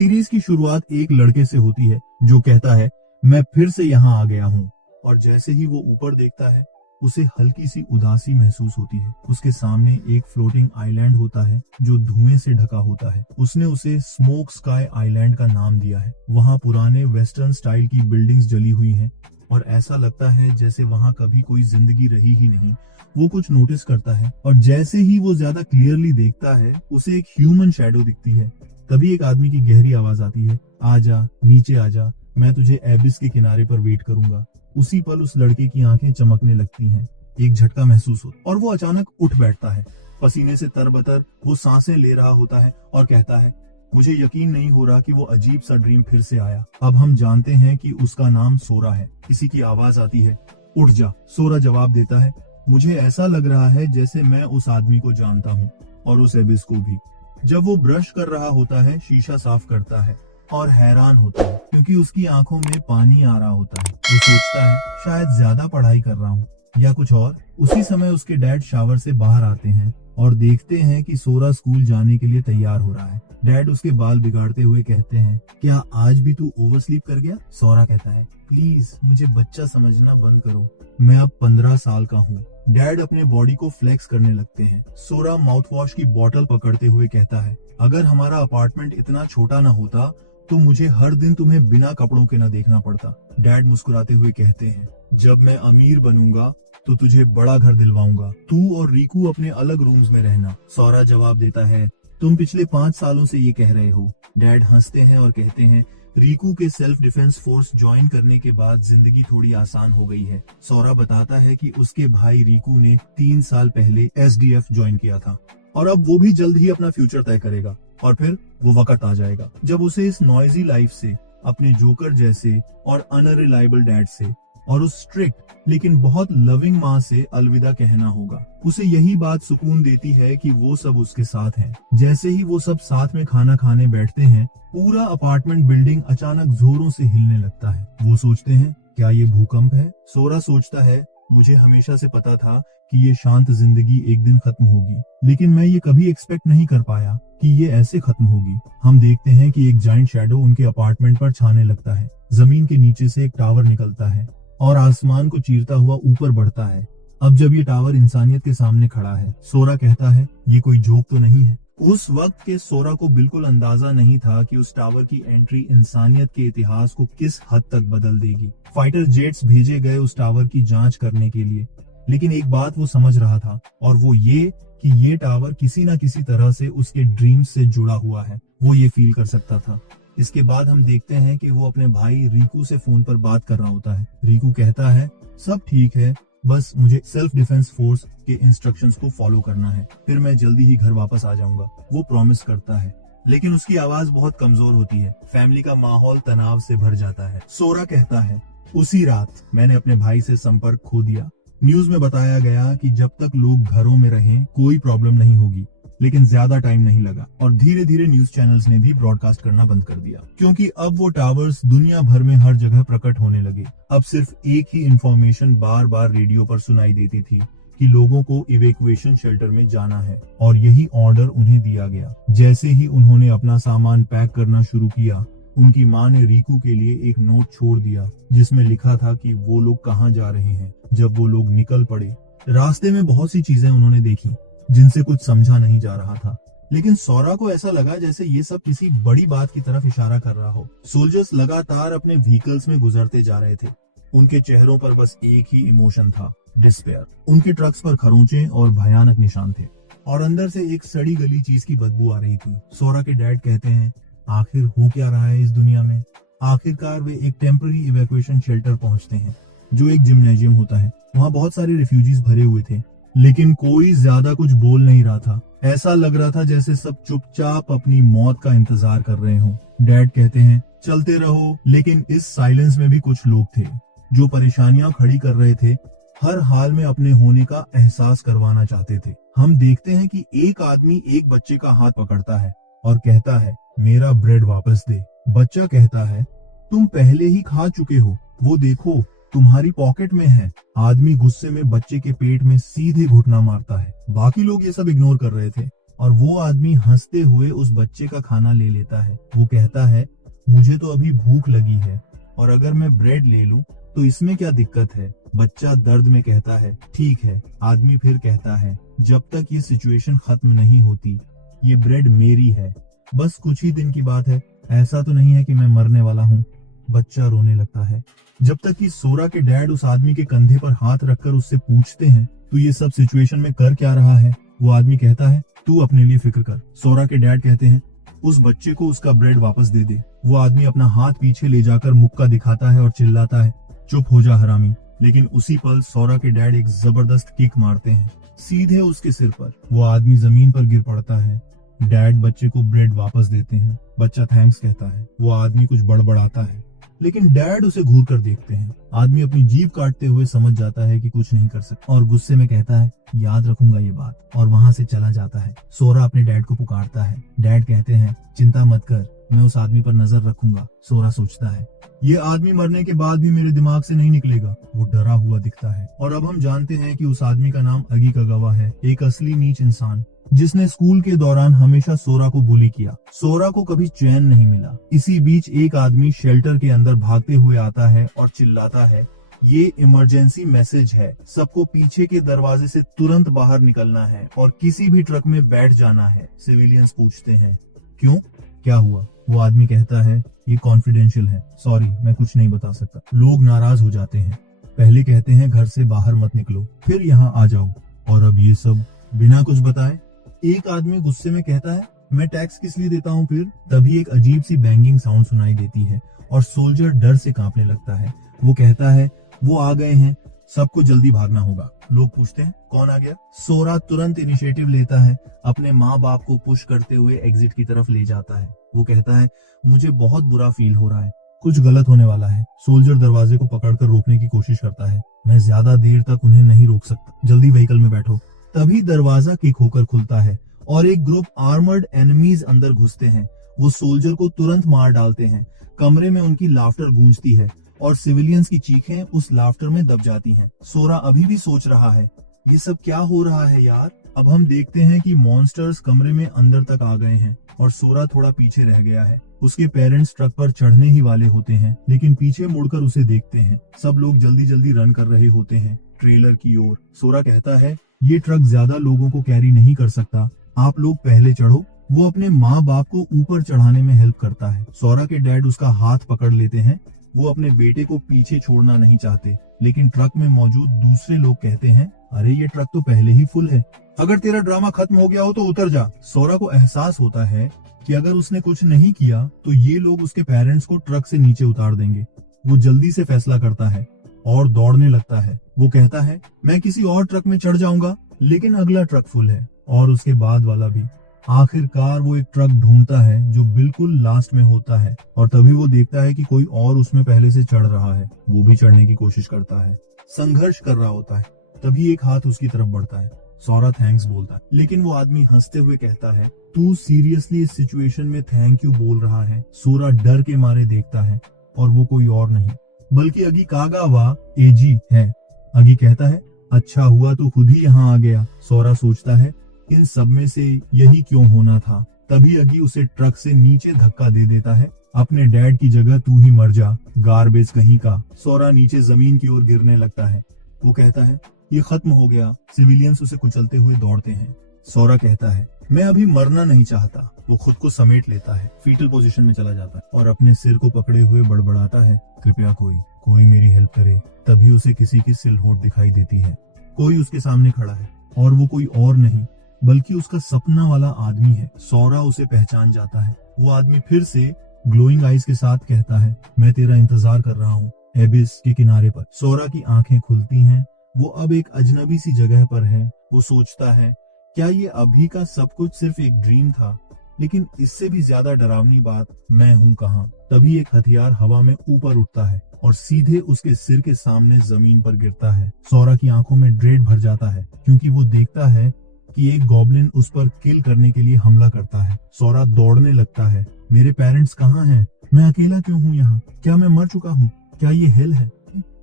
Series की शुरुआत एक लड़के से होती है जो कहता है मैं फिर से यहाँ आ गया हूँ, और जैसे ही वो ऊपर देखता है उसे हल्की सी उदासी महसूस होती है। उसके सामने एक फ्लोटिंग आइलैंड होता है जो धुएं से ढका होता है। उसने उसे स्मोक स्काई आइलैंड का नाम दिया है। वहाँ पुराने वेस्टर्न स्टाइल की बिल्डिंग्स जली हुई हैं और ऐसा लगता है जैसे वहाँ कभी कोई जिंदगी रही ही नहीं। वो कुछ नोटिस करता है और जैसे ही वो ज्यादा क्लियरली देखता है उसे एक ह्यूमन शैडो दिखती है। तभी एक आदमी की गहरी आवाज आती है, आजा, नीचे आजा, मैं तुझे एबिस के किनारे पर वेट करूंगा। उसी पल उस लड़के की आंखें चमकने लगती हैं। एक झटका महसूस होता और वो अचानक उठ बैठता है। पसीने से तरबतर वो सांसें ले रहा होता है और कहता है, मुझे यकीन नहीं हो रहा कि वो अजीब सा ड्रीम फिर से आया। अब हम जानते हैं कि उसका नाम सोरा है। किसी की आवाज आती है, उठ जा। सोरा जवाब देता है, मुझे ऐसा लग रहा है जैसे मैं उस आदमी को जानता हूँ और उस एबिस को भी। जब वो ब्रश कर रहा होता है, शीशा साफ करता है और हैरान होता है क्योंकि उसकी आंखों में पानी आ रहा होता है। वो सोचता है शायद ज्यादा पढ़ाई कर रहा हूँ या कुछ और। उसी समय उसके डैड शावर से बाहर आते हैं और देखते हैं कि सोरा स्कूल जाने के लिए तैयार हो रहा है। डैड उसके बाल बिगाड़ते हुए कहते हैं, क्या आज भी तू ओवर स्लीप कर गया? सोरा कहता है, प्लीज मुझे बच्चा समझना बंद करो, मैं अब 15 साल का हूँ। डैड अपने बॉडी को फ्लेक्स करने लगते हैं। सोरा माउथ वॉश की बोतल पकड़ते हुए कहता है, अगर हमारा अपार्टमेंट इतना छोटा न होता तो मुझे हर दिन तुम्हें बिना कपड़ों के न देखना पड़ता। डैड मुस्कुराते हुए कहते हैं, जब मैं अमीर बनूंगा तो तुझे बड़ा घर दिलवाऊंगा, तू और रीकू अपने अलग रूम्स में रहना। सोरा जवाब देता है, तुम पिछले 5 सालों से ये कह रहे हो। डैड हंसते हैं और कहते हैं, रीकू के सेल्फ डिफेंस फोर्स ज्वाइन करने के बाद जिंदगी थोड़ी आसान हो गई है। सोरा बताता है कि उसके भाई रीकू ने 3 साल पहले एसडीएफ ज्वाइन किया था और अब वो भी जल्द ही अपना फ्यूचर तय करेगा और फिर वो वक्त आ जाएगा जब उसे इस नॉइजी लाइफ से, अपने जोकर जैसे और अनरिलायबल डैड से और उस स्ट्रिक्ट लेकिन बहुत लविंग माँ से अलविदा कहना होगा। उसे यही बात सुकून देती है कि वो सब उसके साथ हैं। जैसे ही वो सब साथ में खाना खाने बैठते हैं, पूरा अपार्टमेंट बिल्डिंग अचानक जोरों से हिलने लगता है। वो सोचते हैं, क्या ये भूकंप है? सोरा सोचता है, मुझे हमेशा से पता था कि ये शांत जिंदगी एक दिन खत्म होगी, लेकिन मैं ये कभी एक्सपेक्ट नहीं कर पाया कि ये ऐसे खत्म होगी। हम देखते हैं कि एक जायंट शैडो उनके अपार्टमेंट पर छाने लगता है। जमीन के नीचे से एक टावर निकलता है और आसमान को चीरता हुआ ऊपर बढ़ता है। अब जब ये टावर इंसानियत के सामने खड़ा है, सोरा कहता है, ये कोई जोक तो नहीं है। उस वक्त के सोरा को बिल्कुल अंदाजा नहीं था कि उस टावर की एंट्री इंसानियत के इतिहास को किस हद तक बदल देगी। फाइटर जेट्स भेजे गए उस टावर की जांच करने के लिए, लेकिन एक बात वो समझ रहा था और वो ये कि ये टावर किसी न किसी तरह से उसके ड्रीम्स से जुड़ा हुआ है। वो ये फील कर सकता था। इसके बाद हम देखते हैं कि वो अपने भाई रीकू से फोन पर बात कर रहा होता है। रीकू कहता है, सब ठीक है, बस मुझे सेल्फ डिफेंस फोर्स के इंस्ट्रक्शंस को फॉलो करना है, फिर मैं जल्दी ही घर वापस आ जाऊंगा। वो प्रॉमिस करता है, लेकिन उसकी आवाज बहुत कमजोर होती है। फैमिली का माहौल तनाव से भर जाता है। सोरा कहता है, उसी रात मैंने अपने भाई से संपर्क खो दिया। न्यूज में बताया गया कि जब तक लोग घरों में रहें कोई प्रॉब्लम नहीं होगी, लेकिन ज्यादा टाइम नहीं लगा और धीरे धीरे न्यूज चैनल्स ने भी ब्रॉडकास्ट करना बंद कर दिया, क्योंकि अब वो टावर्स दुनिया भर में हर जगह प्रकट होने लगे। अब सिर्फ एक ही इंफॉर्मेशन बार बार रेडियो पर सुनाई देती थी कि लोगों को इवैक्यूएशन शेल्टर में जाना है, और यही ऑर्डर उन्हें दिया गया। जैसे ही उन्होंने अपना सामान पैक करना शुरू किया, उनकी माँ ने रीकू के लिए एक नोट छोड़ दिया जिसमें लिखा था कि वो लोग कहाँ जा रहे हैं। जब वो लोग निकल पड़े, रास्ते में बहुत सी चीजें उन्होंने देखी जिनसे कुछ समझा नहीं जा रहा था, लेकिन सोरा को ऐसा लगा जैसे ये सब किसी बड़ी बात की तरफ इशारा कर रहा हो। सोल्जर्स लगातार अपने व्हीकल्स में गुजरते जा रहे थे। उनके चेहरों पर बस एक ही इमोशन था, डिस्पेयर। उनके ट्रक्स पर खरोंचे और भयानक निशान थे और अंदर से एक सड़ी गली चीज की बदबू आ रही थी। सोरा के डैड कहते हैं, आखिर हो क्या रहा है इस दुनिया में? आखिरकार वे एक टेम्पररी इवैक्यूएशन शेल्टर पहुंचते हैं, जो एक जिम्नेजियम होता है। वहाँ बहुत सारे रिफ्यूजीज भरे हुए थे, लेकिन कोई ज्यादा कुछ बोल नहीं रहा था। ऐसा लग रहा था जैसे सब चुपचाप अपनी मौत का इंतजार कर रहे हों। डैड कहते हैं, चलते रहो, लेकिन इस साइलेंस में भी कुछ लोग थे जो परेशानियां खड़ी कर रहे थे, हर हाल में अपने होने का एहसास करवाना चाहते थे। हम देखते हैं कि एक आदमी एक बच्चे का हाथ पकड़ता है और कहता है, मेरा ब्रेड वापस दे। बच्चा कहता है, तुम पहले ही खा चुके हो, वो देखो तुम्हारी पॉकेट में है। आदमी गुस्से में बच्चे के पेट में सीधे घुटना मारता है। बाकी लोग ये सब इग्नोर कर रहे थे और वो आदमी हंसते हुए उस बच्चे का खाना ले लेता है। वो कहता है, मुझे तो अभी भूख लगी है और अगर मैं ब्रेड ले लूं तो इसमें क्या दिक्कत है। बच्चा दर्द में कहता है, ठीक है। आदमी फिर कहता है, जब तक ये सिचुएशन खत्म नहीं होती ये ब्रेड मेरी है। बस कुछ ही दिन की बात है, ऐसा तो नहीं है कि मैं मरने वाला हूँ। बच्चा रोने लगता है। जब तक कि सोरा के डैड उस आदमी के कंधे पर हाथ रखकर उससे पूछते हैं, तू ये सब सिचुएशन में कर क्या रहा है। वो आदमी कहता है, तू अपने लिए फिक्र कर। सोरा के डैड कहते हैं, उस बच्चे को उसका ब्रेड वापस दे दे। वो आदमी अपना हाथ पीछे ले जाकर मुक्का दिखाता है और चिल्लाता है, चुप हो जा हरामी। लेकिन उसी पल सोरा के डैड एक जबरदस्त किक मारते हैं, सीधे उसके सिर पर। वो आदमी जमीन पर गिर पड़ता है। डैड बच्चे को ब्रेड वापस देते हैं। बच्चा थैंक्स कहता है। वो आदमी कुछ बड़बड़ाता है, लेकिन डैड उसे घूर कर देखते हैं। आदमी अपनी जीभ काटते हुए समझ जाता है कि कुछ नहीं कर सकता और गुस्से में कहता है, याद रखूंगा ये बात, और वहां से चला जाता है। सोरा अपने डैड को पुकारता है। डैड कहते हैं, चिंता मत कर, मैं उस आदमी पर नजर रखूंगा। सोरा सोचता है, ये आदमी मरने के बाद भी मेरे दिमाग से नहीं निकलेगा। वो डरा हुआ दिखता है। और अब हम जानते हैं कि उस आदमी का नाम अगी कगावा है, एक असली नीच इंसान जिसने स्कूल के दौरान हमेशा सोरा को बुली किया। सोरा को कभी चैन नहीं मिला। इसी बीच एक आदमी शेल्टर के अंदर भागते हुए आता है और चिल्लाता है, ये इमरजेंसी मैसेज है, सबको पीछे के दरवाजे से तुरंत बाहर निकलना है और किसी भी ट्रक में बैठ जाना है। सिविलियंस पूछते हैं, क्यों, क्या हुआ। वो आदमी कहता है, ये कॉन्फिडेंशियल है, सॉरी मैं कुछ नहीं बता सकता। लोग नाराज हो जाते हैं। पहले कहते हैं घर से बाहर मत निकलो, फिर यहाँ आ जाओ, और अब ये सब बिना कुछ बताए। एक आदमी गुस्से में कहता है, मैं टैक्स किस लिए देता हूँ फिर। तभी एक अजीब सी बैंगिंग साउंड सुनाई देती है और सोल्जर डर से कांपने लगता है। वो कहता है, वो आ गए हैं, सबको जल्दी भागना होगा। लोग पूछते हैं, कौन आ गया। सोरा तुरंत इनिशिएटिव लेता है, अपने माँ बाप को पुश करते हुए एग्जिट की तरफ ले जाता है। वो कहता है, मुझे बहुत बुरा फील हो रहा है, कुछ गलत होने वाला है। सोल्जर दरवाजे को पकड़कर रोकने की कोशिश करता है। मैं ज्यादा देर तक उन्हें नहीं रोक सकता, जल्दी व्हीकल में बैठो। तभी दरवाजा किक होकर खुलता है और एक ग्रुप आर्मर्ड एनिमीज अंदर घुसते हैं। वो सोल्जर को तुरंत मार डालते हैं। कमरे में उनकी लाफ्टर गूंजती है और सिविलियंस की चीखें उस लाफ्टर में दब जाती हैं। सोरा अभी भी सोच रहा है, ये सब क्या हो रहा है यार। अब हम देखते हैं कि मॉन्स्टर्स कमरे में अंदर तक आ गए हैं और सोरा थोड़ा पीछे रह गया है। उसके पेरेंट्स ट्रक पर चढ़ने ही वाले होते हैं, लेकिन पीछे मुड़कर उसे देखते हैं। सब लोग जल्दी जल्दी रन कर रहे होते हैं ट्रेलर की ओर। सोरा कहता है, ये ट्रक ज्यादा लोगों को कैरी नहीं कर सकता, आप लोग पहले चढ़ो। वो अपने माँ बाप को ऊपर चढ़ाने में हेल्प करता है। सोरा के डैड उसका हाथ पकड़ लेते हैं। वो अपने बेटे को पीछे छोड़ना नहीं चाहते, लेकिन ट्रक में मौजूद दूसरे लोग कहते हैं, अरे ये ट्रक तो पहले ही फुल है, अगर तेरा ड्रामा खत्म हो गया हो तो उतर जा। सोरा को एहसास होता है कि अगर उसने कुछ नहीं किया तो ये लोग उसके पेरेंट्स को ट्रक से नीचे उतार देंगे। वो जल्दी से फैसला करता है और दौड़ने लगता है। वो कहता है, मैं किसी और ट्रक में चढ़ जाऊंगा, लेकिन अगला ट्रक फुल है और उसके बाद वाला भी। आखिरकार वो एक ट्रक ढूंढता है जो बिल्कुल लास्ट में होता है और तभी वो देखता है कि कोई और उसमें पहले से चढ़ रहा है। वो भी चढ़ने की कोशिश करता है, संघर्ष कर रहा होता है। तभी एक हाथ उसकी तरफ बढ़ता है। सोरा थैंक्स बोलता है, लेकिन वो आदमी हंसते हुए कहता है, तू सीरियसली इस सिचुएशन में थैंक यू बोल रहा है। सोरा डर के मारे देखता है और वो कोई और नहीं बल्कि अगी कागावा एजी है। अगी कहता है, अच्छा हुआ तू खुद ही यहाँ आ गया। सोरा सोचता है, इन सब में से यही क्यों होना था। तभी अगी उसे ट्रक से नीचे धक्का दे देता है, अपने डैड की जगह तू ही मर जा, गार्बेज कहीं का। सोरा नीचे जमीन की ओर गिरने लगता है। वो कहता है, ये खत्म हो गया। सिविलियंस उसे कुचलते हुए दौड़ते हैं। सोरा कहता है, मैं अभी मरना नहीं चाहता। वो खुद को समेट लेता है, फीटल पोजीशन में चला जाता है और अपने सिर को पकड़े हुए बड़बड़ाता है, कृपया कोई मेरी हेल्प करे। तभी उसे किसी की सिलहोट दिखाई देती है। कोई उसके सामने खड़ा है और वो कोई और नहीं बल्कि उसका सपना वाला आदमी है। सोरा उसे पहचान जाता है। वो आदमी फिर से ग्लोइंग आईज के साथ कहता है, मैं तेरा इंतजार कर रहा हूँ एबिस के किनारे पर। सोरा की आंखें खुलती हैं। वो अब एक अजनबी सी जगह पर है। वो सोचता है, क्या ये अभी का सब कुछ सिर्फ एक ड्रीम था। लेकिन इससे भी ज्यादा डरावनी बात, मैं हूँ कहाँ। तभी एक हथियार हवा में ऊपर उठता है और सीधे उसके सिर के सामने जमीन पर गिरता है। सोरा की आंखों में ड्रेड भर जाता है क्योंकि वो देखता है कि एक गॉब्लिन उस पर किल करने के लिए हमला करता है। सोरा दौड़ने लगता है। मेरे पेरेंट्स कहाँ हैं? मैं अकेला क्यों हूँ यहाँ? क्या मैं मर चुका हूँ? क्या ये हेल है?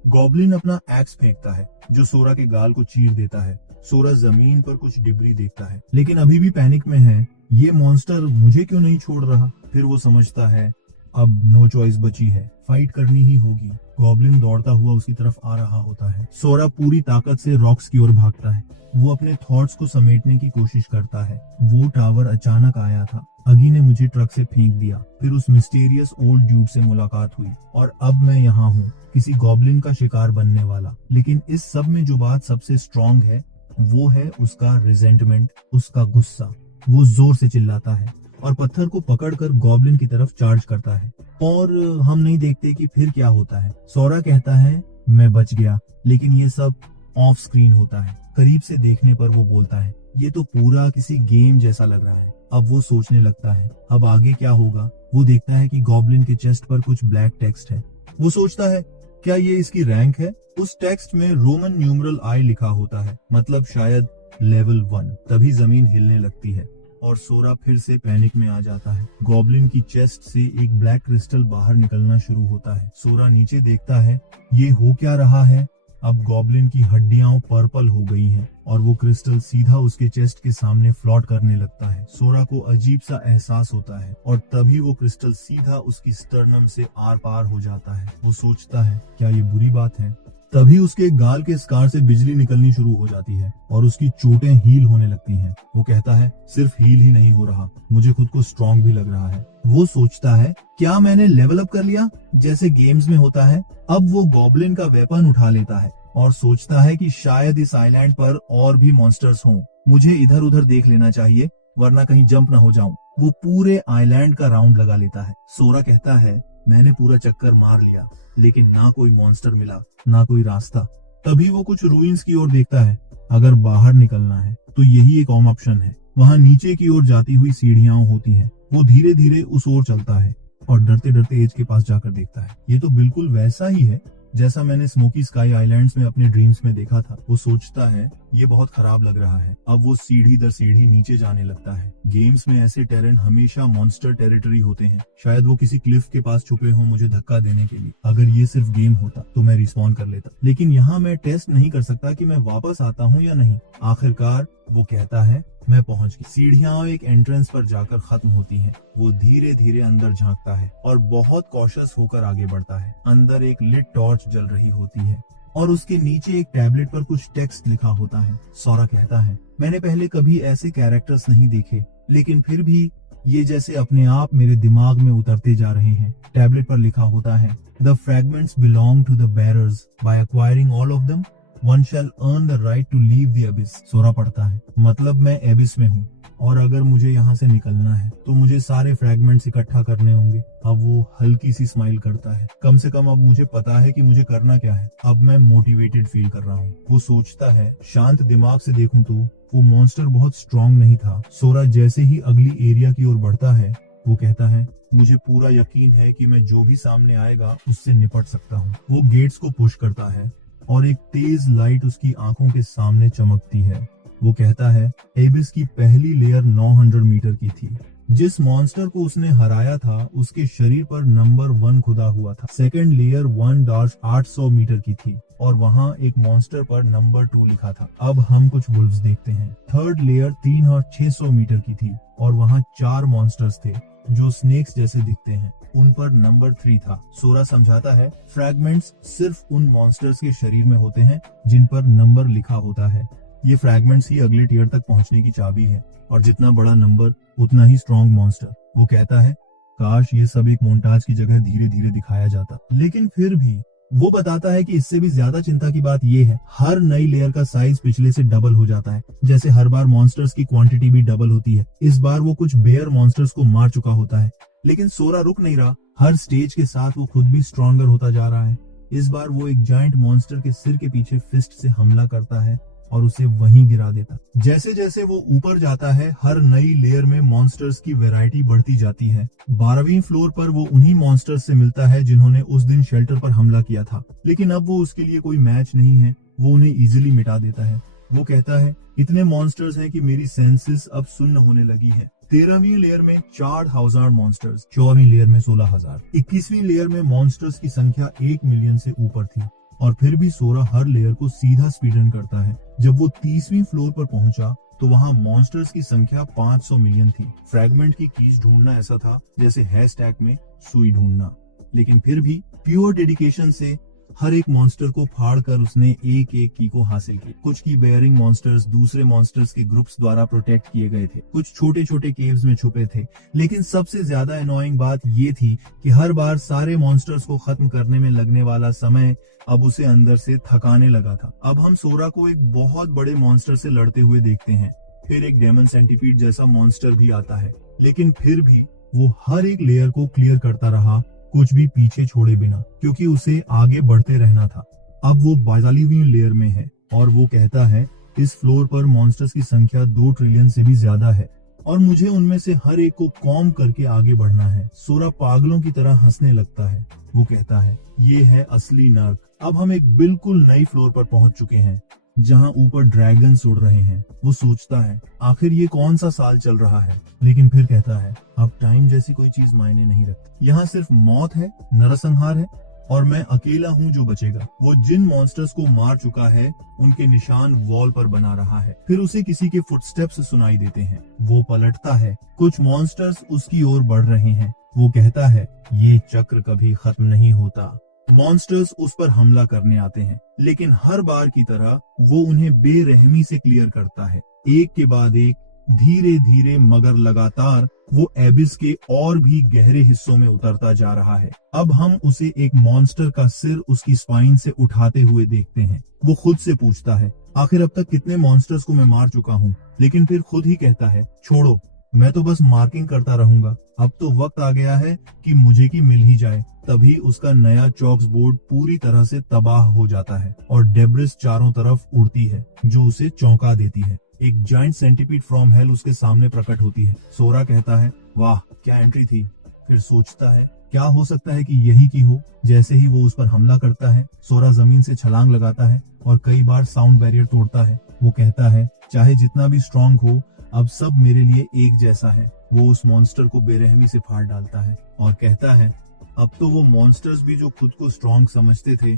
गॉब्लिन अपना एक्स फेंकता है जो सोरा के गाल को चीर देता है सोरा जमीन पर कुछ डिब्री देखता है, लेकिन अभी भी पैनिक में है। ये मॉन्स्टर मुझे क्यों नहीं छोड़ रहा? फिर वो समझता है अब नो चॉइस बची है, फाइट करनी ही होगी। गॉब्लिन दौड़ता हुआ उसकी तरफ आ रहा होता है। सोरा पूरी ताकत से रॉक्स की ओर भागता है। वो अपने थॉट्स को समेटने की कोशिश करता है। वो टावर अचानक आया था, अगी ने मुझे ट्रक से फेंक दिया, फिर उस मिस्टीरियस ओल्ड ड्यूड से मुलाकात हुई और अब मैं यहाँ हूँ, किसी गॉब्लिन का शिकार बनने वाला। लेकिन इस सब में जो बात सबसे स्ट्रॉन्ग है वो है उसका रिजेंटमेंट, उसका गुस्सा। वो जोर से चिल्लाता है और पत्थर को पकड़कर गॉब्लिन की तरफ चार्ज करता है। और हम नहीं देखते कि फिर क्या होता है। सोरा कहता है मैं बच गया, लेकिन ये सब ऑफ स्क्रीन होता है। करीब से देखने पर वो बोलता है ये तो पूरा किसी गेम जैसा लग रहा है। अब वो सोचने लगता है अब आगे क्या होगा। वो देखता है कि गॉब्लिन के चेस्ट पर कुछ ब्लैक टेक्स्ट है। वो सोचता है क्या ये इसकी रैंक है? उस टेक्स्ट में रोमन न्यूमरल आई लिखा होता है, मतलब शायद लेवल 1। तभी जमीन हिलने लगती है और सोरा फिर से पैनिक में आ जाता है। गॉब्लिन की चेस्ट से एक ब्लैक क्रिस्टल बाहर निकलना शुरू होता है। सोरा नीचे देखता है ये हो क्या रहा है। अब गॉब्लिन की हड्डियां पर्पल हो गई हैं और वो क्रिस्टल सीधा उसके चेस्ट के सामने फ्लॉट करने लगता है। सोरा को अजीब सा एहसास होता है और तभी वो क्रिस्टल सीधा उसकी स्टर्नम से आर पार हो जाता है। वो सोचता है क्या ये बुरी बात है? तभी उसके गाल के स्कार से बिजली निकलनी शुरू हो जाती है और उसकी चोटें हील होने लगती हैं। वो कहता है सिर्फ हील ही नहीं हो रहा, मुझे खुद को स्ट्रॉन्ग भी लग रहा है। वो सोचता है क्या मैंने लेवल अप कर लिया जैसे गेम्स में होता है? अब वो गॉब्लिन का वेपन उठा लेता है और सोचता है कि शायद इस आइलैंड पर और भी मॉन्स्टर्स हों। मुझे इधर उधर देख लेना चाहिए वरना कहीं जंप ना हो जाऊं। वो पूरे आइलैंड का राउंड लगा लेता है। सोरा कहता है मैंने पूरा चक्कर मार लिया, लेकिन ना कोई मॉन्स्टर मिला, ना कोई रास्ता। तभी वो कुछ रूइंस की ओर देखता है। अगर बाहर निकलना है तो यही एक ऑप्शन है। वहाँ नीचे की ओर जाती हुई सीढ़ियां होती हैं। वो धीरे धीरे उस ओर चलता है और डरते डरते एज के पास जाकर देखता है। ये तो बिल्कुल वैसा ही है जैसा मैंने स्मोकी स्काई आइलैंड्स में अपने ड्रीम्स में देखा था। वो सोचता है ये बहुत खराब लग रहा है। अब वो सीढ़ी दर सीढ़ी नीचे जाने लगता है। गेम्स में ऐसे टेरेन हमेशा मॉन्स्टर टेरिटरी होते हैं। शायद वो किसी क्लिफ के पास छुपे हों मुझे धक्का देने के लिए। अगर ये सिर्फ गेम होता तो मैं रिस्पॉन कर लेता, लेकिन यहाँ मैं टेस्ट नहीं कर सकता कि मैं वापस आता हूँ या नहीं। आखिरकार वो कहता है मैं पहुंच गया। सीढ़ियां एक एंट्रेंस पर जाकर खत्म होती हैं। वो धीरे धीरे अंदर झांकता है और बहुत कॉशियस होकर आगे बढ़ता है। अंदर एक लिट टॉर्च जल रही होती है और उसके नीचे एक टैबलेट पर कुछ टेक्स्ट लिखा होता है। सोरा कहता है मैंने पहले कभी ऐसे कैरेक्टर्स नहीं देखे, लेकिन फिर भी ये जैसे अपने आप मेरे दिमाग में उतरते जा रहे हैं। टैबलेट पर लिखा होता है the fragments belong to the bearers, by acquiring all of them one shall earn the right to leave the abyss। Sora पढ़ता है मतलब मैं एबिस में हूँ और अगर मुझे यहाँ से निकलना है तो मुझे सारे फ्रैगमेंट्स इकट्ठा करने होंगे। अब वो हल्की सी स्माइल करता है। कम से कम अब मुझे पता है कि मुझे करना क्या है। अब मैं मोटिवेटेड फील कर रहा हूँ। वो सोचता है शांत दिमाग से देखूं तो वो मॉन्स्टर बहुत स्ट्रॉन्ग नहीं था। सोरा जैसे ही अगली एरिया की ओर बढ़ता है वो कहता है मुझे पूरा यकीन है कि मैं जो भी सामने आएगा उससे निपट सकता हूँ। वो गेट्स को पुश करता है और एक तेज लाइट उसकी आंखों के सामने चमकती है। वो कहता है एबिस की पहली लेयर 900 मीटर की थी। जिस मॉन्स्टर को उसने हराया था उसके शरीर पर नंबर 1 खुदा हुआ था। सेकंड लेयर 1-800 मीटर की थी और वहाँ एक मॉन्स्टर पर नंबर 2 लिखा था। अब हम कुछ वुल्व्स देखते हैं। थर्ड लेयर 3 और 600 मीटर की थी और वहाँ 4 मॉन्स्टर्स थे जो स्नेक्स जैसे दिखते हैं। उन पर नंबर 3 था। सोरा समझाता है फ्रैगमेंट्स सिर्फ उन मॉन्स्टर्स के शरीर में होते हैं जिन पर नंबर लिखा होता है। ये फ्रैगमेंट्स ही अगले टियर तक पहुंचने की चाबी है और जितना बड़ा नंबर उतना ही स्ट्रॉन्ग मॉन्स्टर। वो कहता है काश ये सब एक मोन्टाज की जगह धीरे धीरे दिखाया जाता, लेकिन फिर भी वो बताता है कि इससे भी ज्यादा चिंता की बात ये है हर नई लेयर का साइज पिछले से डबल हो जाता है। जैसे हर बार मॉन्स्टर्स की क्वांटिटी भी डबल होती है। इस बार वो कुछ बेयर मॉन्स्टर्स को मार चुका होता है, लेकिन सोरा रुक नहीं रहा। हर स्टेज के साथ वो खुद भी स्ट्रॉन्गर होता जा रहा है। इस बार वो एक जायंट मॉन्स्टर के सिर के पीछे फिस्ट से हमला करता है और उसे वहीं गिरा देता। जैसे जैसे वो ऊपर जाता है हर नई लेयर में मॉन्स्टर्स की वैरायटी बढ़ती जाती है। 12वीं फ्लोर पर वो उन्हीं मॉन्स्टर्स से मिलता है जिन्होंने उस दिन शेल्टर पर हमला किया था, लेकिन अब वो उसके लिए कोई मैच नहीं है। वो उन्हें इजीली मिटा देता है। वो कहता है इतने मॉन्स्टर्स हैं कि मेरी सेंसेस अब सुन्न होने लगी है। 13वीं लेयर में 4000 मॉन्स्टर्स, 14वीं लेयर में 16000, 21वीं लेयर में मॉन्स्टर्स की संख्या 1 मिलियन से ऊपर थी। और फिर भी सोरा हर लेयर को सीधा स्पीड रन करता है। जब वो 30वीं फ्लोर पर पहुंचा तो वहां मॉन्स्टर्स की संख्या 500 मिलियन थी। फ्रैगमेंट की कीज ढूंढना ऐसा था जैसे हैशटैग में सुई ढूंढना। लेकिन फिर भी प्योर डेडिकेशन से हर एक मॉन्स्टर को फाड़ कर उसने एक एक की को हासिल की। कुछ की बेयरिंग मॉन्स्टर्स दूसरे मॉन्स्टर्स के ग्रुप्स द्वारा प्रोटेक्ट किए गए थे, कुछ छोटे छोटे केव्स में छुपे थे। लेकिन सबसे ज्यादा एनोइंग बात ये थी कि हर बार सारे मॉन्स्टर्स को खत्म करने में लगने वाला समय अब उसे अंदर से थकाने लगा था। अब हम सोरा को एक बहुत बड़े मॉन्स्टर से लड़ते हुए देखते हैं। फिर एक डेमन सेंटीपीड जैसा मॉन्स्टर भी आता है, लेकिन फिर भी वो हर एक लेयर को क्लियर करता रहा, कुछ भी पीछे छोड़े बिना, क्योंकि उसे आगे बढ़ते रहना था। अब वो 42वीं लेयर में है और वो कहता है इस फ्लोर पर मॉन्स्टर्स की संख्या 2 ट्रिलियन से भी ज्यादा है और मुझे उनमें से हर एक को कॉम करके आगे बढ़ना है। सोरा पागलों की तरह हंसने लगता है। वो कहता है ये है असली नर्क। अब हम एक बिल्कुल नई फ्लोर पर पहुंच चुके हैं जहां ऊपर ड्रैगन्स उड़ रहे हैं। वो सोचता है आखिर ये कौन सा साल चल रहा है, लेकिन फिर कहता है अब टाइम जैसी कोई चीज मायने नहीं रखती। यहाँ सिर्फ मौत है, नरसंहार है और मैं अकेला हूँ जो बचेगा। वो जिन मॉन्स्टर्स को मार चुका है उनके निशान वॉल पर बना रहा है। फिर उसे किसी के फुटस्टेप्स सुनाई देते हैं। वो पलटता है, कुछ मॉन्स्टर्स उसकी ओर बढ़ रहे हैं। वो कहता है ये चक्र कभी खत्म नहीं होता। मॉन्स्टर्स उस पर हमला करने आते हैं, लेकिन हर बार की तरह वो उन्हें बेरहमी से क्लियर करता है। एक के बाद एक, धीरे धीरे मगर लगातार वो एबिस के और भी गहरे हिस्सों में उतरता जा रहा है। अब हम उसे एक मॉन्स्टर का सिर उसकी स्पाइन से उठाते हुए देखते हैं। वो खुद से पूछता है आखिर अब तक कितने मॉन्स्टर्स को मैं मार चुका हूँ, लेकिन फिर खुद ही कहता है छोड़ो, मैं तो बस मार्किंग करता रहूंगा। अब तो वक्त आ गया है कि मुझे की मिल ही जाए। तभी उसका नया चॉक्स बोर्ड पूरी तरह से तबाह हो जाता है और डेब्रिस चारों तरफ उड़ती है जो उसे चौंका देती है। एक जाइंट सेंटीपीड फ्रॉम हेल उसके सामने प्रकट होती है। सोरा कहता है वाह क्या एंट्री थी। फिर सोचता है क्या हो सकता है कि यही की हो। जैसे ही वो उस पर हमला करता है, सोरा जमीन से छलांग लगाता है और कई बार साउंड बैरियर तोड़ता है। वो कहता है चाहे जितना भी स्ट्रांग हो, अब सब मेरे लिए एक जैसा है। वो उस मॉन्स्टर को बेरहमी से फाड़ डालता है और कहता है अब तो वो मॉन्स्टर्स भी जो खुद को स्ट्रांग समझते थे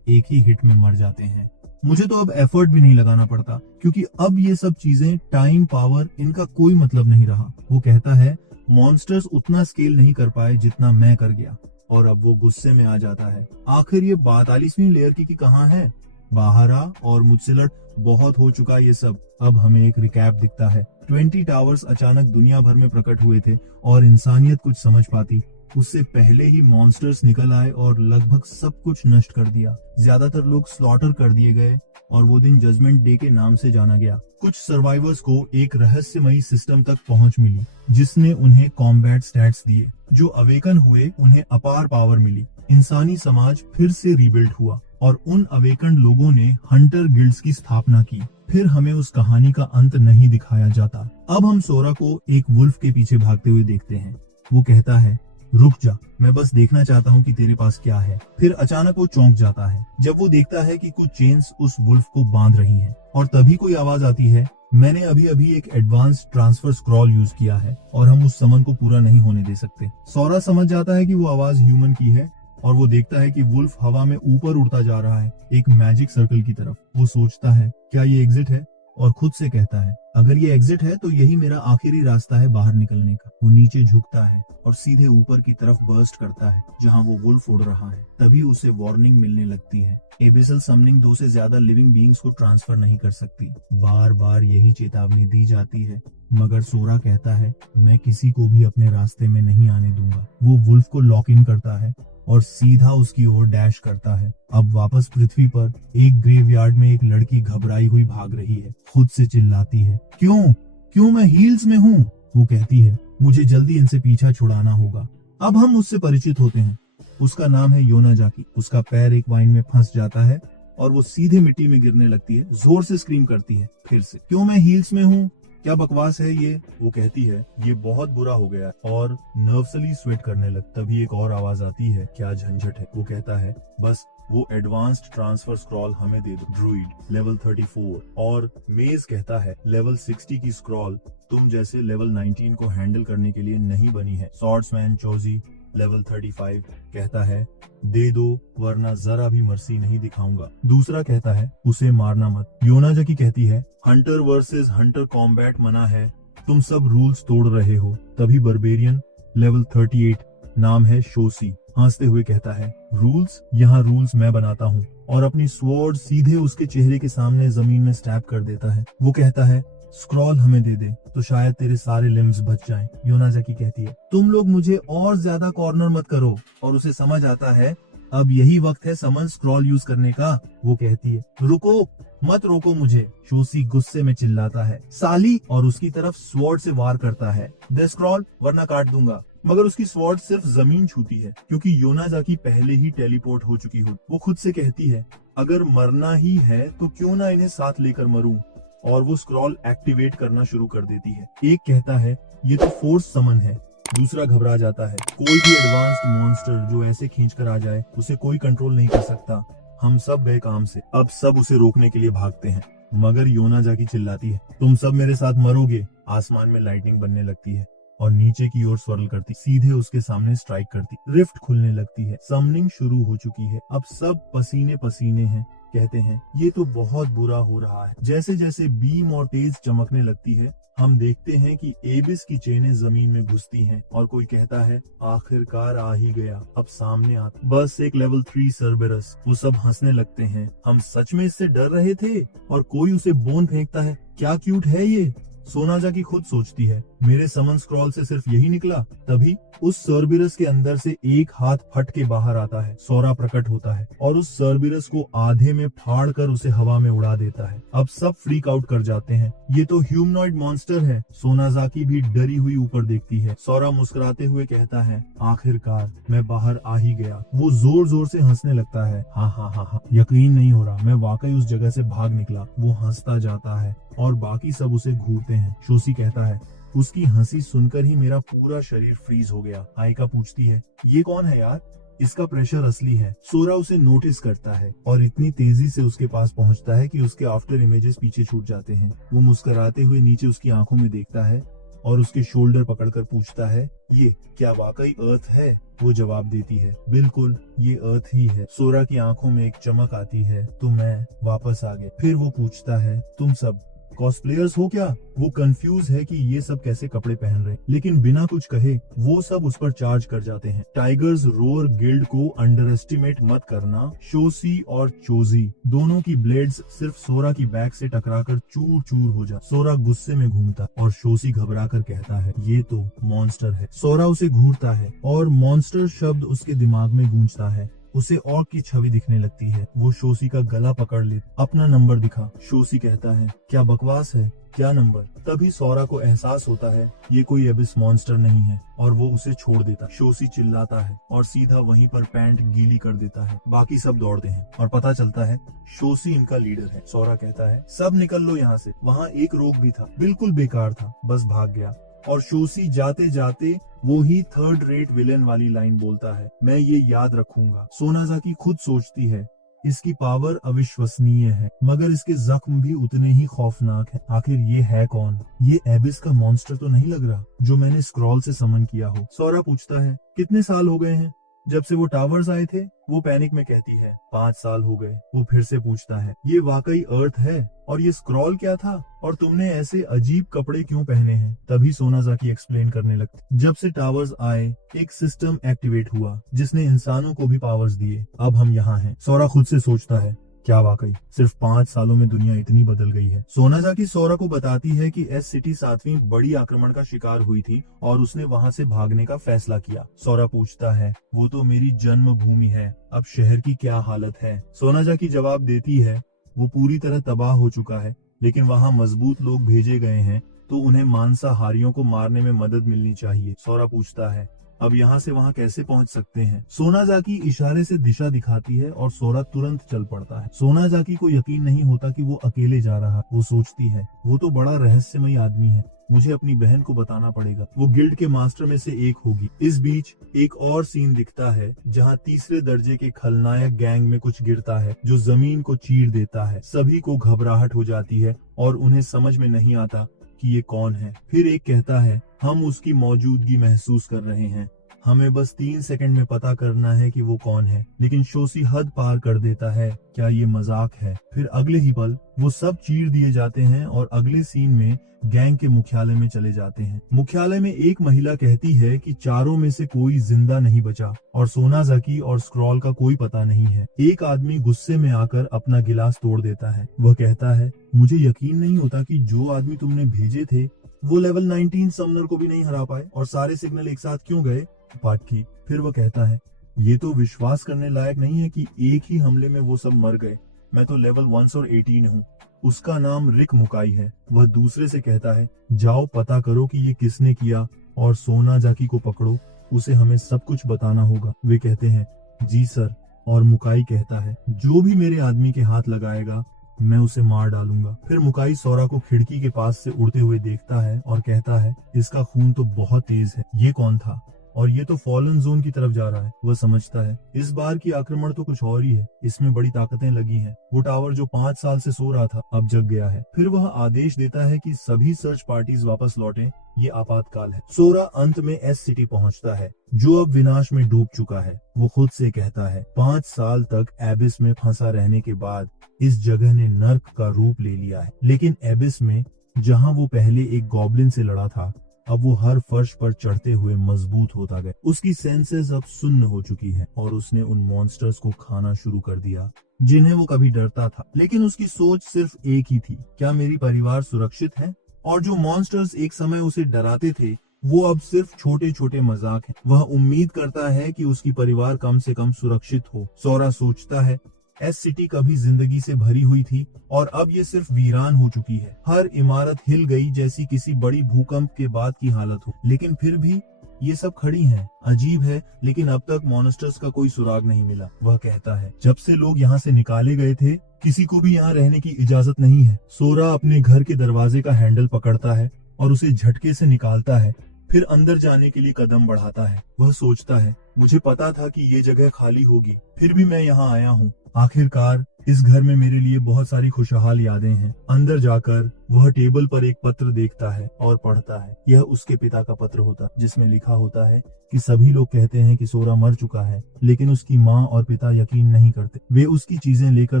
एक ही हिट में मर जाते हैं। मुझे तो अब एफर्ट भी नहीं लगाना पड़ता, क्योंकि अब ये सब चीजें, टाइम, पावर, इनका कोई मतलब नहीं रहा। वो कहता है मॉन्स्टर्स उतना स्केल नहीं कर पाए जितना मैं कर गया। और अब वो गुस्से में आ जाता है। आखिर ये 42वीं लेयर की कहाँ है? बाहर आ और मुझसे लड़। बहुत हो चुका ये सब। अब हमें एक रिकैप दिखता है। 20 टावर्स अचानक दुनिया भर में प्रकट हुए थे और इंसानियत कुछ समझ पाती उससे पहले ही मॉन्स्टर्स निकल आए और लगभग सब कुछ नष्ट कर दिया। ज्यादातर लोग स्लॉटर कर दिए गए और वो दिन जजमेंट डे के नाम से जाना गया। कुछ सर्वाइवर्स को एक रहस्यमयी सिस्टम तक पहुंच मिली जिसने उन्हें कॉम्बैट स्टैट्स दिए। जो अवेकन हुए उन्हें अपार पावर मिली। इंसानी समाज फिर से रीबिल्ड हुआ और उन अवेकन लोगों ने हंटर गिल्ड्स की स्थापना की। फिर हमें उस कहानी का अंत नहीं दिखाया जाता। अब हम सोरा को एक वुल्फ के पीछे भागते हुए देखते हैं। वो कहता है रुक जा, मैं बस देखना चाहता हूँ कि तेरे पास क्या है। फिर अचानक वो चौंक जाता है जब वो देखता है कि कुछ चेन्स उस वुल्फ को बांध रही हैं। और तभी कोई आवाज आती है मैंने अभी अभी एक एडवांस ट्रांसफर स्क्रॉल यूज किया है और हम उस समन को पूरा नहीं होने दे सकते। सोरा समझ जाता है कि वो आवाज ह्यूमन की है और वो देखता है कि वुल्फ हवा में ऊपर उड़ता जा रहा है एक मैजिक सर्कल की तरफ। वो सोचता है क्या ये एग्जिट है, और खुद से कहता है अगर ये एग्जिट है तो यही मेरा आखिरी रास्ता है बाहर निकलने का। वो नीचे झुकता है और सीधे ऊपर की तरफ बर्स्ट करता है जहां वो वुल्फ उड़ रहा है। तभी उसे वार्निंग मिलने लगती है। एबिसल समनिंग 2 से ज्यादा लिविंग बीइंग्स को ट्रांसफर नहीं कर सकती। बार बार यही चेतावनी दी जाती है, मगर सोरा कहता है मैं किसी को भी अपने रास्ते में नहीं आने दूंगा। वो वुल्फ को लॉक इन करता है और सीधा उसकी ओर डैश करता है। अब वापस पृथ्वी पर एक ग्रेवयार्ड में एक लड़की घबराई हुई भाग रही है। खुद से चिल्लाती है क्यों मैं हील्स में हूँ। वो कहती है मुझे जल्दी इनसे पीछा छुड़ाना होगा। अब हम उससे परिचित होते हैं। उसका नाम है योनाजाकी। उसका पैर एक वाइन में फंस जाता है और वो सीधे मिट्टी में गिरने लगती है। जोर से स्क्रीम करती है फिर से क्यों मैं हील्स में हूँ, क्या बकवास है ये। वो कहती है ये बहुत बुरा हो गया और नर्वसली स्वेट करने लग। तभी एक और आवाज आती है क्या झंझट है। वो कहता है बस वो एडवांस्ड ट्रांसफर स्क्रॉल हमें दे दो। ड्रूइड लेवल 34 और मेज कहता है लेवल 60 की स्क्रॉल तुम जैसे लेवल 19 को हैंडल करने के लिए नहीं बनी है। सॉर्ड्समैन चोजी लेवल 35 कहता है दे दो वरना जरा भी मर्सी नहीं दिखाऊंगा। दूसरा कहता है उसे मारना मत। योनाजाकी कहती है हंटर वर्सेस हंटर कॉम्बैट मना है, तुम सब रूल्स तोड़ रहे हो। तभी बर्बेरियन लेवल 38 नाम है शोसी हंसते हुए कहता है रूल्स, यहाँ रूल्स मैं बनाता हूँ, और अपनी स्वॉर्ड सीधे उसके चेहरे के सामने जमीन में स्टैब कर देता है। वो कहता है स्क्रॉल हमें दे दे तो शायद तेरे सारे लिम्स बच जाएं। योनाजाकी कहती है तुम लोग मुझे और ज्यादा कॉर्नर मत करो, और उसे समझ आता है अब यही वक्त है समन स्क्रॉल यूज करने का। वो कहती है रुको, मत रोको मुझे। शोसी गुस्से में चिल्लाता है साली, और उसकी तरफ स्वॉर्ड से वार करता है दे स्क्रॉल वरना काट दूंगा। मगर उसकी स्वॉर्ड सिर्फ जमीन छूती है क्योंकि योनाजाकी पहले ही टेलीपोर्ट हो चुकी हो। वो खुद से कहती है अगर मरना ही है तो क्यों ना इन्हें साथ लेकर मरूं, और वो स्क्रॉल एक्टिवेट करना शुरू कर देती है। एक कहता है ये तो फोर्स समन है, दूसरा घबरा जाता है कोई भी एडवांस्ड मॉन्स्टर जो ऐसे खींच कर आ जाए उसे कोई कंट्रोल नहीं कर सकता। हम सब गए काम से। अब सब उसे रोकने के लिए भागते हैं, मगर योनाजाकी चिल्लाती है तुम सब मेरे साथ मरोगे। आसमान में लाइटनिंग बनने लगती है और नीचे की ओर स्वरल करती सीधे उसके सामने स्ट्राइक करती। रिफ्ट खुलने लगती है, समनिंग शुरू हो चुकी है। अब सब पसीने पसीने हैं। कहते हैं ये तो बहुत बुरा हो रहा है। जैसे जैसे बीम और तेज चमकने लगती है हम देखते हैं कि एबिस की चेनें जमीन में घुसती हैं, और कोई कहता है आखिरकार आ ही गया, अब सामने आता बस एक लेवल 3 सर्बेरस। वो सब हंसने लगते हैं। हम सच में इससे डर रहे थे, और कोई उसे बोन फेंकता है क्या क्यूट है ये। सोनाजाकी खुद सोचती है मेरे समन स्क्रॉल से सिर्फ यही निकला। तभी उस सर्बिरस के अंदर से एक हाथ फट के बाहर आता है। सोरा प्रकट होता है और उस सर्बिरस को आधे में फाड़ कर उसे हवा में उड़ा देता है। अब सब फ्रीक आउट कर जाते हैं, ये तो ह्यूमनॉइड मॉन्स्टर है। सोनाजाकी भी डरी हुई ऊपर देखती है। सोरा मुस्कुराते हुए कहता है आखिरकार मैं बाहर आ ही गया। वो जोर जोर से हंसने लगता है हाँ हाँ हाँ हाँ, यकीन नहीं हो रहा मैं वाकई उस जगह से भाग निकला। वो हंसता जाता है और बाकी सब उसे घूरते हैं। शोसी कहता है उसकी हंसी सुनकर ही मेरा पूरा शरीर फ्रीज हो गया। आयका पूछती है ये कौन है यार, इसका प्रेशर असली है। सोरा उसे नोटिस करता है और इतनी तेजी से उसके पास पहुंचता है कि उसके आफ्टर इमेजेस पीछे छूट जाते हैं। वो मुस्कुराते हुए नीचे उसकी आंखों में देखता है और उसके शोल्डर पकड़कर पूछता है ये क्या वाकई अर्थ है। वो जवाब देती है बिल्कुल ये अर्थ ही है। सोरा की आंखों में एक चमक आती है तो मैं वापस आ गया। फिर वो पूछता है तुम सब कॉस्प्लेयर्स हो क्या। वो कंफ्यूज है कि ये सब कैसे कपड़े पहन रहे, लेकिन बिना कुछ कहे वो सब उस पर चार्ज कर जाते हैं। टाइगर्स रोअर गिल्ड को अंडर एस्टिमेट मत करना। शोसी और चोजी दोनों की ब्लेड्स सिर्फ सोरा की बैक से टकराकर चूर चूर हो जा। सोरा गुस्से में घूमता और शोसी घबरा कर कहता है ये तो मॉन्स्टर है। सोरा उसे घूरता है और मॉन्स्टर शब्द उसके दिमाग में गूंजता है। उसे और की छवि दिखने लगती है। वो शोसी का गला पकड़ ले अपना नंबर दिखा। शोसी कहता है क्या बकवास है, क्या नंबर। तभी सोरा को एहसास होता है ये कोई एबिस मॉन्स्टर नहीं है और वो उसे छोड़ देता। शोसी चिल्लाता है और सीधा वहीं पर पैंट गीली कर देता है। बाकी सब दौड़ते हैं और पता चलता है शोसी इनका लीडर है। सोरा कहता है सब निकल लो यहाँ से। वहाँ एक रोग भी था, बिल्कुल बेकार था, बस भाग गया। और शोसी जाते जाते वो ही थर्ड रेट विलेन वाली लाइन बोलता है मैं ये याद रखूंगा। सोनाजाकी खुद सोचती है इसकी पावर अविश्वसनीय है, मगर इसके जख्म भी उतने ही खौफनाक हैं। आखिर ये है कौन। ये एबिस का मॉन्स्टर तो नहीं लग रहा जो मैंने स्क्रॉल से समन किया हो। सोरा पूछता है कितने साल हो गए हैं जब से वो टावर्स आए थे। वो पैनिक में कहती है 5 साल हो गए। वो फिर से पूछता है ये वाकई अर्थ है, और ये स्क्रॉल क्या था, और तुमने ऐसे अजीब कपड़े क्यों पहने हैं। तभी सोनाजाकी एक्सप्लेन करने लगती जब से टावर्स आए एक सिस्टम एक्टिवेट हुआ जिसने इंसानों को भी पावर्स दिए। अब हम यहाँ हैं। सोरा खुद से सोचता है क्या वाकई सिर्फ 5 सालों में दुनिया इतनी बदल गई है। सोनाजाकी सोरा को बताती है कि एस सिटी 7वीं बड़ी आक्रमण का शिकार हुई थी और उसने वहां से भागने का फैसला किया। सोरा पूछता है वो तो मेरी जन्मभूमि है, अब शहर की क्या हालत है। सोनाजाकी जवाब देती है वो पूरी तरह तबाह हो चुका है, लेकिन वहाँ मजबूत लोग भेजे गए हैं तो उन्हें मांसाहारियों को मारने में मदद मिलनी चाहिए। सोरा पूछता है अब यहाँ से वहाँ कैसे पहुँच सकते हैं। सोनाजाकी इशारे से दिशा दिखाती है और सोरा तुरंत चल पड़ता है। सोनाजाकी को यकीन नहीं होता कि वो अकेले जा रहा। वो सोचती है वो तो बड़ा रहस्यमयी आदमी है, मुझे अपनी बहन को बताना पड़ेगा। वो गिल्ड के मास्टर में से एक होगी। इस बीच एक और सीन दिखता है जहाँ तीसरे दर्जे के खलनायक गैंग में कुछ गिरता है जो जमीन को चीर देता है। सभी को घबराहट हो जाती है और उन्हें समझ में नहीं आता कि ये कौन है। फिर एक कहता है हम उसकी मौजूदगी महसूस कर रहे हैं। हमें बस 3 सेकंड में पता करना है कि वो कौन है, लेकिन शोसी हद पार कर देता है। क्या ये मजाक है? फिर अगले ही पल वो सब चीर दिए जाते हैं और अगले सीन में गैंग के मुख्यालय में चले जाते हैं। मुख्यालय में एक महिला कहती है कि चारों में से कोई जिंदा नहीं बचा और सोनाज़ाकी और स्क्रॉल का कोई पता नहीं है। एक आदमी गुस्से में आकर अपना गिलास तोड़ देता है। वह कहता है, मुझे यकीन नहीं होता कि जो आदमी तुमने भेजे थे वो लेवल 19 समनर को भी नहीं हरा पाए और सारे सिग्नल एक साथ क्यों गए? पार्ट की। फिर वह कहता है, ये तो विश्वास करने लायक नहीं है कि एक ही हमले में वो सब मर गए। मैं तो लेवल 118 हूँ। उसका नाम रिक मुकाई है। वह दूसरे से कहता है, जाओ पता करो कि ये किसने किया और सोनाज़ाकी को पकड़ो, उसे हमें सब कुछ बताना होगा। वे कहते हैं, जी सर। और मुकाई कहता है, जो भी मेरे आदमी के हाथ लगाएगा मैं उसे मार डालूंगा। फिर मुकाई सोरा को खिड़की के पास से उड़ते हुए देखता है और कहता है, इसका खून तो बहुत तेज है। ये कौन था? और ये तो फॉलन जोन की तरफ जा रहा है। वह समझता है इस बार की आक्रमण तो कुछ और ही है। इसमें बड़ी ताकतें लगी हैं। वो टावर जो 5 साल से सो रहा था अब जग गया है। फिर वह आदेश देता है कि सभी सर्च पार्टीज वापस लौटें। ये आपातकाल है। सोरा अंत में एस सिटी पहुंचता है जो अब विनाश में डूब चुका है। वो खुद से कहता है, 5 साल तक एबिस में फंसा रहने के बाद इस जगह ने नर्क का रूप ले लिया है। लेकिन एबिस में जहाँ वो पहले एक गॉब्लिन से लड़ा था, अब वो हर फर्श पर चढ़ते हुए मजबूत होता गया। उसकी सेंसेस अब सुन्न हो चुकी है और उसने उन मॉन्स्टर्स को खाना शुरू कर दिया जिन्हें वो कभी डरता था। लेकिन उसकी सोच सिर्फ एक ही थी, क्या मेरी परिवार सुरक्षित है? और जो मॉन्स्टर्स एक समय उसे डराते थे वो अब सिर्फ छोटे छोटे मजाक हैं। वह उम्मीद करता है कि उसकी परिवार कम से कम सुरक्षित हो। सोरा सोचता है, एस सिटी कभी जिंदगी से भरी हुई थी और अब ये सिर्फ वीरान हो चुकी है। हर इमारत हिल गई जैसी किसी बड़ी भूकंप के बाद की हालत हो। लेकिन फिर भी ये सब खड़ी हैं। अजीब है, लेकिन अब तक मॉन्स्टर्स का कोई सुराग नहीं मिला। वह कहता है, जब से लोग यहाँ से निकाले गए थे किसी को भी यहाँ रहने की इजाजत नहीं है। सोरा अपने घर के दरवाजे का हैंडल पकड़ता है और उसे झटके से निकालता है। फिर अंदर जाने के लिए कदम बढ़ाता है। वह सोचता है, मुझे पता था कि ये जगह खाली होगी, फिर भी मैं यहाँ आया हूँ। आखिरकार इस घर में मेरे लिए बहुत सारी खुशहाल यादें हैं। अंदर जाकर वह टेबल पर एक पत्र देखता है और पढ़ता है। यह उसके पिता का पत्र होता जिसमें लिखा होता है कि सभी लोग कहते हैं कि सोरा मर चुका है, लेकिन उसकी माँ और पिता यकीन नहीं करते। वे उसकी चीजें लेकर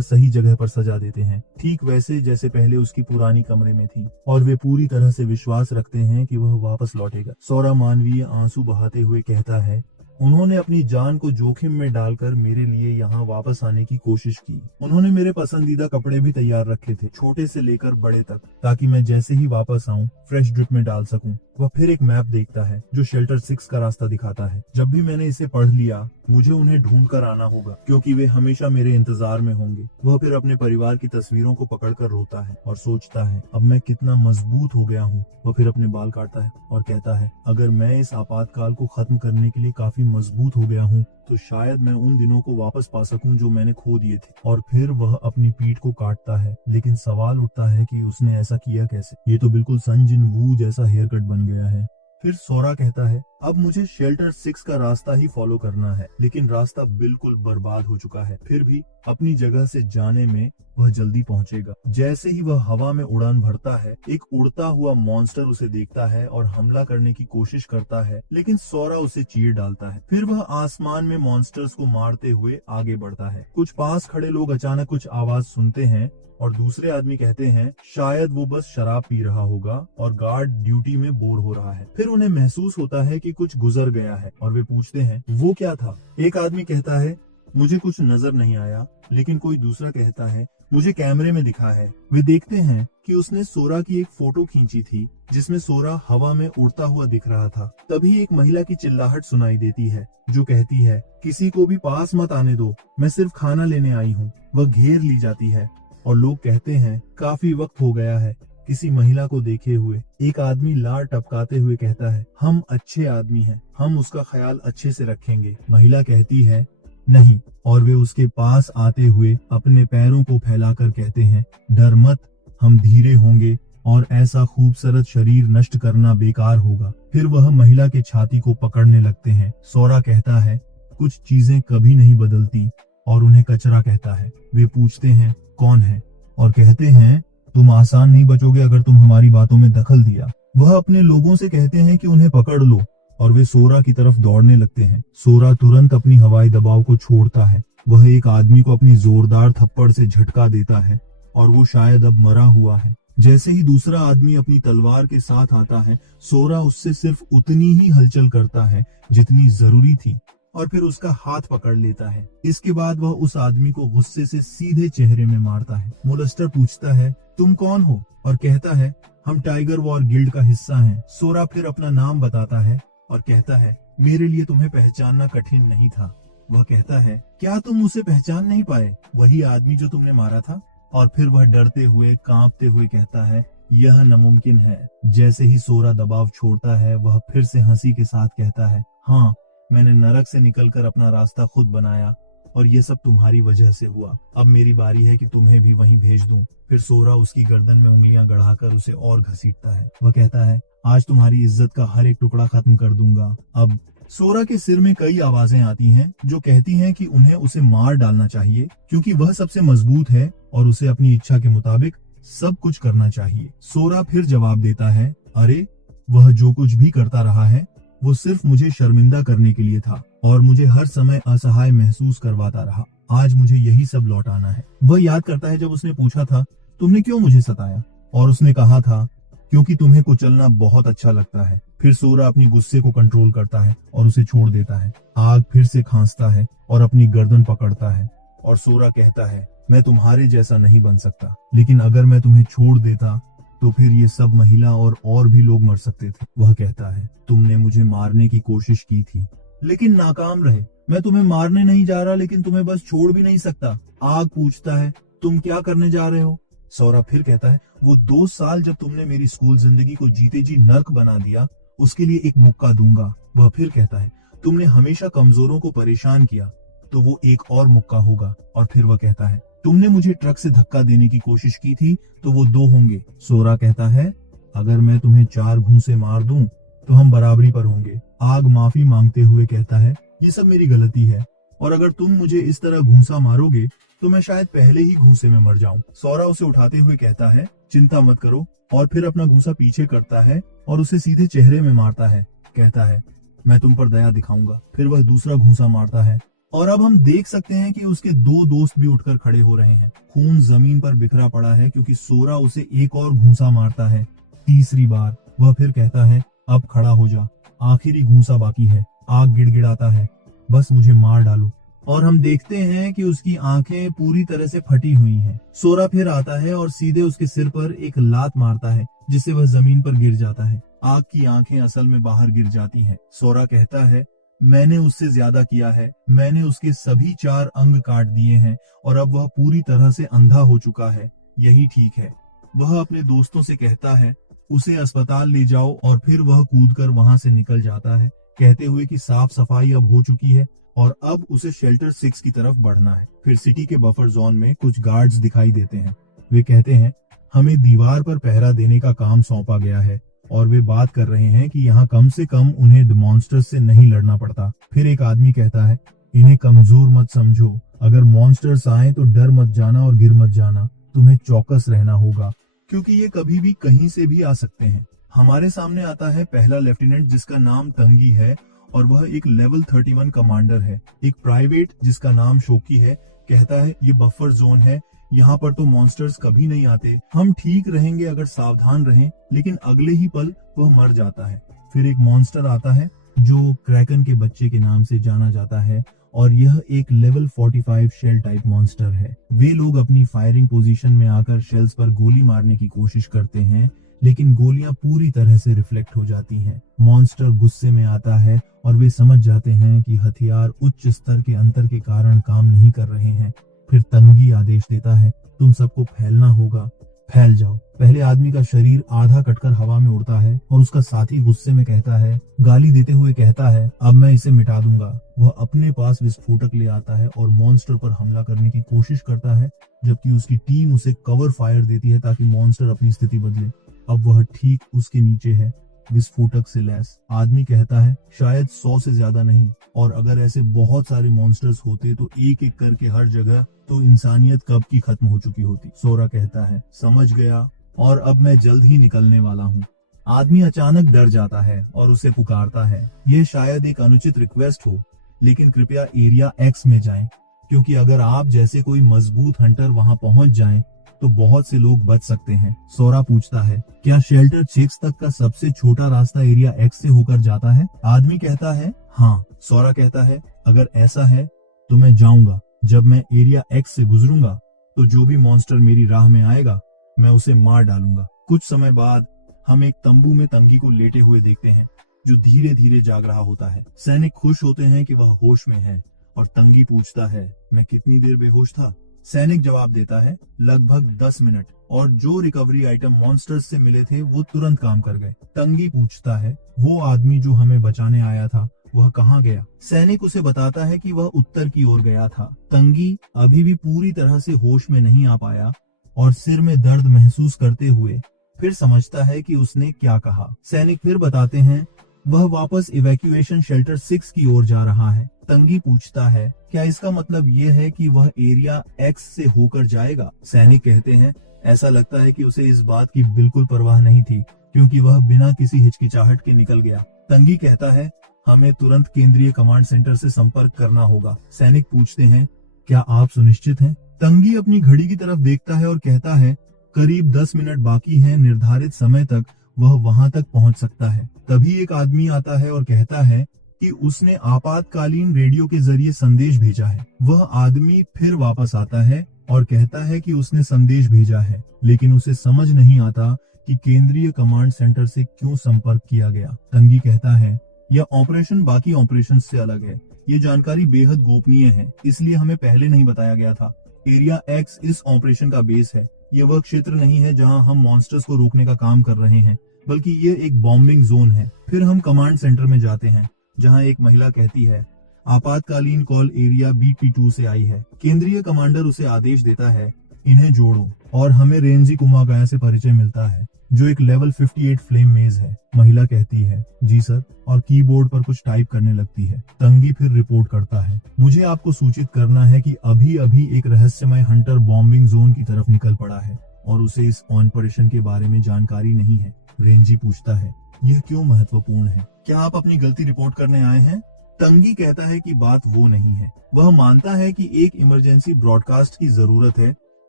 सही जगह पर सजा देते हैं, ठीक वैसे जैसे पहले उसकी पुरानी कमरे में थी, और वे पूरी तरह से विश्वास रखते हैं कि वह वापस लौटेगा। सोरा मानवीय आंसू बहाते हुए कहता है, उन्होंने अपनी जान को जोखिम में डालकर मेरे लिए यहाँ वापस आने की कोशिश की। उन्होंने मेरे पसंदीदा कपड़े भी तैयार रखे थे, छोटे से लेकर बड़े तक, ताकि मैं जैसे ही वापस आऊं फ्रेश ड्रिप में डाल सकूं। वह फिर एक मैप देखता है जो शेल्टर 6 का रास्ता दिखाता है। जब भी मैंने इसे पढ़ लिया मुझे उन्हें ढूंढ कर आना होगा, क्योंकि वे हमेशा मेरे इंतजार में होंगे। वह फिर अपने परिवार की तस्वीरों को पकड़कर रोता है और सोचता है, अब मैं कितना मजबूत हो गया हूँ। वह फिर अपने बाल काटता है और कहता है, अगर मैं इस आपातकाल को खत्म करने के लिए काफी मजबूत हो गया हूँ तो शायद मैं उन दिनों को वापस पा सकूं जो मैंने खो दिए थे। और फिर वह अपनी पीठ को काटता है, लेकिन सवाल उठता है कि उसने ऐसा किया कैसे। ये तो बिल्कुल सन जिन वू जैसा हेयर कट बन गया है। फिर सोरा कहता है, अब मुझे शेल्टर 6 का रास्ता ही फॉलो करना है, लेकिन रास्ता बिल्कुल बर्बाद हो चुका है। फिर भी अपनी जगह से जाने में वह जल्दी पहुंचेगा। जैसे ही वह हवा में उड़ान भरता है, एक उड़ता हुआ मॉन्स्टर उसे देखता है और हमला करने की कोशिश करता है, लेकिन सोरा उसे चीर डालता है। फिर वह आसमान में मॉन्स्टर्स को मारते हुए आगे बढ़ता है। कुछ पास खड़े लोग अचानक कुछ आवाज सुनते हैं और दूसरे आदमी कहते हैं शायद वो बस शराब पी रहा होगा और गार्ड ड्यूटी में बोर हो रहा है। फिर उन्हें महसूस होता है कि कुछ गुजर गया है और वे पूछते हैं वो क्या था। एक आदमी कहता है मुझे कुछ नजर नहीं आया, लेकिन कोई दूसरा कहता है मुझे कैमरे में दिखा है। वे देखते हैं कि उसने सोरा की एक फोटो खींची थी जिसमें सोरा हवा में उड़ता हुआ दिख रहा था। तभी एक महिला की चिल्लाहट सुनाई देती है जो कहती है किसी को भी पास मत आने दो, मैं सिर्फ खाना लेने आई हूँ। वह घेर ली जाती है और लोग कहते हैं काफी वक्त हो गया है किसी महिला को देखे हुए। एक आदमी लार टपकाते हुए कहता है हम अच्छे आदमी हैं, हम उसका ख्याल अच्छे से रखेंगे। महिला कहती है नहीं, और वे उसके पास आते हुए अपने पैरों को फैलाकर कहते हैं डर मत, हम धीरे होंगे और ऐसा खूबसूरत शरीर नष्ट करना बेकार होगा। फिर वह महिला के छाती को पकड़ने लगते हैं। सोरा कहता है कुछ चीजें कभी नहीं बदलती और उन्हें कचरा कहता है। वे पूछते हैं कौन है और कहते हैं तुम आसान नहीं बचोगे अगर तुम हमारी बातों में दखल दिया। वह अपने लोगों से कहते हैं कि उन्हें पकड़ लो और वे सोरा की तरफ दौड़ने लगते हैं। सोरा तुरंत अपनी हवाई दबाव को छोड़ता है। वह एक आदमी को अपनी जोरदार थप्पड़ से झटका देता है और वो शायद अब मरा हुआ है। जैसे ही दूसरा आदमी अपनी तलवार के साथ आता है, सोरा उससे सिर्फ उतनी ही हलचल करता है जितनी जरूरी थी और फिर उसका हाथ पकड़ लेता है। इसके बाद वह उस आदमी को गुस्से से सीधे चेहरे में मारता है। मोलस्टर पूछता है, तुम कौन हो? और कहता है, हम टाइगर वॉर गिल्ड का हिस्सा हैं। सोरा फिर अपना नाम बताता है और कहता है, मेरे लिए तुम्हें पहचानना कठिन नहीं था। वह कहता है, क्या तुम उसे पहचान नहीं पाए? वही आदमी जो तुमने मारा था? और फिर वह डरते हुए, कांपते हुए कहता है, यह नामुमकिन है। जैसे ही सोरा दबाव छोड़ता है, वह फिर से हंसी के साथ कहता है, हाँ, मैंने नरक से निकलकर अपना रास्ता खुद बनाया और ये सब तुम्हारी वजह से हुआ। अब मेरी बारी है कि तुम्हें भी वहीं भेज दूं। फिर सोरा उसकी गर्दन में उंगलियां गड़ाकर उसे और घसीटता है। वह कहता है, आज तुम्हारी इज्जत का हर एक टुकड़ा खत्म कर दूंगा। अब सोरा के सिर में कई आवाजें आती हैं जो कहती हैं कि उन्हें उसे मार डालना चाहिए क्योंकि वह सबसे मजबूत है और उसे अपनी इच्छा के मुताबिक सब कुछ करना चाहिए। सोरा फिर जवाब देता है, अरे, वह जो कुछ भी करता रहा है वो सिर्फ मुझे शर्मिंदा करने के लिए था और मुझे हर समय असहाय महसूस करवाता रहा। आज मुझे यही सब लौटाना है। वह याद करता है जब उसने पूछा था, तुमने क्यों मुझे सताया? और उसने कहा था, क्योंकि तुम्हें कुचलना बहुत अच्छा लगता है। फिर सोरा अपनी गुस्से को कंट्रोल करता है और उसे छोड़ देता है। आग फिर से खांसता है और अपनी गर्दन पकड़ता है और सोरा कहता है, मैं तुम्हारे जैसा नहीं बन सकता, लेकिन अगर मैं तुम्हें छोड़ देता तो फिर ये सब महिला और भी लोग मर सकते थे। वह कहता है, तुमने मुझे मारने की कोशिश की थी लेकिन नाकाम रहे। मैं तुम्हें मारने नहीं जा रहा लेकिन तुम्हें बस छोड़ भी नहीं सकता। आग पूछता है, तुम क्या करने जा रहे हो? सोरा फिर कहता है, वो 2 साल जब तुमने मेरी स्कूल जिंदगी को जीते जी नर्क बना दिया, उसके लिए एक मुक्का दूंगा। वह फिर कहता है, तुमने हमेशा कमजोरों को परेशान किया, तो वो एक और मुक्का होगा। और फिर वह कहता है, तुमने मुझे ट्रक से धक्का देने की कोशिश की थी, तो वो 2 होंगे। सोरा कहता है, अगर मैं तुम्हें 4 घूंसे मार दूं तो हम बराबरी पर होंगे। आग माफी मांगते हुए कहता है, ये सब मेरी गलती है और अगर तुम मुझे इस तरह घूंसा मारोगे तो मैं शायद पहले ही घूंसे में मर जाऊं। सोरा उसे उठाते हुए कहता है, चिंता मत करो, और फिर अपना घूंसा पीछे करता है और उसे सीधे चेहरे में मारता है। कहता है, मैं तुम पर दया दिखाऊंगा। फिर वह दूसरा घूंसा मारता है और अब हम देख सकते हैं कि उसके 2 दोस्त भी उठकर खड़े हो रहे हैं। खून जमीन पर बिखरा पड़ा है क्योंकि सोरा उसे एक और घूंसा मारता है। तीसरी बार वह फिर कहता है, अब खड़ा हो जा, आखिरी घूंसा बाकी है। आग गिड़गिड़ाता है, बस मुझे मार डालो। और हम देखते हैं कि उसकी आंखें पूरी तरह से फटी हुई हैं। सोरा फिर आता है और सीधे उसके सिर पर एक लात मारता है जिससे वह जमीन पर गिर जाता है। आग की आंखें असल में बाहर गिर जाती हैं। सोरा कहता है, मैंने उससे ज्यादा किया है। मैंने उसके सभी 4 अंग काट दिए हैं और अब वह पूरी तरह से अंधा हो चुका है। यही ठीक है। वह अपने दोस्तों से कहता है, उसे अस्पताल ले जाओ, और फिर वह कूदकर वहां से निकल जाता है, कहते हुए कि साफ सफाई अब हो चुकी है और अब उसे शेल्टर 6 की तरफ बढ़ना है। फिर सिटी के बफर जोन में कुछ गार्ड्स दिखाई देते हैं। वे कहते हैं, हमें दीवार पर पहरा देने का काम सौंपा गया है और वे बात कर रहे हैं कि यहाँ कम से कम उन्हें मॉन्स्टर्स से नहीं लड़ना पड़ता। फिर एक आदमी कहता है, इन्हें कमजोर मत समझो, अगर मॉन्स्टर्स आए तो डर मत जाना और गिर मत जाना। तुम्हें चौकस रहना होगा क्योंकि ये कभी भी कहीं से भी आ सकते हैं। हमारे सामने आता है पहला लेफ्टिनेंट जिसका नाम तंगी है और वह एक लेवल 31 कमांडर है। एक प्राइवेट जिसका नाम शोकी है कहता है, ये बफर जोन है, यहाँ पर तो मॉन्स्टर्स कभी नहीं आते, हम ठीक रहेंगे अगर सावधान रहें। लेकिन अगले ही पल वह मर जाता है। फिर एक मॉन्स्टर आता है जो क्रैकन के बच्चे के नाम से जाना जाता है और यह एक लेवल 45 शेल टाइप मॉन्स्टर है। वे लोग अपनी फायरिंग पोजीशन में आकर शेल्स पर गोली मारने की कोशिश करते हैं लेकिन गोलियां पूरी तरह से रिफ्लेक्ट हो जाती हैं। मॉन्स्टर गुस्से में आता है और वे समझ जाते हैं कि हथियार उच्च स्तर के अंतर के कारण काम नहीं कर रहे हैं। फिर तंगी आदेश देता है, तुम सबको फैलना होगा, फैल जाओ। पहले आदमी का शरीर आधा कटकर हवा में उड़ता है और उसका साथी गुस्से में कहता है, गाली देते हुए कहता है, अब मैं इसे मिटा दूंगा। वह अपने पास विस्फोटक ले आता है और मॉन्स्टर पर हमला करने की कोशिश करता है जबकि उसकी टीम उसे कवर फायर देती है ताकि मॉन्स्टर अपनी स्थिति बदले। अब वह ठीक उसके नीचे है, विस्फोटक से लैस। आदमी कहता है, शायद 100 से ज्यादा नहीं, और अगर ऐसे बहुत सारे मॉन्स्टर्स होते तो एक एक करके हर जगह, तो इंसानियत कब की खत्म हो चुकी होती। सोरा कहता है, समझ गया, और अब मैं जल्द ही निकलने वाला हूँ। आदमी अचानक डर जाता है और उसे पुकारता है। यह शायद एक अनुचित रिक्वेस्ट हो, लेकिन कृपया एरिया एक्स में जाएं, क्योंकि अगर आप जैसे कोई मजबूत हंटर वहां पहुंच जाएं, तो बहुत से लोग बच सकते हैं। सोरा पूछता है, क्या शेल्टर 6 तक का सबसे छोटा रास्ता एरिया एक्स से होकर जाता है? आदमी कहता है, हाँ। सोरा कहता है, अगर ऐसा है तो मैं जाऊंगा। जब मैं एरिया एक्स से गुजरूंगा तो जो भी मॉन्स्टर मेरी राह में आएगा मैं उसे मार डालूंगा। कुछ समय बाद हम एक तंबू में तंगी को लेटे हुए देखते हैं, जो धीरे धीरे जाग रहा होता है। सैनिक खुश होते हैं कि वह होश में है और तंगी पूछता है, मैं कितनी देर बेहोश था? सैनिक जवाब देता है, लगभग 10 मिनट, और जो रिकवरी आइटम मॉन्स्टर्स से मिले थे वो तुरंत काम कर गए। तंगी पूछता है, वो आदमी जो हमें बचाने आया था वह कहाँ गया? सैनिक उसे बताता है कि वह उत्तर की ओर गया था। तंगी अभी भी पूरी तरह से होश में नहीं आ पाया और सिर में दर्द महसूस करते हुए फिर समझता है कि उसने क्या कहा। सैनिक फिर बताते हैं, वह वापस इवैक्यूएशन शेल्टर 6 की ओर जा रहा है। तंगी पूछता है, क्या इसका मतलब ये है कि वह एरिया एक्स से होकर जाएगा? सैनिक कहते हैं, ऐसा लगता है कि उसे इस बात की बिल्कुल परवाह नहीं थी, क्योंकि वह बिना किसी हिचकिचाहट के निकल गया। तंगी कहता है, हमें तुरंत केंद्रीय कमांड सेंटर से संपर्क करना होगा। सैनिक पूछते हैं, क्या आप सुनिश्चित हैं? तंगी अपनी घड़ी की तरफ देखता है और कहता है, करीब 10 मिनट बाकी हैं, निर्धारित समय तक वह वहां तक पहुंच सकता है। तभी एक आदमी आता है और कहता है कि उसने आपातकालीन रेडियो के जरिए संदेश भेजा है। वह आदमी फिर वापस आता है और कहता है कि उसने संदेश भेजा है, लेकिन उसे समझ नहीं आता कि केंद्रीय कमांड सेंटर से क्यों संपर्क किया गया। तंगी कहता है, यह ऑपरेशन बाकी ऑपरेशन से अलग है। ये जानकारी बेहद गोपनीय है, इसलिए हमें पहले नहीं बताया गया था। एरिया एक्स इस ऑपरेशन का बेस है। ये वह क्षेत्र नहीं है जहां हम मॉन्स्टर्स को रोकने का काम कर रहे हैं, बल्कि ये एक बॉम्बिंग जोन है। फिर हम कमांड सेंटर में जाते हैं, जहां एक महिला कहती है, आपातकालीन कॉल एरिया BT2 से आई है। केंद्रीय कमांडर उसे आदेश देता है, इन्हें जोड़ो, और हमें रेंजी कुमागाया से परिचय मिलता है, जो एक लेवल 58 फ्लेम मेज है। महिला कहती है, जी सर, और कीबोर्ड पर कुछ टाइप करने लगती है। तंगी फिर रिपोर्ट करता है, मुझे आपको सूचित करना है कि अभी अभी एक रहस्यमय हंटर बॉम्बिंग जोन की तरफ निकल पड़ा है और उसे इस ऑपरेशन के बारे में जानकारी नहीं है। रेंजी पूछता है, यह क्यों महत्वपूर्ण है? क्या आप अपनी गलती रिपोर्ट करने आए हैं? तंगी कहता है कि बात वो नहीं है। वह मानता है कि एक इमरजेंसी ब्रॉडकास्ट की जरूरत है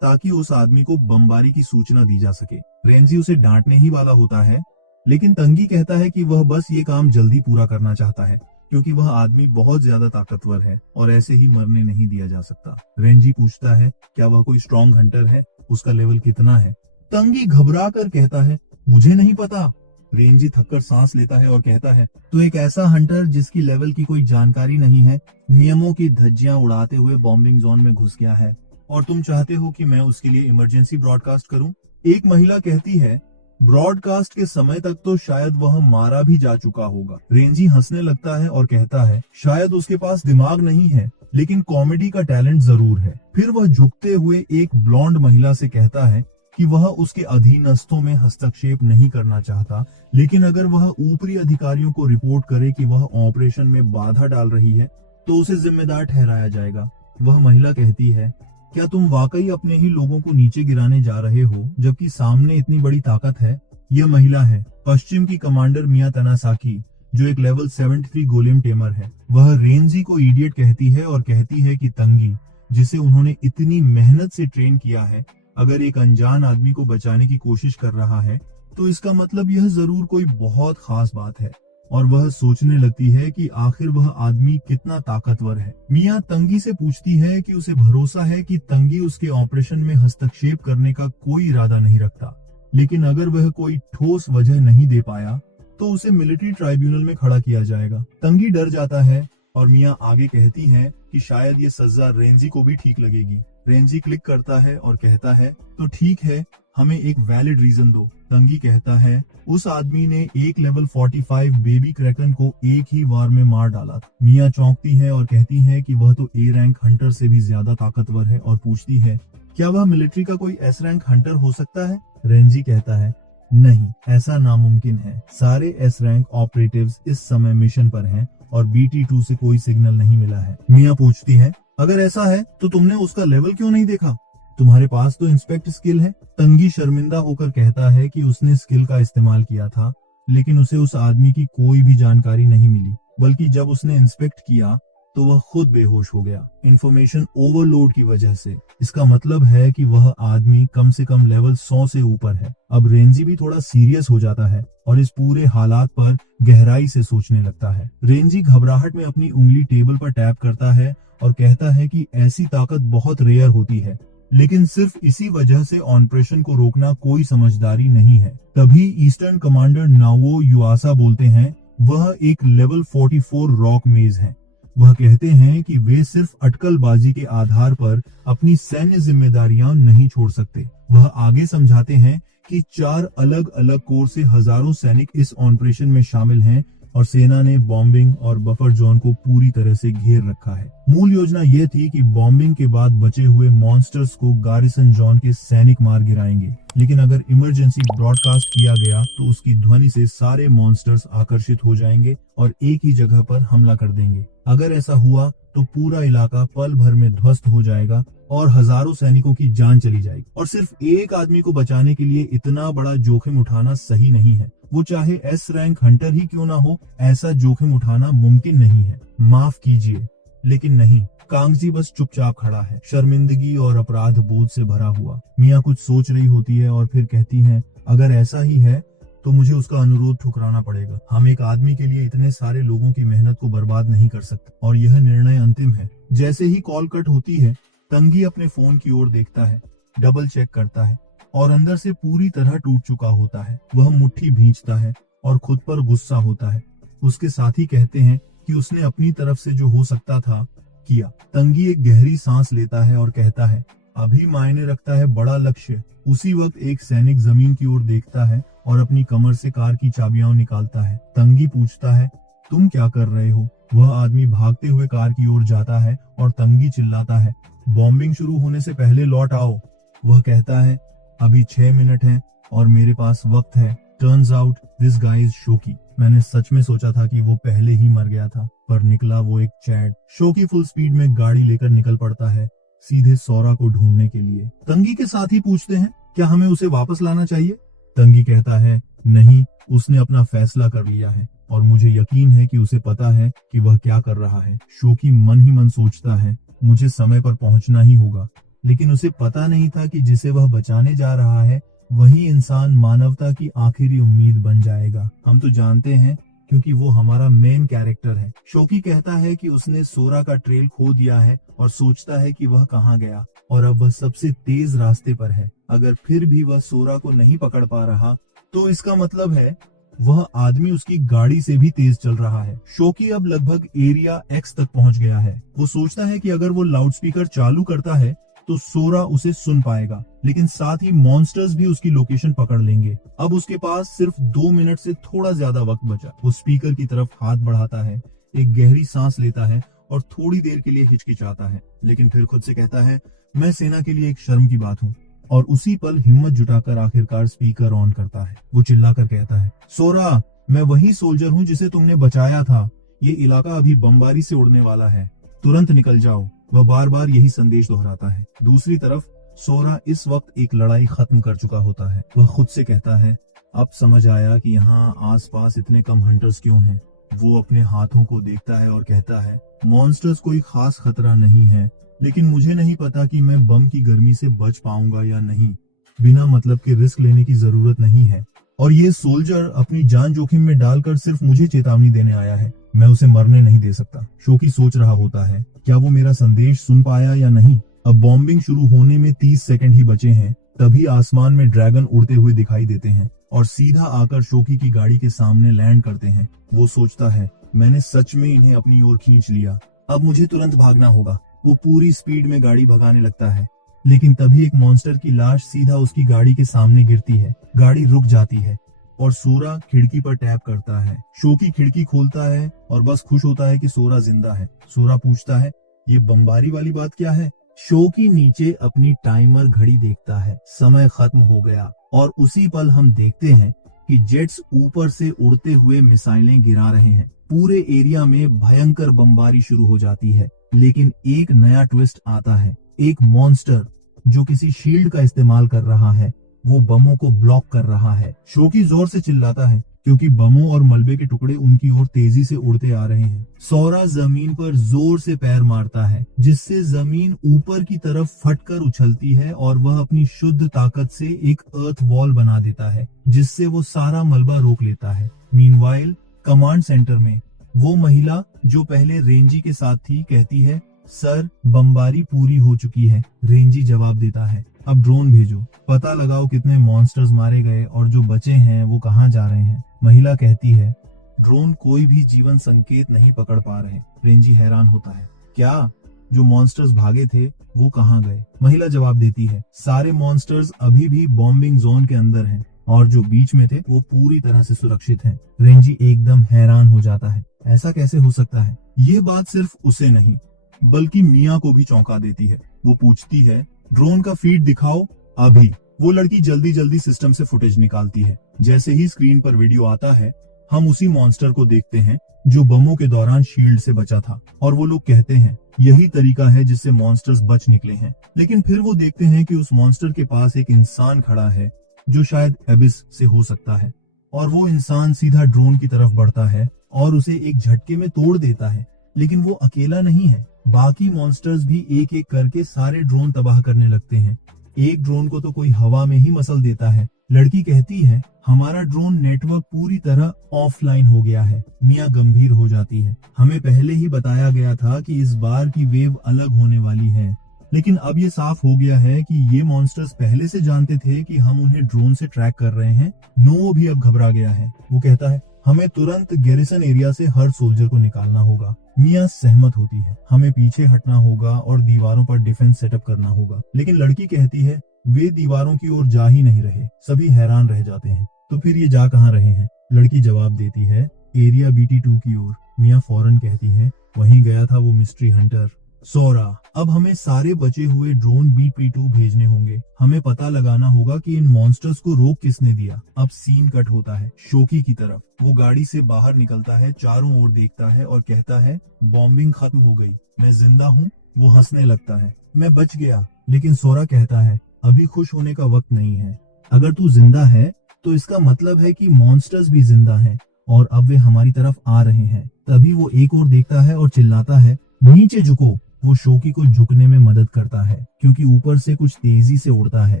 ताकि उस आदमी को बमबारी की सूचना दी जा सके। रेंजी उसे डांटने ही वाला होता है, लेकिन तंगी कहता है कि वह बस ये काम जल्दी पूरा करना चाहता है, क्योंकि वह आदमी बहुत ज्यादा ताकतवर है और ऐसे ही मरने नहीं दिया जा सकता। रेंजी पूछता है, क्या वह कोई स्ट्रॉन्ग हंटर है? उसका लेवल कितना है? तंगी घबरा कर कहता है, मुझे नहीं पता। रेंजी थककर सांस लेता है और कहता है, तो एक ऐसा हंटर जिसकी लेवल की कोई जानकारी नहीं है, नियमों की धज्जियां उड़ाते हुए बॉम्बिंग जोन में घुस गया है, और तुम चाहते हो कि मैं उसके लिए इमरजेंसी ब्रॉडकास्ट करूं? एक महिला कहती है, ब्रॉडकास्ट के समय तक तो शायद वह मारा भी जा चुका होगा। रेंजी हंसने लगता है और कहता है, शायद उसके पास दिमाग नहीं है, लेकिन कॉमेडी का टैलेंट जरूर है। फिर वह झुकते हुए एक ब्लॉन्ड महिला से कहता है कि वह उसके अधीनस्थों में हस्तक्षेप नहीं करना चाहता, लेकिन अगर वह ऊपरी अधिकारियों को रिपोर्ट करे कि वह ऑपरेशन में बाधा डाल रही है, तो उसे जिम्मेदार ठहराया जाएगा। वह महिला कहती है, क्या तुम वाकई अपने ही लोगों को नीचे गिराने जा रहे हो, जबकि सामने इतनी बड़ी ताकत है? यह महिला है पश्चिम की कमांडर मिया तनासाकी, जो एक लेवल 73 गोलेम टेमर है। वह रेंजी को इडियट कहती है और कहती है कि तंगी, जिसे उन्होंने इतनी मेहनत से ट्रेन किया है, अगर एक अनजान आदमी को बचाने की कोशिश कर रहा है, तो इसका मतलब यह जरूर कोई बहुत खास बात है। और वह सोचने लगती है कि आखिर वह आदमी कितना ताकतवर है। मिया तंगी से पूछती है कि उसे भरोसा है कि तंगी उसके ऑपरेशन में हस्तक्षेप करने का कोई इरादा नहीं रखता, लेकिन अगर वह कोई ठोस वजह नहीं दे पाया तो उसे मिलिट्री ट्राइब्यूनल में खड़ा किया जाएगा। तंगी डर जाता है और मिया आगे कहती है कि शायद ये सजा रेंजी को भी ठीक लगेगी। रेंजी क्लिक करता है और कहता है, तो ठीक है, हमें एक वैलिड रीजन दो। तंगी कहता है, उस आदमी ने एक लेवल 45 बेबी क्रैकन को एक ही वार में मार डाला था। मिया चौंकती है और कहती है कि वह तो A रैंक हंटर से भी ज्यादा ताकतवर है, और पूछती है, क्या वह मिलिट्री का कोई S रैंक हंटर हो सकता है? रेंजी कहता है, नहीं, ऐसा नामुमकिन है। सारे S रैंक ऑपरेटिव्स इस समय मिशन पर हैं और BT2 से कोई सिग्नल नहीं मिला है। मिया पूछती है, अगर ऐसा है तो तुमने उसका लेवल क्यों नहीं देखा? तुम्हारे पास तो इंस्पेक्ट स्किल है। तंगी शर्मिंदा होकर कहता है कि उसने स्किल का इस्तेमाल किया था, लेकिन उसे उस आदमी की कोई भी जानकारी नहीं मिली, बल्कि जब उसने इंस्पेक्ट किया तो वह खुद बेहोश हो गया, इंफॉर्मेशन ओवरलोड की वजह से। इसका मतलब है कि वह आदमी कम से कम लेवल 100 से ऊपर है। अब रेंजी भी थोड़ा सीरियस हो जाता है और इस पूरे हालात पर गहराई से सोचने लगता है। रेंजी घबराहट में अपनी उंगली टेबल पर टैप करता है और कहता है कि ऐसी ताकत बहुत रेयर होती है, लेकिन सिर्फ इसी वजह से ऑपरेशन को रोकना कोई समझदारी नहीं है। तभी ईस्टर्न कमांडर नाओ युआसा बोलते हैं। वह एक लेवल 44 रॉक मेज है। वह कहते हैं कि वे सिर्फ अटकलबाजी के आधार पर अपनी सैन्य जिम्मेदारियां नहीं छोड़ सकते। वह आगे समझाते हैं कि 4 अलग अलग कोर से हजारों सैनिक इस ऑपरेशन में शामिल हैं और सेना ने बॉम्बिंग और बफर जोन को पूरी तरह से घेर रखा है। मूल योजना यह थी कि बॉम्बिंग के बाद बचे हुए मॉन्स्टर्स को गारिसन जोन के सैनिक मार गिराएंगे, लेकिन अगर इमरजेंसी ब्रॉडकास्ट किया गया तो उसकी ध्वनि से सारे मॉन्स्टर्स आकर्षित हो जाएंगे और एक ही जगह पर हमला कर देंगे। अगर ऐसा हुआ तो पूरा इलाका पल भर में ध्वस्त हो जाएगा और हजारों सैनिकों की जान चली जाएगी। और सिर्फ एक आदमी को बचाने के लिए इतना बड़ा जोखिम उठाना सही नहीं है। वो चाहे एस रैंक हंटर ही क्यों ना हो, ऐसा जोखिम उठाना मुमकिन नहीं है। माफ कीजिए, लेकिन नहीं। कांगजी बस चुपचाप खड़ा है, शर्मिंदगी और अपराध बोध से भरा हुआ। मिया कुछ सोच रही होती है और फिर कहती है, अगर ऐसा ही है तो मुझे उसका अनुरोध ठुकराना पड़ेगा। हम एक आदमी के लिए इतने सारे लोगों की मेहनत को बर्बाद नहीं कर सकते और यह निर्णय अंतिम है। जैसे ही कॉल कट होती है, तंगी अपने फोन की ओर देखता है, डबल चेक करता है और अंदर से पूरी तरह टूट चुका होता है। वह मुट्ठी भींचता है और खुद पर गुस्सा होता है। उसके साथी कहते हैं कि उसने अपनी तरफ से जो हो सकता था किया। तंगी एक गहरी सांस लेता है और कहता है, अभी मायने रखता है बड़ा लक्ष्य। उसी वक्त एक सैनिक जमीन की ओर देखता है और अपनी कमर से कार की चाबियां निकालता है। तंगी पूछता है, तुम क्या कर रहे हो? वह आदमी भागते हुए कार की ओर जाता है और तंगी चिल्लाता है, बॉम्बिंग शुरू होने से पहले लौट आओ। वह कहता है, अभी 6 मिनट हैं और मेरे पास वक्त है। Turns out this guy is शोकी। मैंने सच में सोचा था कि वो पहले ही मर गया था, पर निकला वो एक चैट। शोकी फुल स्पीड में गाड़ी लेकर निकल पड़ता है, सीधे सौरा को ढूंढने के लिए। तंगी के साथी पूछते हैं, क्या हमें उसे वापस लाना चाहिए? तंगी कहता है, नहीं, उसने अपना फैसला कर लिया है और मुझे यकीन है कि उसे पता है कि वह क्या कर रहा है। शोकी मन ही मन सोचता है, मुझे समय पर पहुंचना ही होगा। लेकिन उसे पता नहीं था कि जिसे वह बचाने जा रहा है वही इंसान मानवता की आखिरी उम्मीद बन जाएगा। हम तो जानते हैं क्योंकि वो हमारा मेन कैरेक्टर है। शोकी कहता है कि उसने सोरा का ट्रेल खो दिया है और सोचता है कि वह कहाँ गया और अब वह सबसे तेज रास्ते पर है। अगर फिर भी वह सोरा को नहीं पकड़ पा रहा तो इसका मतलब है वह आदमी उसकी गाड़ी से भी तेज चल रहा है। शोकी अब लगभग एरिया एक्स तक पहुंच गया है। वो सोचता है कि अगर वो लाउडस्पीकर चालू करता है तो सोरा उसे सुन पाएगा, लेकिन साथ ही मॉन्स्टर्स भी उसकी लोकेशन पकड़ लेंगे। अब उसके पास सिर्फ 2 मिनट से थोड़ा ज्यादा वक्त बचा। वो स्पीकर की तरफ हाथ बढ़ाता है, एक गहरी सांस लेता है और थोड़ी देर के लिए हिचकिचाता है, लेकिन फिर खुद से कहता है, मैं सेना के लिए एक शर्म की बात हूँ। और उसी पल हिम्मत जुटाकर आखिरकार स्पीकर ऑन करता है। वो चिल्लाकर कहता है, सोरा, मैं वही सोल्जर हूँ जिसे तुमने बचाया था। ये इलाका अभी बमबारी से उड़ने वाला है, तुरंत निकल जाओ। वह बार बार यही संदेश दोहराता है। दूसरी तरफ सोरा इस वक्त एक लड़ाई खत्म कर चुका होता है। वह खुद से कहता है, अब समझ आया कि यहाँ आसपास इतने कम हंटर्स क्यों हैं। वो अपने हाथों को देखता है और कहता है, मॉन्स्टर्स कोई खास खतरा नहीं है, लेकिन मुझे नहीं पता कि मैं बम की गर्मी से बच पाऊंगा या नहीं। बिना मतलब के रिस्क लेने की जरूरत नहीं है और ये सोल्जर अपनी जान जोखिम में डालकर सिर्फ मुझे चेतावनी देने आया है। मैं उसे मरने नहीं दे सकता। शोकी सोच रहा होता है, क्या वो मेरा संदेश सुन पाया या नहीं। अब बॉम्बिंग शुरू होने में 30 सेकंड ही बचे हैं। तभी आसमान में ड्रैगन उड़ते हुए दिखाई देते हैं और सीधा आकर शोकी की गाड़ी के सामने लैंड करते हैं। वो सोचता है, मैंने सच में इन्हें अपनी ओर खींच लिया, अब मुझे तुरंत भागना होगा। वो पूरी स्पीड में गाड़ी भगाने लगता है, लेकिन तभी एक मॉन्स्टर की लाश सीधा उसकी गाड़ी के सामने गिरती है। गाड़ी रुक जाती है और सोरा खिड़की पर टैप करता है। शोकी खिड़की खोलता है और बस खुश होता है कि सोरा जिंदा है। सोरा पूछता है, ये बमबारी वाली बात क्या है? शोकी नीचे अपनी टाइमर घड़ी देखता है, समय खत्म हो गया और उसी पल हम देखते हैं कि जेट्स ऊपर से उड़ते हुए मिसाइलें गिरा रहे हैं। पूरे एरिया में भयंकर बमबारी शुरू हो जाती है, लेकिन एक नया ट्विस्ट आता है। एक मॉन्स्टर जो किसी शील्ड का इस्तेमाल कर रहा है। वो बमों को ब्लॉक कर रहा है। शोकी जोर से चिल्लाता है क्योंकि बमों और मलबे के टुकड़े उनकी ओर तेजी से उड़ते आ रहे हैं। सोरा जमीन पर जोर से पैर मारता है जिससे जमीन ऊपर की तरफ फटकर उछलती है और वह अपनी शुद्ध ताकत से एक अर्थ वॉल बना देता है जिससे वो सारा मलबा रोक लेता है। मीनवाइल कमांड सेंटर में वो महिला जो पहले रेंजी के साथ थी कहती है, सर बमबारी पूरी हो चुकी है। रेंजी जवाब देता है, अब ड्रोन भेजो, पता लगाओ कितने मॉन्स्टर्स मारे गए और जो बचे हैं वो कहाँ जा रहे हैं। महिला कहती है, ड्रोन कोई भी जीवन संकेत नहीं पकड़ पा रहे। रेंजी हैरान होता है, क्या जो मॉन्स्टर्स भागे थे वो कहाँ गए? महिला जवाब देती है, सारे मॉन्स्टर्स अभी भी बॉम्बिंग जोन के अंदर हैं और जो बीच में थे वो पूरी तरह से सुरक्षित हैं। रेंजी एकदम हैरान हो जाता है, ऐसा कैसे हो सकता है? ये बात सिर्फ उसे नहीं बल्कि मिया को भी चौंका देती है। वो पूछती है, ड्रोन का फीड दिखाओ अभी। वो लड़की जल्दी जल्दी सिस्टम से फुटेज निकालती है। जैसे ही स्क्रीन पर वीडियो आता है हम उसी मॉन्स्टर को देखते हैं जो बमों के दौरान शील्ड से बचा था और वो लोग कहते हैं यही तरीका है जिससे मॉन्स्टर्स बच निकले हैं। लेकिन फिर वो देखते हैं कि उस मॉन्स्टर के पास एक इंसान खड़ा है जो शायद एबिस से हो सकता है और वो इंसान सीधा ड्रोन की तरफ बढ़ता है और उसे एक झटके में तोड़ देता है। लेकिन वो अकेला नहीं है, बाकी मॉन्स्टर्स भी एक एक करके सारे ड्रोन तबाह करने लगते हैं। एक ड्रोन को तो कोई हवा में ही मसल देता है। लड़की कहती है, हमारा ड्रोन नेटवर्क पूरी तरह ऑफलाइन हो गया है। मिया गंभीर हो जाती है, हमें पहले ही बताया गया था कि इस बार की वेव अलग होने वाली है। लेकिन अब ये साफ हो गया है कि ये मॉन्स्टर्स पहले से जानते थे कि हम उन्हें ड्रोन से ट्रैक कर रहे हैं। नो भी अब घबरा गया है। वो कहता है, हमें तुरंत गैरिसन एरिया से हर सोल्जर को निकालना होगा। मिया सहमत होती है, हमें पीछे हटना होगा और दीवारों पर डिफेंस सेटअप करना होगा। लेकिन लड़की कहती है, वे दीवारों की ओर जा ही नहीं रहे। सभी हैरान रह जाते हैं, तो फिर ये जा कहाँ रहे हैं? लड़की जवाब देती है, एरिया BT2 की ओर। मिया फौरन कहती है, वहीं गया था वो मिस्ट्री हंटर। सोरा, अब हमें सारे बचे हुए ड्रोन BP2 भेजने होंगे। हमें पता लगाना होगा कि इन मॉन्स्टर्स को रोक किसने दिया। अब सीन कट होता है शोकी की तरफ। वो गाड़ी से बाहर निकलता है, चारों ओर देखता है और कहता है, बॉम्बिंग खत्म हो गई, मैं जिंदा हूँ। वो हंसने लगता है, मैं बच गया। लेकिन सोरा कहता है, अभी खुश होने का वक्त नहीं है। अगर तू जिंदा है तो इसका मतलब है कि मॉन्स्टर्स भी जिंदा हैं और अब वे हमारी तरफ आ रहे हैं। तभी वो एक और देखता है और चिल्लाता है, नीचे झुको। वो शोकी को झुकने में मदद करता है क्योंकि ऊपर से कुछ तेजी से उड़ता है।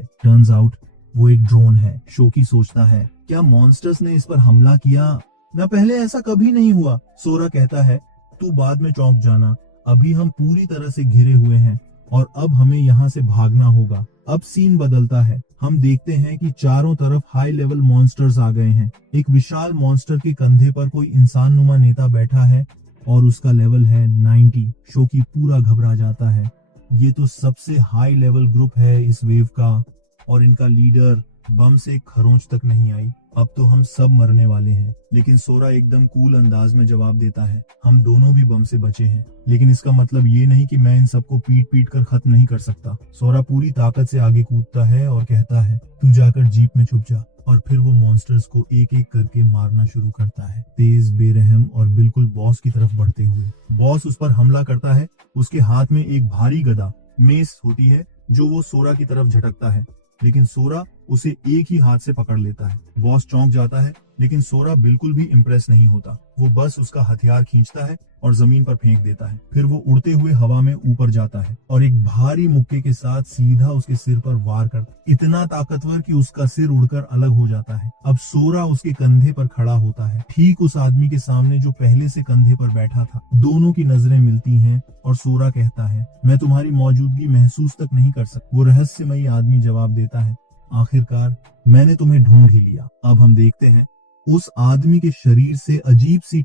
टर्न्स आउट वो एक ड्रोन है। शोकी सोचता है, क्या मॉन्स्टर्स ने इस पर हमला किया? न पहले ऐसा कभी नहीं हुआ। सोरा कहता है, तू बाद में चौंक जाना, अभी हम पूरी तरह से घिरे हुए हैं और अब हमें यहाँ से भागना होगा। अब सीन बदलता है। हम देखते हैं कि चारों तरफ हाई लेवल मॉन्स्टर्स आ गए हैं। एक विशाल मॉन्स्टर के कंधे पर कोई इंसान नुमा नेता बैठा है और उसका लेवल है 90। शोकी पूरा घबरा जाता है। ये तो सबसे हाई लेवल ग्रुप है इस वेव का और इनका लीडर बम से खरोंच तक नहीं आई। अब तो हम सब मरने वाले हैं। लेकिन सोरा एकदम कूल अंदाज में जवाब देता है, हम दोनों भी बम से बचे हैं। लेकिन इसका मतलब ये नहीं कि मैं इन सबको पीट पीट कर खत्म नहीं कर सकता। सोरा पूरी ताकत से आगे कूदता है और कहता है, तू जाकर जीप में छुप जा। और फिर वो मॉन्स्टर्स को एक एक करके मारना शुरू करता है, तेज, बेरहम और बिल्कुल बॉस की तरफ बढ़ते हुए। बॉस उस पर हमला करता है। उसके हाथ में एक भारी गदा मेस होती है जो वो सोरा की तरफ झटकता है, लेकिन सोरा उसे एक ही हाथ से पकड़ लेता है। बॉस चौंक जाता है लेकिन सोरा बिल्कुल भी इम्प्रेस नहीं होता। वो बस उसका हथियार खींचता है और जमीन पर फेंक देता है। फिर वो उड़ते हुए हवा में ऊपर जाता है और एक भारी मुक्के के साथ सीधा उसके सिर पर वार करता है, इतना ताकतवर कि उसका सिर उड़कर अलग हो जाता है। अब सोरा उसके कंधे पर खड़ा होता है, ठीक उस आदमी के सामने जो पहले से कंधे पर बैठा था। दोनों की नजरें मिलती हैं और सोरा कहता है, मैं तुम्हारी मौजूदगी महसूस तक नहीं कर सकता। वो रहस्यमयी आदमी जवाब देता है, आखिरकार मैंने तुम्हें ढूंढ ही लिया। अब हम देखते हैं उस आदमी के शरीर से अजीब सी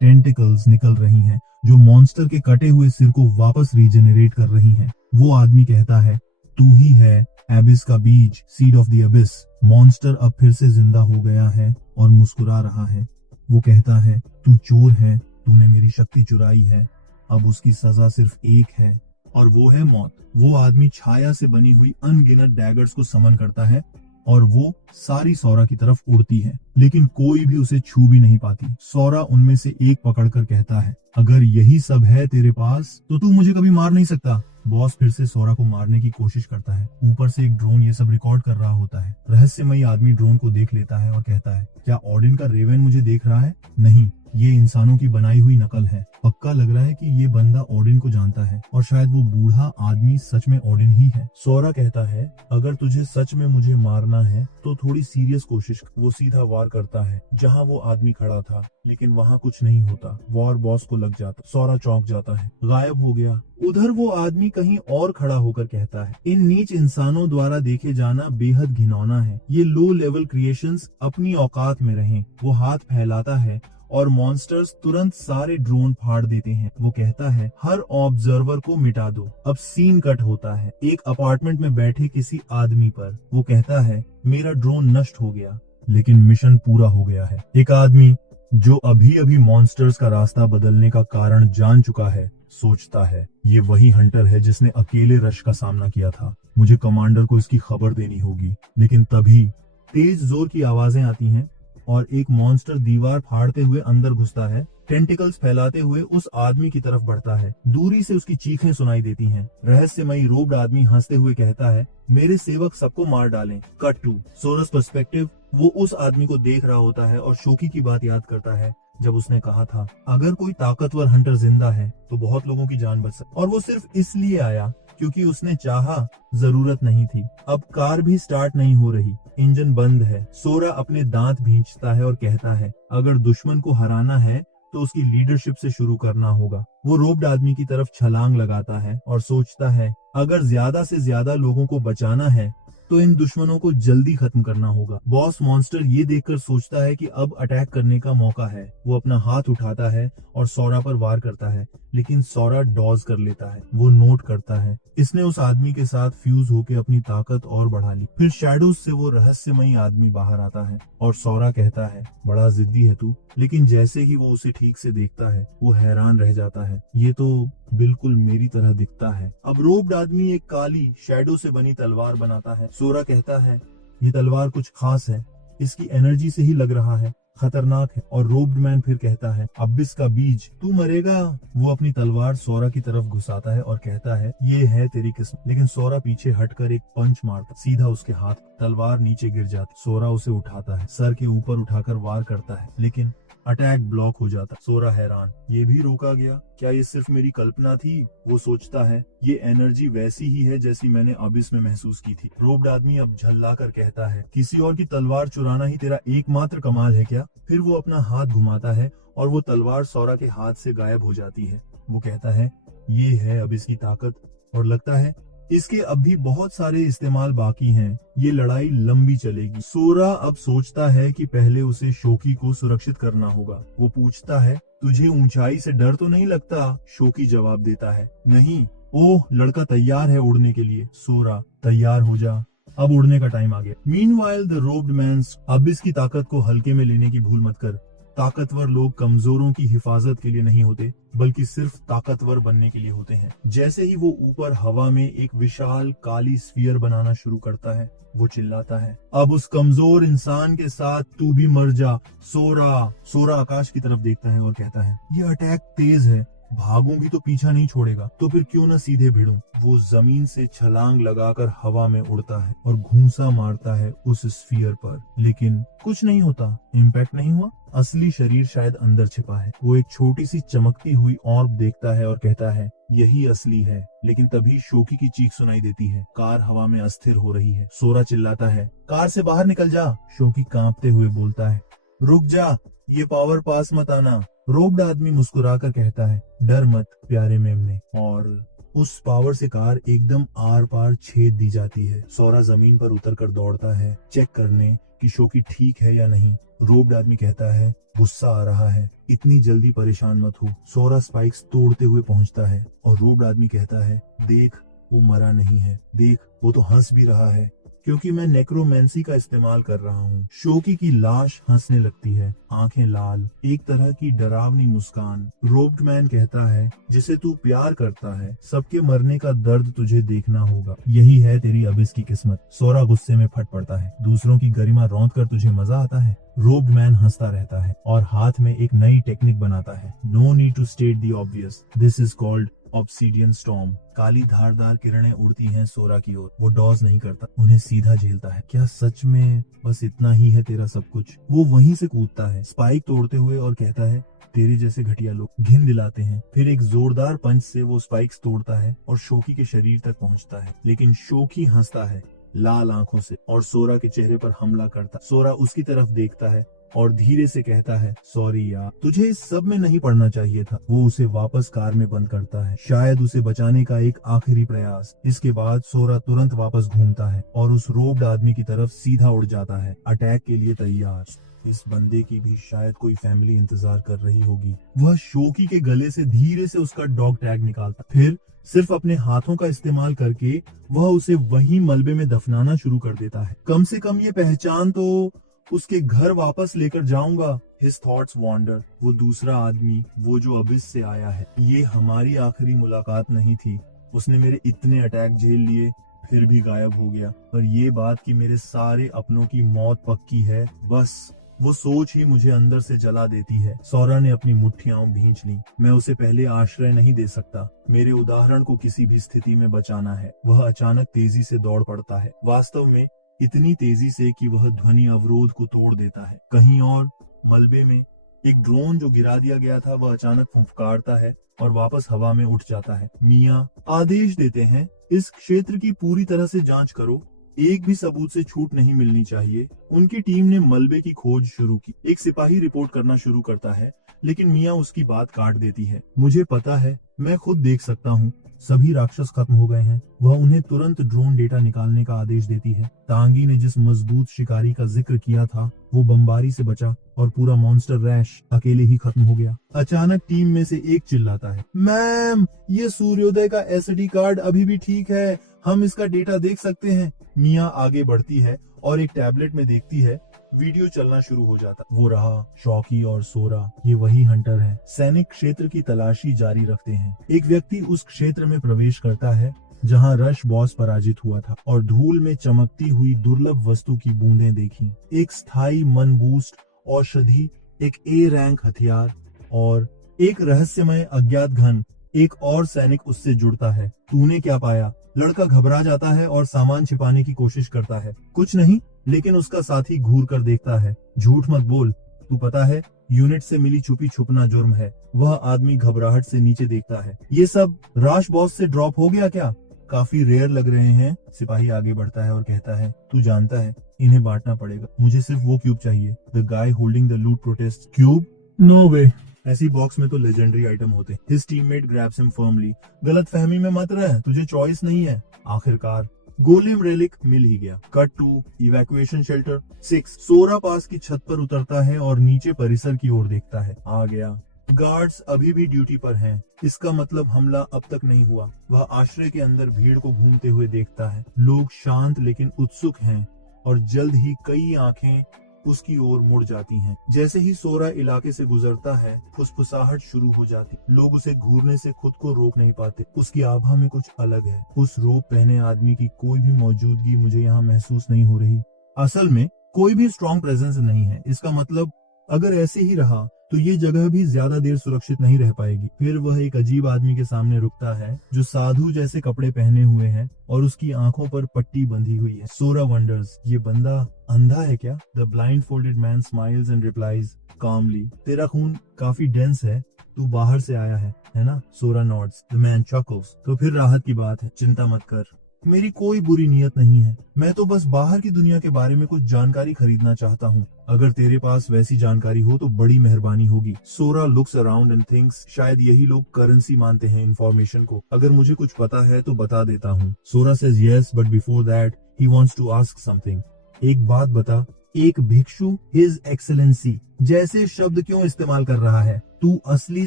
टेंटिकल्स निकल रही हैं जो मॉन्स्टर के कटे हुए सिर को वापस रीजेनरेट कर रही हैं। वो आदमी कहता है, तू ही है एबिस का बीज, सीड ऑफ द एबिस। मॉन्स्टर अब फिर से जिंदा हो गया है और मुस्कुरा रहा है। वो कहता है, तू चोर है, तूने मेरी शक्ति चुराई है। अब उसकी सजा सिर्फ एक है और वो है मौत। वो आदमी छाया से बनी हुई अनगिनत डैगर्स को समन करता है और वो सारी सोरा की तरफ उड़ती है, लेकिन कोई भी उसे छू भी नहीं पाती। सोरा उनमें से एक पकड़कर कहता है, अगर यही सब है तेरे पास तो तू मुझे कभी मार नहीं सकता। बॉस फिर से सोरा को मारने की कोशिश करता है। ऊपर से एक ड्रोन ये सब रिकॉर्ड कर रहा होता है। रहस्यमयी आदमी ड्रोन को देख लेता है और कहता है, क्या ऑडिन का रेवन मुझे देख रहा है? नहीं, ये इंसानों की बनाई हुई नकल है। पक्का लग रहा है कि ये बंदा ऑडिन को जानता है और शायद वो बूढ़ा आदमी सच में ऑडिन ही है। सोरा कहता है, अगर तुझे सच में मुझे मारना है तो थोड़ी सीरियस कोशिश। वो सीधा वार करता है जहाँ वो आदमी खड़ा था, लेकिन वहाँ कुछ नहीं होता। वार बॉस को लग जाता। सोरा चौंक जाता है, गायब हो गया। उधर वो आदमी कहीं और खड़ा होकर कहता है, इन नीच इंसानों द्वारा देखे जाना बेहद घिनौना है। ये लो लेवल क्रिएशंस अपनी औकात में रहें। वो हाथ फैलाता है और मॉन्स्टर्स तुरंत सारे ड्रोन फाड़ देते हैं। वो कहता है, हर ऑब्जर्वर को मिटा दो। अब सीन कट होता है एक अपार्टमेंट में बैठे किसी आदमी पर। वो कहता है, मेरा ड्रोन नष्ट हो गया, लेकिन मिशन पूरा हो गया है। एक आदमी जो अभी अभी मॉन्स्टर्स का रास्ता बदलने का कारण जान चुका है, सोचता है, ये वही हंटर है जिसने अकेले रश का सामना किया था। मुझे कमांडर को इसकी खबर देनी होगी। लेकिन तभी तेज जोर की आवाजें आती हैं और एक मॉन्स्टर दीवार फाड़ते हुए अंदर घुसता है। टेंटिकल्स फैलाते हुए उस आदमी की तरफ बढ़ता है। दूरी से उसकी चीखें सुनाई देती हैं। रहस्यमयी रोब्ड आदमी हंसते हुए कहता है, मेरे सेवक सबको मार डालें। Cut to Sora's perspective. वो उस आदमी को देख रहा होता है और शोकी की बात याद करता है जब उसने कहा था, अगर कोई ताकतवर हंटर जिंदा है तो बहुत लोगों की जान बच सकती। और वो सिर्फ इसलिए आया क्योंकि उसने चाहा, जरूरत नहीं थी। अब कार भी स्टार्ट नहीं हो रही, इंजन बंद है। सोरा अपने दांत भींचता है और कहता है, अगर दुश्मन को हराना है तो उसकी लीडरशिप से शुरू करना होगा। वो रोब्ड आदमी की तरफ छलांग लगाता है और सोचता है, अगर ज्यादा से ज्यादा लोगों को बचाना है तो इन दुश्मनों को जल्दी खत्म करना होगा। बॉस मॉन्स्टर ये देखकर सोचता है कि अब अटैक करने का मौका है। वो अपना हाथ उठाता है और सोरा पर वार करता है, लेकिन सोरा डॉज कर लेता है। वो नोट करता है, इसने उस आदमी के साथ फ्यूज होकर अपनी ताकत और बढ़ा ली। फिर शैडोज से वो रहस्यमयी आदमी बाहर आता है और सोरा कहता है, बड़ा जिद्दी है तू। लेकिन जैसे ही वो उसे ठीक से देखता है, वो हैरान रह जाता है, ये तो बिल्कुल मेरी तरह दिखता है। अब रोब्ड आदमी एक काली शैडो से बनी तलवार बनाता है। सोरा कहता है, ये तलवार कुछ खास है, इसकी एनर्जी से ही लग रहा है, खतरनाक है। और रोब्ड मैन फिर कहता है, अबिस का बीज, तू मरेगा। वो अपनी तलवार सोरा की तरफ घुसाता है और कहता है, ये है तेरी किस्मत। लेकिन सोरा पीछे हटकर एक पंच मारता, सीधा उसके हाथ। तलवार नीचे गिर जाती। सोरा उसे उठाता है, सर के ऊपर उठाकर वार करता है, लेकिन अटैक ब्लॉक हो जाता। सोरा हैरान, ये भी रोका गया? क्या ये सिर्फ मेरी कल्पना थी? वो सोचता है, ये एनर्जी वैसी ही है जैसी मैंने अबिस में महसूस की थी। रोब्ड आदमी अब झल्ला कर कहता है, किसी और की तलवार चुराना ही तेरा एकमात्र कमाल है क्या? फिर वो अपना हाथ घुमाता है और वो तलवार सोरा के हाथ से गायब हो जाती है। वो कहता है, ये है अबिस की ताकत, और लगता है इसके अब भी बहुत सारे इस्तेमाल बाकी हैं। ये लड़ाई लंबी चलेगी। सोरा अब सोचता है कि पहले उसे शोकी को सुरक्षित करना होगा। वो पूछता है, तुझे ऊंचाई से डर तो नहीं लगता? शोकी जवाब देता है, नहीं। ओह, लड़का तैयार है उड़ने के लिए। सोरा, तैयार हो जा, अब उड़ने का टाइम आ गया। Meanwhile the robed man, Abish की ताकत को हल्के में लेने की भूल मत कर। ताकतवर लोग कमजोरों की हिफाजत के लिए नहीं होते, बल्कि सिर्फ ताकतवर बनने के लिए होते हैं। जैसे ही वो ऊपर हवा में एक विशाल काली स्फीयर बनाना शुरू करता है, वो चिल्लाता है, अब उस कमजोर इंसान के साथ तू भी मर जा। सोरा आकाश की तरफ देखता है और कहता है, ये अटैक तेज है, भागूं भी तो पीछा नहीं छोड़ेगा, तो फिर क्यों न सीधे भिड़ूं। वो जमीन से छलांग लगाकर हवा में उड़ता है और घूंसा मारता है उस स्फीयर पर, लेकिन कुछ नहीं होता। इम्पैक्ट नहीं हुआ। असली शरीर शायद अंदर छिपा है। वो एक छोटी सी चमकती हुई ऑर्ब देखता है और कहता है, यही असली है। लेकिन तभी शोकी की चीख सुनाई देती है, कार हवा में अस्थिर हो रही है। सोरा चिल्लाता है, कार से बाहर निकल जा। शोकी कांपते हुए बोलता है, रुक जा, ये पावर पास मत आना। रोब्ड आदमी मुस्कुराकर कहता है, डर मत प्यारे मेमने। और उस पावर से कार एकदम आर पार छेद दी जाती है। सोरा जमीन पर उतरकर दौड़ता है चेक करने कि शोकी ठीक है या नहीं। रोब्ड आदमी कहता है, गुस्सा आ रहा है, इतनी जल्दी परेशान मत हो। सोरा स्पाइक्स तोड़ते हुए पहुंचता है और रोब्ड आदमी कहता है, देख वो मरा नहीं है, देख वो तो हंस भी रहा है, क्योंकि मैं नेक्रोमेंसी का इस्तेमाल कर रहा हूँ। शोकी की लाश हंसने लगती है, आंखें लाल, एक तरह की डरावनी मुस्कान। रोब्ड मैन कहता है, जिसे तू प्यार करता है, सबके मरने का दर्द तुझे देखना होगा, यही है तेरी अबिस की किस्मत। सोरा गुस्से में फट पड़ता है, दूसरों की गरिमा रौंद कर तुझे मजा आता है। रोब्ड मैन हंसता रहता है और हाथ में एक नई टेक्निक बनाता है। No need to state the obvious, this is called obsidian storm. काली धारदार किरणें उड़ती हैं सोरा की ओर। वो डॉज नहीं करता, उन्हें सीधा झेलता है। क्या सच में बस इतना ही है तेरा सब कुछ? वो वहीं से कूदता है स्पाइक तोड़ते हुए और कहता है, तेरे जैसे घटिया लोग घिन दिलाते हैं। फिर एक जोरदार पंच से वो स्पाइक्स तोड़ता है और शोकी के शरीर तक पहुंचता है, लेकिन शोकी हंसता है लाल आंखों से और सोरा के चेहरे पर हमला करता। सोरा उसकी तरफ देखता है और धीरे से कहता है, सॉरी यार, तुझे इस सब में नहीं पड़ना चाहिए था। वो उसे वापस कार में बंद करता है, शायद उसे बचाने का एक आखिरी प्रयास। इसके बाद सोरा तुरंत वापस घूमता है और उस रोब्ड आदमी की तरफ सीधा उड़ जाता है, अटैक के लिए तैयार। इस बंदे की भी शायद कोई फैमिली इंतजार कर रही होगी। वह शोकी के गले से धीरे से उसका डॉग टैग निकालता, फिर सिर्फ अपने हाथों का इस्तेमाल करके वह उसे वहीं मलबे में दफनाना शुरू कर देता है। कम से कम ये पहचान तो उसके घर वापस लेकर जाऊंगा। His thoughts wander। वो दूसरा आदमी, वो जो अबिस से आया है, ये हमारी आखिरी मुलाकात नहीं थी। उसने मेरे इतने अटैक झेल लिए, फिर भी गायब हो गया। पर ये बात कि मेरे सारे अपनों की मौत पक्की है, बस वो सोच ही मुझे अंदर से जला देती है। सोरा ने अपनी मुट्ठियां भींच ली। मैं उसे पहले आश्रय नहीं दे सकता। मेरे उदाहरण को किसी भी स्थिति में बचाना है। वह अचानक तेजी से दौड़ पड़ता है, वास्तव में इतनी तेजी से कि वह ध्वनि अवरोध को तोड़ देता है। कहीं और मलबे में एक ड्रोन जो गिरा दिया गया था, वह अचानक फुफकारता है और वापस हवा में उठ जाता है। मियाँ आदेश देते हैं, इस क्षेत्र की पूरी तरह से जांच करो, एक भी सबूत से छूट नहीं मिलनी चाहिए। उनकी टीम ने मलबे की खोज शुरू की। एक सिपाही रिपोर्ट करना शुरू करता है, लेकिन मियाँ उसकी बात काट देती है। मुझे पता है, मैं खुद देख सकता हूँ, सभी राक्षस खत्म हो गए हैं। वह उन्हें तुरंत ड्रोन डेटा निकालने का आदेश देती है। तांगी ने जिस मजबूत शिकारी का जिक्र किया था, वो बमबारी से बचा और पूरा मॉन्स्टर रैश अकेले ही खत्म हो गया। अचानक टीम में से एक चिल्लाता है, मैम, ये सूर्योदय का एसडी कार्ड अभी भी ठीक है, हम इसका डेटा देख सकते हैं। मियाँ आगे बढ़ती है और एक टैबलेट में देखती है, वीडियो चलना शुरू हो जाता। वो रहा शौकी और सोरा, ये वही हंटर है। सैनिक क्षेत्र की तलाशी जारी रखते हैं। एक व्यक्ति उस क्षेत्र में प्रवेश करता है जहां रश बॉस पराजित हुआ था और धूल में चमकती हुई दुर्लभ वस्तु की बूंदें देखी। एक स्थायी मन बूस्ट औषधि, एक ए रैंक हथियार और एक रहस्यमय अज्ञात घन। एक और सैनिक उससे जुड़ता है। तूने क्या पाया? लड़का घबरा जाता है और सामान छिपाने की कोशिश करता है। कुछ नहीं, लेकिन उसका साथी घूर कर देखता है। झूठ मत बोल, तू पता है, यूनिट से मिली छुपी छुपना जुर्म है। वह आदमी घबराहट से नीचे देखता है। ये सब राश बॉस से ड्रॉप हो गया क्या? काफी रेयर लग रहे हैं। सिपाही आगे बढ़ता है और कहता है, तू जानता है, इन्हें बांटना पड़ेगा। मुझे सिर्फ वो क्यूब चाहिए। The guy holding the loot protest. Cube? No way. ऐसी बॉक्स में तो लेजेंडरी आइटम होते। His teammate grabs him firmly। गलत फहमी में मत रह, तुझे चॉइस नहीं है। आखिरकार गोलेम रेलिक मिल ही गया। Cut to evacuation shelter 6। Sora पास की छत पर उतरता है और नीचे परिसर की ओर देखता है। आ गया। गार्ड्स अभी भी ड्यूटी पर हैं। इसका मतलब हमला अब तक नहीं हुआ। वह आश्रय के अंदर भीड़ को घूमते हुए देखता है। लोग शांत लेकिन उत्सुक हैं और जल्द ही कई आंखें उसकी ओर मुड़ जाती हैं। जैसे ही सोरा इलाके से गुजरता है, फुसफुसाहट शुरू हो जाती। लोग उसे घूरने से खुद को रोक नहीं पाते। उसकी आभा में कुछ अलग है। उस रोब पहने आदमी की कोई भी मौजूदगी मुझे यहाँ महसूस नहीं हो रही। असल में कोई भी स्ट्रॉन्ग प्रेजेंस नहीं है। इसका मतलब अगर ऐसे ही रहा तो ये जगह भी ज्यादा देर सुरक्षित नहीं रह पाएगी। फिर वह एक अजीब आदमी के सामने रुकता है जो साधु जैसे कपड़े पहने हुए है और उसकी आंखों पर पट्टी बंधी हुई है। सोरा वंडर्स, ये बंदा अंधा है क्या? The blindfolded man smiles and replies calmly, तेरा खून काफी डेंस है, तू बाहर से आया है ना? सोरा नॉड्स। द मैन चकल्स, तो फिर राहत की बात है, चिंता मत कर, मेरी कोई बुरी नीयत नहीं है। मैं तो बस बाहर की दुनिया के बारे में कुछ जानकारी खरीदना चाहता हूँ। अगर तेरे पास वैसी जानकारी हो तो बड़ी मेहरबानी होगी। सोरा लुक्स अराउंड एंड थिंक्स, शायद यही लोग करेंसी मानते हैं इंफॉर्मेशन को। अगर मुझे कुछ पता है तो बता देता हूँ। Sora says yes, but before that he wants to ask something. एक बात बता, एक भिक्षु हिज एक्सेलेंसी जैसे शब्द क्यों इस्तेमाल कर रहा है? तू असली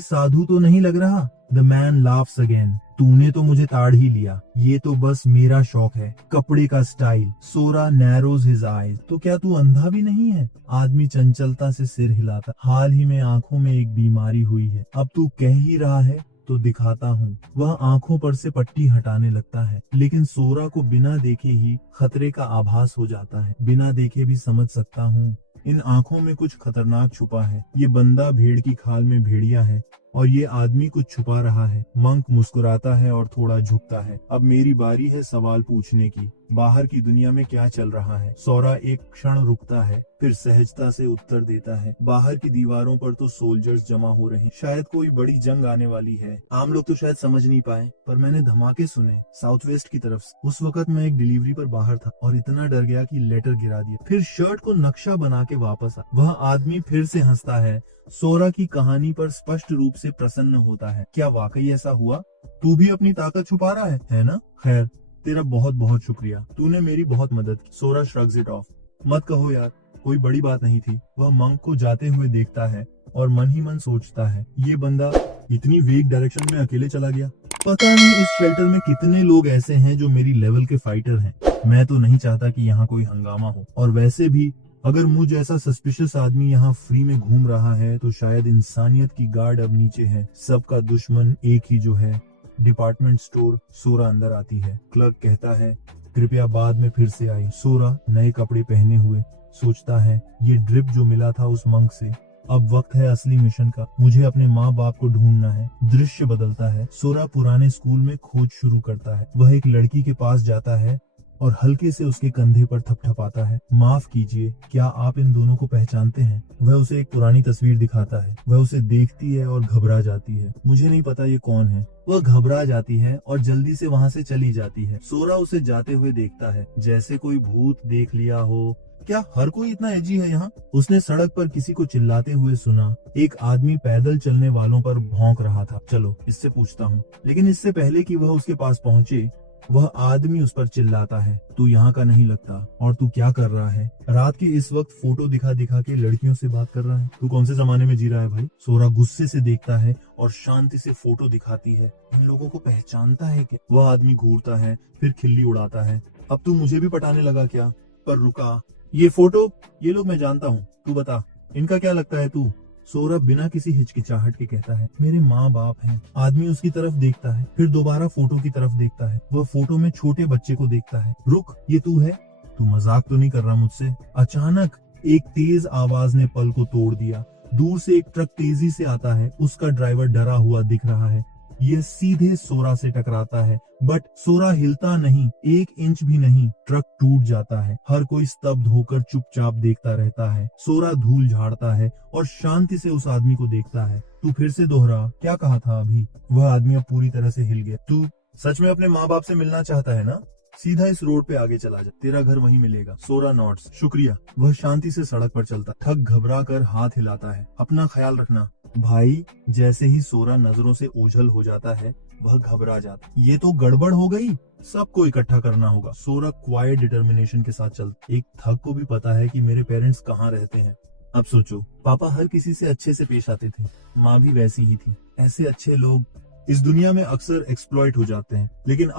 साधु तो नहीं लग रहा। The man laughs again. तूने तो मुझे ताड़ ही लिया। ये तो बस मेरा शौक है, कपड़े का स्टाइल। सोरा नैरोज हिज आईज। तो क्या तू अंधा भी नहीं है? आदमी चंचलता से सिर हिलाता। हाल ही में आंखों में एक बीमारी हुई है। अब तू कह ही रहा है तो दिखाता हूँ। वह आंखों पर से पट्टी हटाने लगता है, लेकिन सोरा को बिना देखे ही खतरे का आभास हो जाता है। बिना देखे भी समझ सकता हूँ, इन आंखों में कुछ खतरनाक छुपा है। ये बंदा भेड़ की खाल में भेड़िया है और ये आदमी कुछ छुपा रहा है। मंक मुस्कुराता है और थोड़ा झुकता है। अब मेरी बारी है सवाल पूछने की। बाहर की दुनिया में क्या चल रहा है? सोरा एक क्षण रुकता है, फिर सहजता से उत्तर देता है, बाहर की दीवारों पर तो सोल्जर्स जमा हो रहे हैं। शायद कोई बड़ी जंग आने वाली है। आम लोग तो शायद समझ नहीं पाए, पर मैंने धमाके सुने साउथ वेस्ट की तरफ से। उस वक्त मैं एक डिलीवरी पर बाहर था और इतना डर गया कि लेटर गिरा दिया। फिर शर्ट को नक्शा बना के वापस आ। वह आदमी फिर से हंसता है। सोरा की कहानी पर स्पष्ट रूप से प्रसन्न होता है। क्या वाकई ऐसा हुआ? तू भी अपनी ताकत छुपा रहा है ना? खैर, तेरा बहुत बहुत शुक्रिया, तूने मेरी बहुत मदद की। सोरा श्रग्स इट ऑफ। मत कहो यार, कोई बड़ी बात नहीं थी। वह मंक को जाते हुए देखता है और मन ही मन सोचता है, ये बंदा इतनी वेग डायरेक्शन में अकेले चला गया। पता नहीं इस शेल्टर में कितने लोग ऐसे हैं जो मेरी लेवल के फाइटर हैं। मैं तो नहीं चाहता कि यहाँ कोई हंगामा हो, और वैसे भी अगर मुझ जैसा सस्पिशियस आदमी यहाँ फ्री में घूम रहा है तो शायद इंसानियत की गार्ड अब नीचे है। सबका दुश्मन एक ही जो है, डिपार्टमेंट स्टोर। सोरा अंदर आती है। क्लर्क कहता है, कृपया बाद में फिर से आई। सोरा नए कपड़े पहने हुए सोचता है, ये ड्रिप जो मिला था उस मंक से, अब वक्त है असली मिशन का। मुझे अपने माँ बाप को ढूंढना है। दृश्य बदलता है। सोरा पुराने स्कूल में खोज शुरू करता है। वह एक लड़की के पास जाता है और हल्के से उसके कंधे पर थपथपाता है। माफ कीजिए, क्या आप इन दोनों को पहचानते हैं? वह उसे एक पुरानी तस्वीर दिखाता है। वह उसे देखती है और घबरा जाती है। मुझे नहीं पता ये कौन है। वह घबरा जाती है और जल्दी से वहाँ से चली जाती है। सोरा उसे जाते हुए देखता है, जैसे कोई भूत देख लिया हो। क्या हर कोई इतना एजी है यहाँ? उसने सड़क पर किसी को चिल्लाते हुए सुना। एक आदमी पैदल चलने वालों पर भौंक रहा था। चलो इससे पूछता हूँ। लेकिन इससे पहले कि वह उसके पास पहुँचे, वह आदमी उस पर चिल्लाता है, तू यहाँ का नहीं लगता, और तू क्या कर रहा है? रात के इस वक्त फोटो दिखा दिखा के लड़कियों से बात कर रहा है। तू कौन से जमाने में जी रहा है भाई? सोरा गुस्से से देखता है और शांति से फोटो दिखाती है। इन लोगों को पहचानता है क्या? वह आदमी घूरता है, फिर खिल्ली उड़ाता है। अब तू मुझे भी पटाने लगा क्या? पर रुका, ये फोटो, ये लोग मैं जानता हूँ, तू बता इनका क्या लगता है तू? सोरा बिना किसी हिचकिचाहट के कहता है, मेरे माँ बाप हैं। आदमी उसकी तरफ देखता है, फिर दोबारा फोटो की तरफ देखता है। वह फोटो में छोटे बच्चे को देखता है। रुक, ये तू है? तू मजाक तो नहीं कर रहा मुझसे? अचानक एक तेज आवाज ने पल को तोड़ दिया। दूर से एक ट्रक तेजी से आता है। उसका ड्राइवर डरा हुआ दिख रहा है। यह सीधे सोरा से टकराता है, बट सोरा हिलता नहीं, 1 इंच भी नहीं। ट्रक टूट जाता है। हर कोई स्तब्ध होकर चुपचाप देखता रहता है। सोरा धूल झाड़ता है और शांति से उस आदमी को देखता है। तू फिर से दोहरा, क्या कहा था अभी? वह आदमी अब पूरी तरह से हिल गया। तू सच में अपने माँ बाप से मिलना चाहता है ना? सीधा इस रोड पे आगे चला जा, तेरा घर वहीं मिलेगा। सोरा नॉड्स, शुक्रिया। वह शांति से सड़क पर चलता, थक घबरा कर हाथ हिलाता है। अपना ख्याल रखना भाई। जैसे ही सोरा नजरों से ओझल हो जाता है, वह घबरा जाता। ये तो गड़बड़ हो गई, सबको इकट्ठा करना होगा। सोरा क्वाइट डिटर्मिनेशन के साथ चलता। एक थक को भी पता है कि मेरे पेरेंट्स कहाँ रहते हैं। अब सोचो, पापा हर किसी से अच्छे से पेश आते थे, माँ भी वैसी ही थी। ऐसे अच्छे लोग इस दुनिया में अक्सर एक्सप्लॉइट हो जाते हैं, लेकिन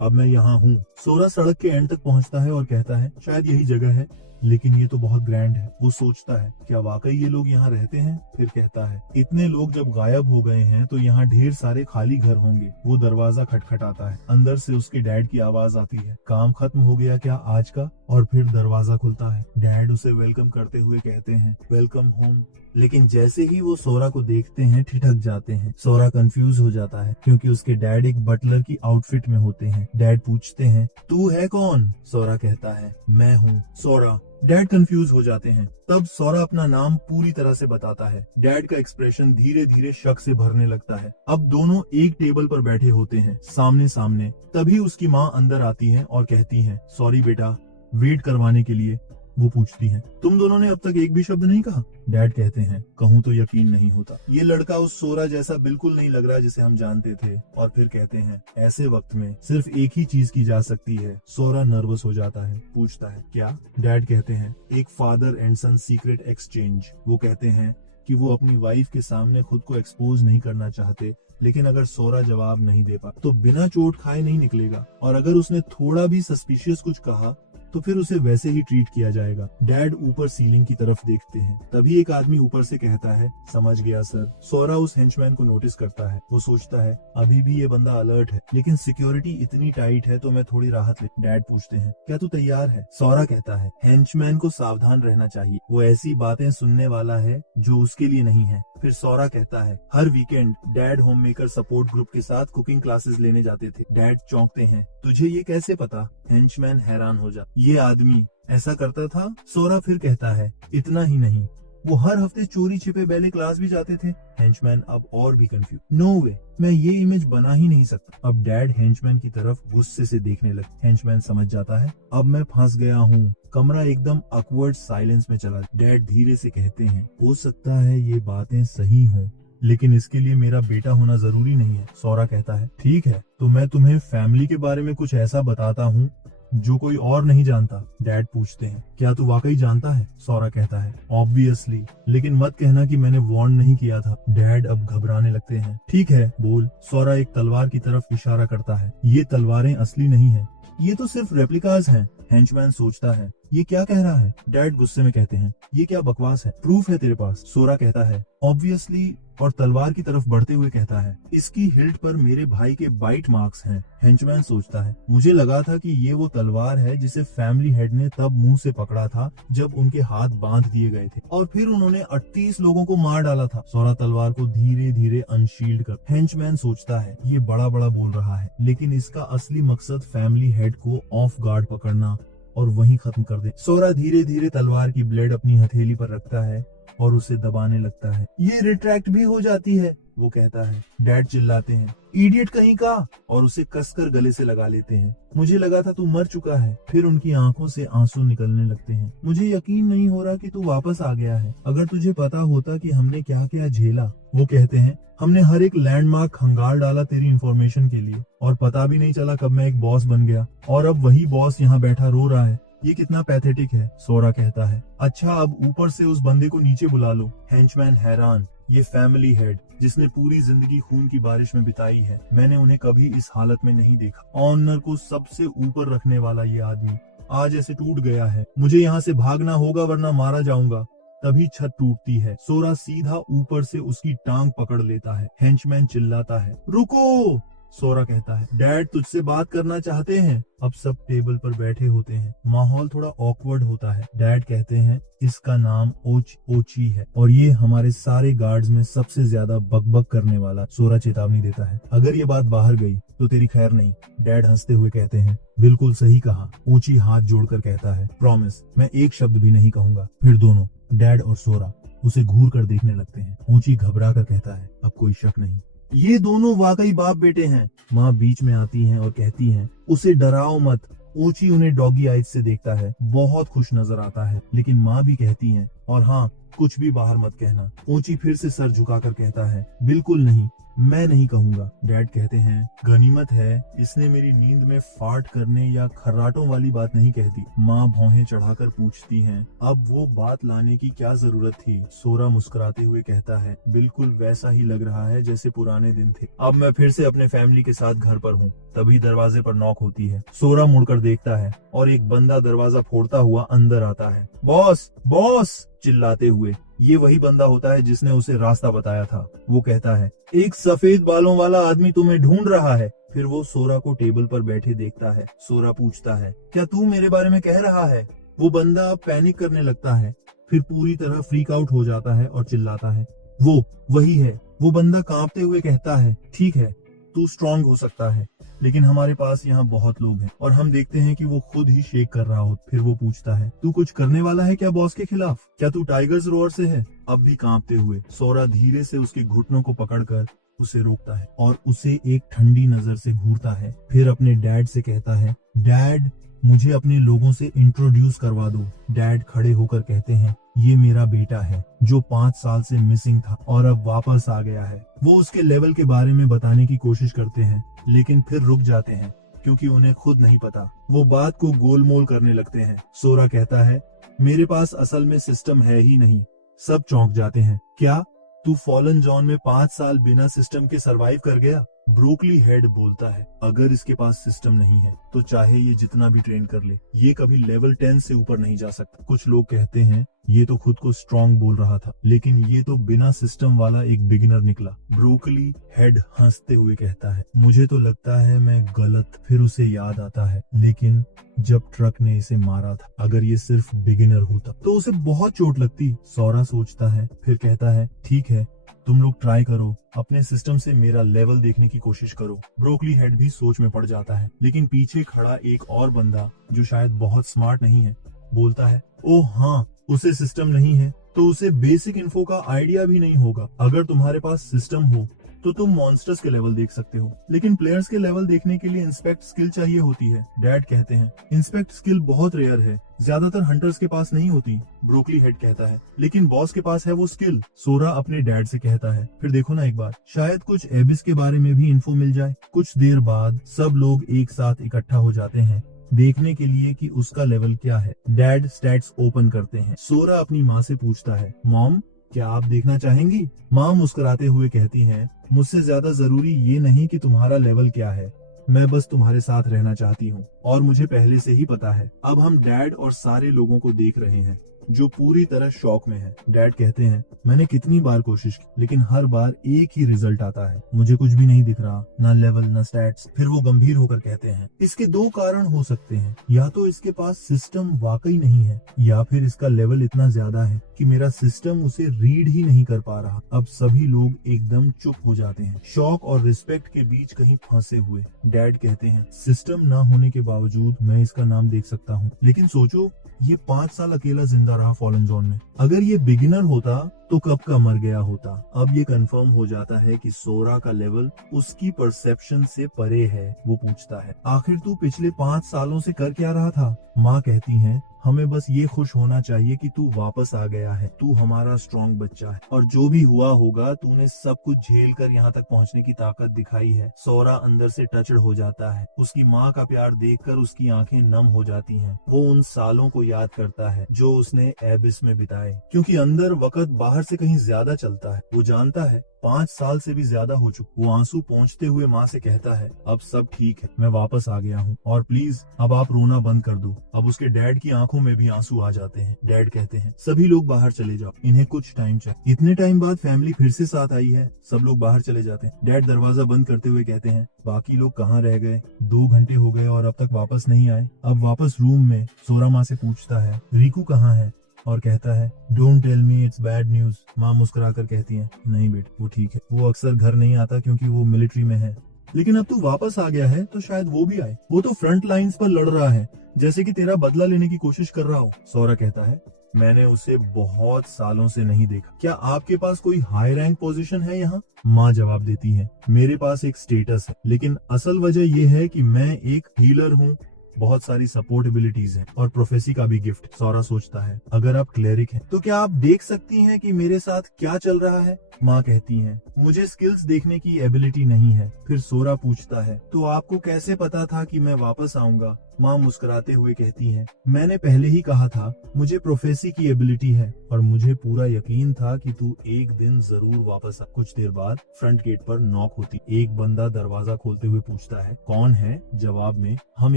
अब मैं यहाँ हूँ। सोरा सड़क के एंड तक पहुँचता है और कहता है, शायद यही जगह है, लेकिन ये तो बहुत ग्रैंड है। वो सोचता है, क्या वाकई ये लोग यहाँ रहते हैं? फिर कहता है, इतने लोग जब गायब हो गए हैं तो यहाँ ढेर सारे खाली घर होंगे। वो दरवाजा खटखटाता है। अंदर से उसके डैड की आवाज आती है, काम खत्म हो गया क्या आज का? और फिर दरवाजा खुलता है। डैड उसे वेलकम करते हुए कहते हैं, वेलकम होम। लेकिन जैसे ही वो सोरा को देखते हैं, ठिठक जाते हैं। सोरा कंफ्यूज हो जाता है क्योंकि उसके डैड एक बटलर की आउटफिट में होते हैं। डैड पूछते हैं, तू है कौन? सोरा कहता है, मैं हूँ सोरा। डैड कंफ्यूज हो जाते हैं। तब सोरा अपना नाम पूरी तरह से बताता है। डैड का एक्सप्रेशन धीरे धीरे शक से भरने लगता है। अब दोनों एक टेबल पर बैठे होते हैं, सामने सामने। तभी उसकी माँ अंदर आती है और कहती है, सॉरी बेटा, वेट करवाने के लिए। वो पूछती है, तुम दोनों ने अब तक एक भी शब्द नहीं कहा? डैड कहते हैं, कहूँ तो यकीन नहीं होता। ये लड़का उस सोरा जैसा बिल्कुल नहीं लग रहा जिसे हम जानते थे। और फिर कहते हैं, ऐसे वक्त में सिर्फ एक ही चीज की जा सकती है। सोरा नर्वस हो जाता है, पूछता है, क्या? डैड कहते हैं, एक father and son secret exchange. वो कहते हैं कि वो अपनी वाइफ के सामने खुद को एक्सपोज नहीं करना चाहते, लेकिन अगर सोरा जवाब नहीं दे पा तो बिना चोट खाए नहीं निकलेगा, और अगर उसने थोड़ा भी सस्पिशियस कुछ कहा तो फिर उसे वैसे ही ट्रीट किया जाएगा। डैड ऊपर सीलिंग की तरफ देखते हैं। तभी एक आदमी ऊपर से कहता है, समझ गया सर। सोरा उस हेंचमैन को नोटिस करता है। वो सोचता है, अभी भी ये बंदा अलर्ट है, लेकिन सिक्योरिटी इतनी टाइट है तो मैं थोड़ी राहत ले। डैड पूछते हैं, क्या तू तैयार है? सोरा कहता है, हेंचमैन को सावधान रहना चाहिए। वो ऐसी बातें सुनने वाला है जो उसके लिए नहीं है। फिर सौरा कहता है, हर weekend dad homemaker support group के साथ कुकिंग क्लासेस लेने जाते थे। डैड चौंकते हैं, तुझे ये कैसे पता? हेंचमैन हैरान हो जा, ये आदमी ऐसा करता था? सौरा फिर कहता है, इतना ही नहीं, वो हर हफ्ते चोरी छिपे बैले क्लास भी जाते थे। हेंचमैन अब और भी कंफ्यूज, नो वे, मैं ये इमेज बना ही नहीं सकता। अब डैड हेंचमैन की तरफ गुस्से से देखने लगे। हेंचमैन समझ जाता है, अब मैं फंस गया हूँ। कमरा एकदम ऑकवर्ड साइलेंस में चला। डैड धीरे से कहते हैं, हो सकता है ये बातें सही हों, लेकिन इसके लिए मेरा बेटा होना जरूरी नहीं है। सौरा कहता है, ठीक है, तो मैं तुम्हें फैमिली के बारे में कुछ ऐसा बताता हूँ जो कोई और नहीं जानता। डैड पूछते हैं, क्या तू वाकई जानता है? सौरा कहता है, ऑब्वियसली, लेकिन मत कहना कि मैंने वार्न नहीं किया था। डैड अब घबराने लगते हैं। ठीक है, बोल। सौरा एक तलवार की तरफ इशारा करता है। ये तलवारें असली नहीं है, ये तो सिर्फ रेप्लिकाज हैं। हेंचमैन सोचता है, ये क्या कह रहा है? डैड गुस्से में कहते हैं, ये क्या बकवास है? प्रूफ है तेरे पास? सोरा कहता है, ऑब्वियसली, और तलवार की तरफ बढ़ते हुए कहता है, इसकी हिल्ट पर मेरे भाई के बाइट मार्क्स हैं। हेंचमैन सोचता है, मुझे लगा था कि ये वो तलवार है जिसे फैमिली हेड ने तब मुंह से पकड़ा था जब उनके हाथ बांध दिए गए थे और फिर उन्होंने 38 लोगों को मार डाला था। सोरा तलवार को धीरे धीरे अनशील्ड कर। हेंचमैन सोचता है, ये बड़ा बड़ा बोल रहा है, लेकिन इसका असली मकसद फैमिली हेड को ऑफ गार्ड पकड़ना और वहीं खत्म कर दे। सोरा धीरे धीरे तलवार की ब्लेड अपनी हथेली पर रखता है और उसे दबाने लगता है। ये रिट्रैक्ट भी हो जाती है, वो कहता है। डैड चिल्लाते हैं, इडियट कहीं का, और उसे कसकर गले से लगा लेते हैं। मुझे लगा था तू मर चुका है। फिर उनकी आंखों से आंसू निकलने लगते हैं। मुझे यकीन नहीं हो रहा कि तू वापस आ गया है। अगर तुझे पता होता कि हमने क्या क्या झेला। वो कहते हैं, हमने हर एक लैंडमार्क खंगाल डाला तेरी इंफॉर्मेशन के लिए, और पता भी नहीं चला कब मैं एक बॉस बन गया, और अब वही बॉस यहाँ बैठा रो रहा है। ये कितना पैथेटिक है। सोरा कहता है, अच्छा, अब ऊपर से उस बंदे को नीचे बुला लो। हेंचमैन हैरान, ये फैमिली हेड जिसने पूरी जिंदगी खून की बारिश में बिताई है, मैंने उन्हें कभी इस हालत में नहीं देखा। ऑनर को सबसे ऊपर रखने वाला ये आदमी आज ऐसे टूट गया है। मुझे यहाँ से भागना होगा वरना मारा जाऊंगा। तभी छत टूटती है। सोरा सीधा ऊपर से उसकी टांग पकड़ लेता है। हेंचमैन चिल्लाता है, रुको। सोरा कहता है, डैड तुझसे बात करना चाहते हैं। अब सब टेबल पर बैठे होते हैं। माहौल थोड़ा ऑकवर्ड होता है। डैड कहते हैं, इसका नाम ओची है और ये हमारे सारे गार्ड्स में सबसे ज्यादा बकबक करने वाला। सोरा चेतावनी देता है, अगर ये बात बाहर गई तो तेरी खैर नहीं। डैड हंसते हुए कहते हैं, बिल्कुल सही कहा। ओची हाथ जोड़कर कहता है, प्रॉमिस, मैं एक शब्द भी नहीं कहूंगा। फिर दोनों, डैड और सोरा, उसे घूर कर देखने लगते हैं। ओची घबरा कर कहता है, अब कोई शक नहीं, ये दोनों वाकई बाप बेटे हैं। माँ बीच में आती हैं और कहती हैं, उसे डराओ मत। ऊंची उन्हें डॉगी आइज से देखता है, बहुत खुश नजर आता है, लेकिन माँ भी कहती हैं, और हाँ, कुछ भी बाहर मत कहना। ऊंची फिर से सर झुकाकर कहता है, बिल्कुल नहीं, मैं नहीं कहूंगा। डैड कहते हैं, गनीमत है इसने मेरी नींद में फार्ट करने या खर्राटों वाली बात नहीं कहती। माँ भौहें चढ़ाकर पूछती हैं, अब वो बात लाने की क्या जरूरत थी? सोरा मुस्कुराते हुए कहता है, बिल्कुल वैसा ही लग रहा है जैसे पुराने दिन थे। अब मैं फिर से अपने फैमिली के साथ घर पर हूँ। तभी दरवाजे पर नॉक होती है। सोरा मुड़कर देखता है और एक बंदा दरवाजा फोड़ता हुआ अंदर आता है। बॉस, बॉस चिल्लाते हुए। ये वही बंदा होता है जिसने उसे रास्ता बताया था। वो कहता है, एक सफेद बालों वाला आदमी तुम्हें ढूंढ रहा है। फिर वो सोरा को टेबल पर बैठे देखता है। सोरा पूछता है, क्या तू मेरे बारे में कह रहा है? वो बंदा पैनिक करने लगता है, फिर पूरी तरह फ्रीक आउट हो जाता है और चिल्लाता है, वो वही है। वो बंदा कांपते हुए कहता है, ठीक है, तू स्ट्रांग हो सकता है, लेकिन हमारे पास यहाँ बहुत लोग हैं। और हम देखते हैं कि वो खुद ही शेक कर रहा हो। फिर वो पूछता है, तू कुछ करने वाला है क्या बॉस के खिलाफ? क्या तू टाइगर्स रोअर से है? अब भी कांपते हुए सोरा धीरे से उसके घुटनों को पकड़कर उसे रोकता है और उसे एक ठंडी नजर से घूरता है। फिर अपने डैड से कहता है, डैड मुझे अपने लोगों से इंट्रोड्यूस करवा दो। डैड खड़े होकर कहते हैं, ये मेरा बेटा है जो 5 साल से मिसिंग था और अब वापस आ गया है। वो उसके लेवल के बारे में बताने की कोशिश करते हैं, लेकिन फिर रुक जाते हैं क्योंकि उन्हें खुद नहीं पता। वो बात को गोलमोल करने लगते हैं। सोरा कहता है, मेरे पास असल में सिस्टम है ही नहीं। सब चौंक जाते हैं। क्या तू फॉलन जॉन में 5 साल बिना सिस्टम के सरवाइव कर गया? ब्रोकली हेड बोलता है, अगर इसके पास सिस्टम नहीं है तो चाहे ये जितना भी ट्रेन कर ले, ये कभी लेवल 10 से ऊपर नहीं जा सकता। कुछ लोग कहते हैं, ये तो खुद को स्ट्रॉन्ग बोल रहा था, लेकिन ये तो बिना सिस्टम वाला एक बिगिनर निकला। ब्रोकली हेड हंसते हुए कहता है, मुझे तो लगता है मैं गलत। फिर उसे याद आता है, लेकिन जब ट्रक ने इसे मारा था, अगर ये सिर्फ बिगिनर होता तो उसे बहुत चोट लगती। सोरा सोचता है, फिर कहता है, ठीक है, तुम लोग ट्राई करो, अपने सिस्टम से मेरा लेवल देखने की कोशिश करो। ब्रोकली हेड भी सोच में पड़ जाता है, लेकिन पीछे खड़ा एक और बंदा जो शायद बहुत स्मार्ट नहीं है बोलता है, ओह हाँ, उसे सिस्टम नहीं है तो उसे बेसिक इन्फो का आइडिया भी नहीं होगा। अगर तुम्हारे पास सिस्टम हो तो तुम मॉन्स्टर्स के लेवल देख सकते हो, लेकिन प्लेयर्स के लेवल देखने के लिए इंस्पेक्ट स्किल चाहिए होती है। डैड कहते हैं, इंस्पेक्ट स्किल बहुत रेयर है, ज्यादातर हंटर्स के पास नहीं होती। ब्रोकली हेड कहता है, लेकिन बॉस के पास है वो स्किल। सोरा अपने डैड से कहता है, फिर देखो ना एक बार, शायद कुछ एबिस के बारे में भी इन्फो मिल जाए। कुछ देर बाद सब लोग एक साथ इकट्ठा हो जाते हैं देखने के लिए कि उसका लेवल क्या है। डैड स्टैट्स ओपन करते हैं। सोरा अपनी माँ से पूछता है, मॉम क्या आप देखना चाहेंगी? माँ मुस्कुराते हुए कहती हैं, मुझसे ज्यादा जरूरी ये नहीं कि तुम्हारा लेवल क्या है, मैं बस तुम्हारे साथ रहना चाहती हूँ और मुझे पहले से ही पता है। अब हम डैड और सारे लोगों को देख रहे हैं जो पूरी तरह शॉक में है। डैड कहते हैं, मैंने कितनी बार कोशिश की लेकिन हर बार एक ही रिजल्ट आता है, मुझे कुछ भी नहीं दिख रहा, ना लेवल ना स्टैट्स। फिर वो गंभीर होकर कहते हैं, इसके दो कारण हो सकते हैं, या तो इसके पास सिस्टम वाकई नहीं है या फिर इसका लेवल इतना ज्यादा है कि मेरा सिस्टम उसे रीड ही नहीं कर पा रहा। अब सभी लोग एकदम चुप हो जाते हैं, शॉक और रिस्पेक्ट के बीच कहीं फंसे हुए। डैड कहते हैं, सिस्टम ना होने के बावजूद मैं इसका नाम देख सकता हूँ, लेकिन सोचो ये 5 साल अकेला जिंदा रहा फॉलन जोन में। अगर ये बिगिनर होता तो कब का मर गया होता। अब ये कंफर्म हो जाता है कि सोरा का लेवल उसकी परसेप्शन से परे है। वो पूछता है, आखिर तू पिछले 5 सालों से कर क्या रहा था? माँ कहती है, हमें बस ये खुश होना चाहिए कि तू वापस आ गया है, तू हमारा स्ट्रॉन्ग बच्चा है और जो भी हुआ होगा तूने सब कुछ झेल कर यहाँ तक पहुँचने की ताकत दिखाई है। सोरा अंदर से टचड हो जाता है। उसकी माँ का प्यार देखकर उसकी आंखें नम हो जाती हैं। वो उन सालों को याद करता है जो उसने एबिस में बिताए, क्योंकि अंदर वक्त बाहर से कहीं ज्यादा चलता है। वो जानता है 5 साल से भी ज्यादा हो चुका। वो आंसू पोंछते हुए माँ से कहता है, अब सब ठीक है, मैं वापस आ गया हूँ और प्लीज अब आप रोना बंद कर दो। अब उसके डैड की आंखों में भी आंसू आ जाते हैं। डैड कहते हैं, सभी लोग बाहर चले जाओ, इन्हें कुछ टाइम चाहिए। इतने टाइम बाद फैमिली फिर से साथ आई है। सब लोग बाहर चले जाते हैं। डैड दरवाजा बंद करते हुए कहते हैं, बाकी लोग कहाँ रह गए? 2 घंटे हो गए और अब तक वापस नहीं आए। अब वापस रूम में सोरा माँ से पूछता है, रिकू कहाँ है? और कहता है, don't tell me it's bad news. माँ मुस्कुराकर कहती है, नहीं बेटा, वो ठीक है, वो अक्सर घर नहीं आता क्योंकि वो मिलिट्री में है, लेकिन अब तू वापस आ गया है तो शायद वो भी आए। वो तो फ्रंट लाइंस पर लड़ रहा है, जैसे कि तेरा बदला लेने की कोशिश कर रहा हो। सोरा कहता है, मैंने उसे बहुत सालों से नहीं देखा, क्या आपके पास कोई हाई रैंक पोजीशन है यहाँ? माँ जवाब देती है, मेरे पास एक स्टेटस है, लेकिन असल वजह यह है कि मैं एक हीलर हूँ, बहुत सारी सपोर्ट एबिलिटीज है और प्रोफेसी का भी गिफ्ट। सोरा सोचता है, अगर आप क्लेरिक हैं तो क्या आप देख सकती हैं कि मेरे साथ क्या चल रहा है? माँ कहती है, मुझे स्किल्स देखने की एबिलिटी नहीं है। फिर सोरा पूछता है, तो आपको कैसे पता था कि मैं वापस आऊंगा? माँ मुस्कुराते हुए कहती है, मैंने पहले ही कहा था मुझे प्रोफेसी की एबिलिटी है और मुझे पूरा यकीन था कि तू एक दिन जरूर वापस आ। कुछ देर बाद फ्रंट गेट पर नॉक होती। एक बंदा दरवाजा खोलते हुए पूछता है, कौन है? जवाब में हम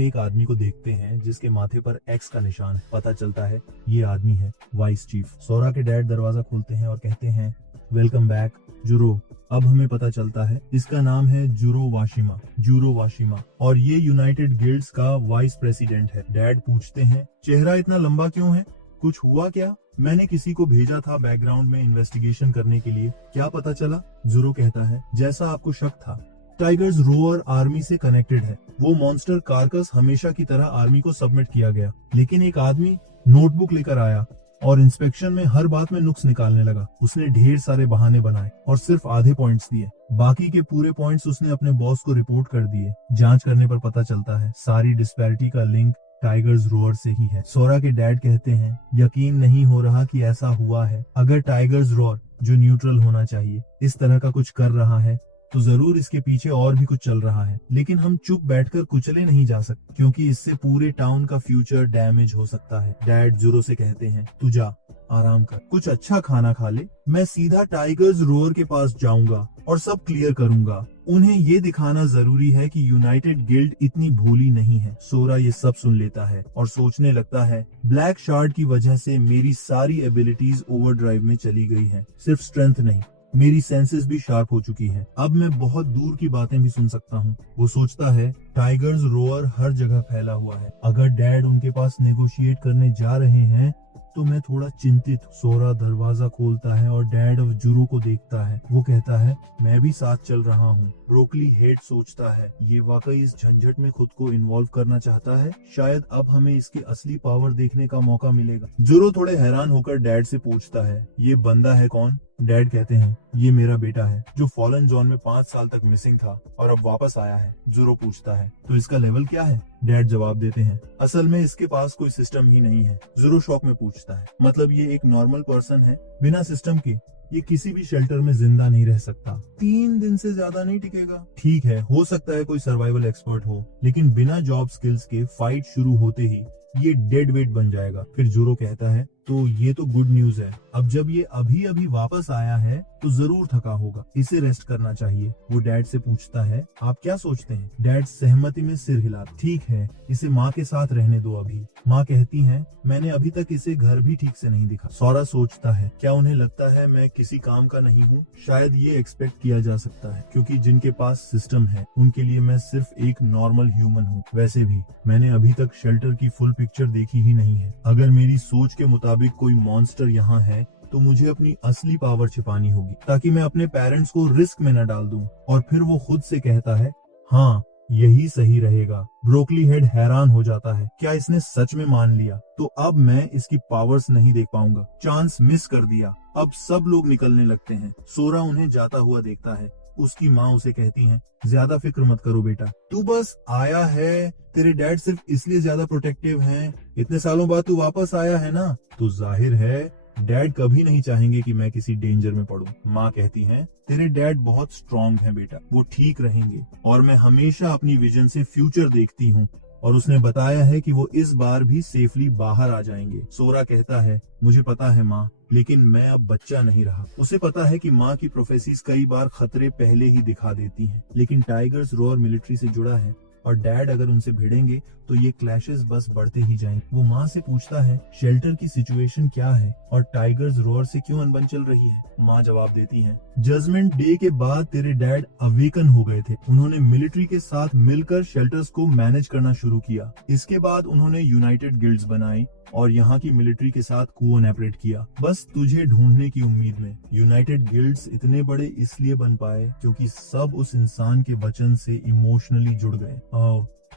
एक आदमी को देखते हैं जिसके माथे पर एक्स का निशान है। पता चलता है ये आदमी है वाइस चीफ। सोरा के डैड दरवाजा खोलते हैं और कहते हैं, वेलकम बैक जुरो। अब हमें पता चलता है इसका नाम है जुरो वाशिमा और ये यूनाइटेड गिल्ड्स का वाइस प्रेसिडेंट है। डैड पूछते हैं, चेहरा इतना लंबा क्यों है? कुछ हुआ क्या? मैंने किसी को भेजा था बैकग्राउंड में इन्वेस्टिगेशन करने के लिए, क्या पता चला? जुरो कहता है, जैसा आपको शक था, टाइगर्स रोअर आर्मी से कनेक्टेड है। वो मॉन्स्टर कार्कस हमेशा की तरह आर्मी को सबमिट किया गया, लेकिन एक आदमी नोटबुक लेकर आया और इंस्पेक्शन में हर बात में नुक्स निकालने लगा। उसने ढेर सारे बहाने बनाए और सिर्फ आधे पॉइंट्स दिए, बाकी के पूरे पॉइंट्स उसने अपने बॉस को रिपोर्ट कर दिए। जांच करने पर पता चलता है सारी डिस्पैरिटी का लिंक टाइगर्स रोअर से ही है। सोरा के डैड कहते हैं, यकीन नहीं हो रहा कि ऐसा हुआ है। अगर टाइगर्स रोअर, जो न्यूट्रल होना चाहिए, इस तरह का कुछ कर रहा है तो जरूर इसके पीछे और भी कुछ चल रहा है, लेकिन हम चुप बैठकर कुचले नहीं जा सकते क्योंकि इससे पूरे टाउन का फ्यूचर डैमेज हो सकता है। डैड जुरो से कहते हैं, तू जा, आराम कर, कुछ अच्छा खाना खा ले, मैं सीधा टाइगर्स रोअर के पास जाऊंगा और सब क्लियर करूंगा। उन्हें ये दिखाना जरूरी है कि यूनाइटेड गिल्ड इतनी भोली नहीं है। सोरा ये सब सुन लेता है और सोचने लगता है, ब्लैक शार्ड की वजह से मेरी सारी एबिलिटीज ओवरड्राइव में चली गई हैं, सिर्फ स्ट्रेंथ नहीं, मेरी सेंसेस भी शार्प हो चुकी हैं। अब मैं बहुत दूर की बातें भी सुन सकता हूँ। वो सोचता है, टाइगर्स रोअर हर जगह फैला हुआ है। अगर डैड उनके पास नेगोशिएट करने जा रहे हैं तो मैं थोड़ा चिंतित। सोरा दरवाजा खोलता है और डैड ऑफ जुरो को देखता है। वो कहता है, मैं भी साथ चल रहा हूँ। ब्रोकली हेड सोचता है, ये वाकई इस झंझट में खुद को इन्वॉल्व करना चाहता है। शायद अब हमें इसके असली पावर देखने का मौका मिलेगा। जुरो थोड़े हैरान होकर डैड से पूछता है, ये बंदा है कौन? डैड कहते हैं, ये मेरा बेटा है जो फॉलन जोन में 5 साल तक मिसिंग था और अब वापस आया है। जुरो पूछता है, तो इसका लेवल क्या है? डैड जवाब देते हैं, असल में इसके पास कोई सिस्टम ही नहीं है। जुरो शॉक में पूछता है, मतलब ये एक नॉर्मल पर्सन है बिना सिस्टम के? ये किसी भी शेल्टर में जिंदा नहीं रह सकता। 3 दिन से ज्यादा नहीं टिकेगा। ठीक है, हो सकता है कोई सर्वाइवल एक्सपर्ट हो, लेकिन बिना जॉब स्किल्स के फाइट शुरू होते ही ये डेड वेट बन जाएगा। फिर जुरो कहता है, तो ये तो गुड न्यूज है। अब जब ये अभी अभी वापस आया है तो जरूर थका होगा, इसे रेस्ट करना चाहिए। वो डैड से पूछता है, आप क्या सोचते हैं? डैड सहमति में सिर हिला, ठीक है, इसे माँ के साथ रहने दो अभी। माँ कहती है, मैंने अभी तक इसे घर भी ठीक से नहीं दिखा। सोरा सोचता है, क्या उन्हें लगता है मैं किसी काम का नहीं हूँ? शायद ये एक्सपेक्ट किया जा सकता है, क्योंकि जिनके पास सिस्टम है उनके लिए मैं सिर्फ एक नॉर्मल ह्यूमन हूँ। वैसे भी मैंने अभी तक शेल्टर की फुल पिक्चर देखी ही नहीं है। अगर मेरी सोच के मुताबिक कोई मॉन्स्टर यहाँ है तो मुझे अपनी असली पावर छिपानी होगी, ताकि मैं अपने पेरेंट्स को रिस्क में न डाल दूं। और फिर वो खुद से कहता है, हाँ यही सही रहेगा। ब्रोकली हेड हैरान हो जाता है, क्या इसने सच में मान लिया? तो अब मैं इसकी पावर्स नहीं देख पाऊंगा। चांस मिस कर दिया। अब सब लोग निकलने लगते हैं। सोरा उन्हें जाता हुआ देखता है। उसकी माँ उसे कहती है, ज्यादा फिक्र मत करो बेटा, तू बस आया है। तेरे डैड सिर्फ इसलिए ज्यादा प्रोटेक्टिव हैं। इतने सालों बाद तू वापस आया है ना, तो जाहिर है डैड कभी नहीं चाहेंगे कि मैं किसी डेंजर में पड़ूं। माँ कहती है, तेरे डैड बहुत स्ट्रॉन्ग हैं बेटा, वो ठीक रहेंगे और मैं हमेशा अपनी विजन से फ्यूचर देखती हूँ और उसने बताया है कि वो इस बार भी सेफली बाहर आ जाएंगे। सोरा कहता है, मुझे पता है माँ, लेकिन मैं अब बच्चा नहीं रहा। उसे पता है कि माँ की प्रोफेसीज कई बार खतरे पहले ही दिखा देती हैं, लेकिन टाइगर्स रोअर मिलिट्री से जुड़ा है और डैड अगर उनसे भिड़ेंगे तो ये क्लैशेस बस बढ़ते ही जाएंगे। वो माँ से पूछता है, शेल्टर की सिचुएशन क्या है और टाइगर्स रोअर से क्यों अनबन चल रही है? माँ जवाब देती है, जजमेंट डे के बाद तेरे डैड अवेकन हो गए थे। उन्होंने मिलिट्री के साथ मिलकर शेल्टर्स को मैनेज करना शुरू किया। इसके बाद उन्होंने यूनाइटेड गिल्ड्स बनाई और यहाँ की मिलिट्री के साथ कोऑपरेट किया, बस तुझे ढूंढने की उम्मीद में। यूनाइटेड गिल्ड्स इतने बड़े इसलिए बन पाए क्योंकि सब उस इंसान के वचन से इमोशनली जुड़ गए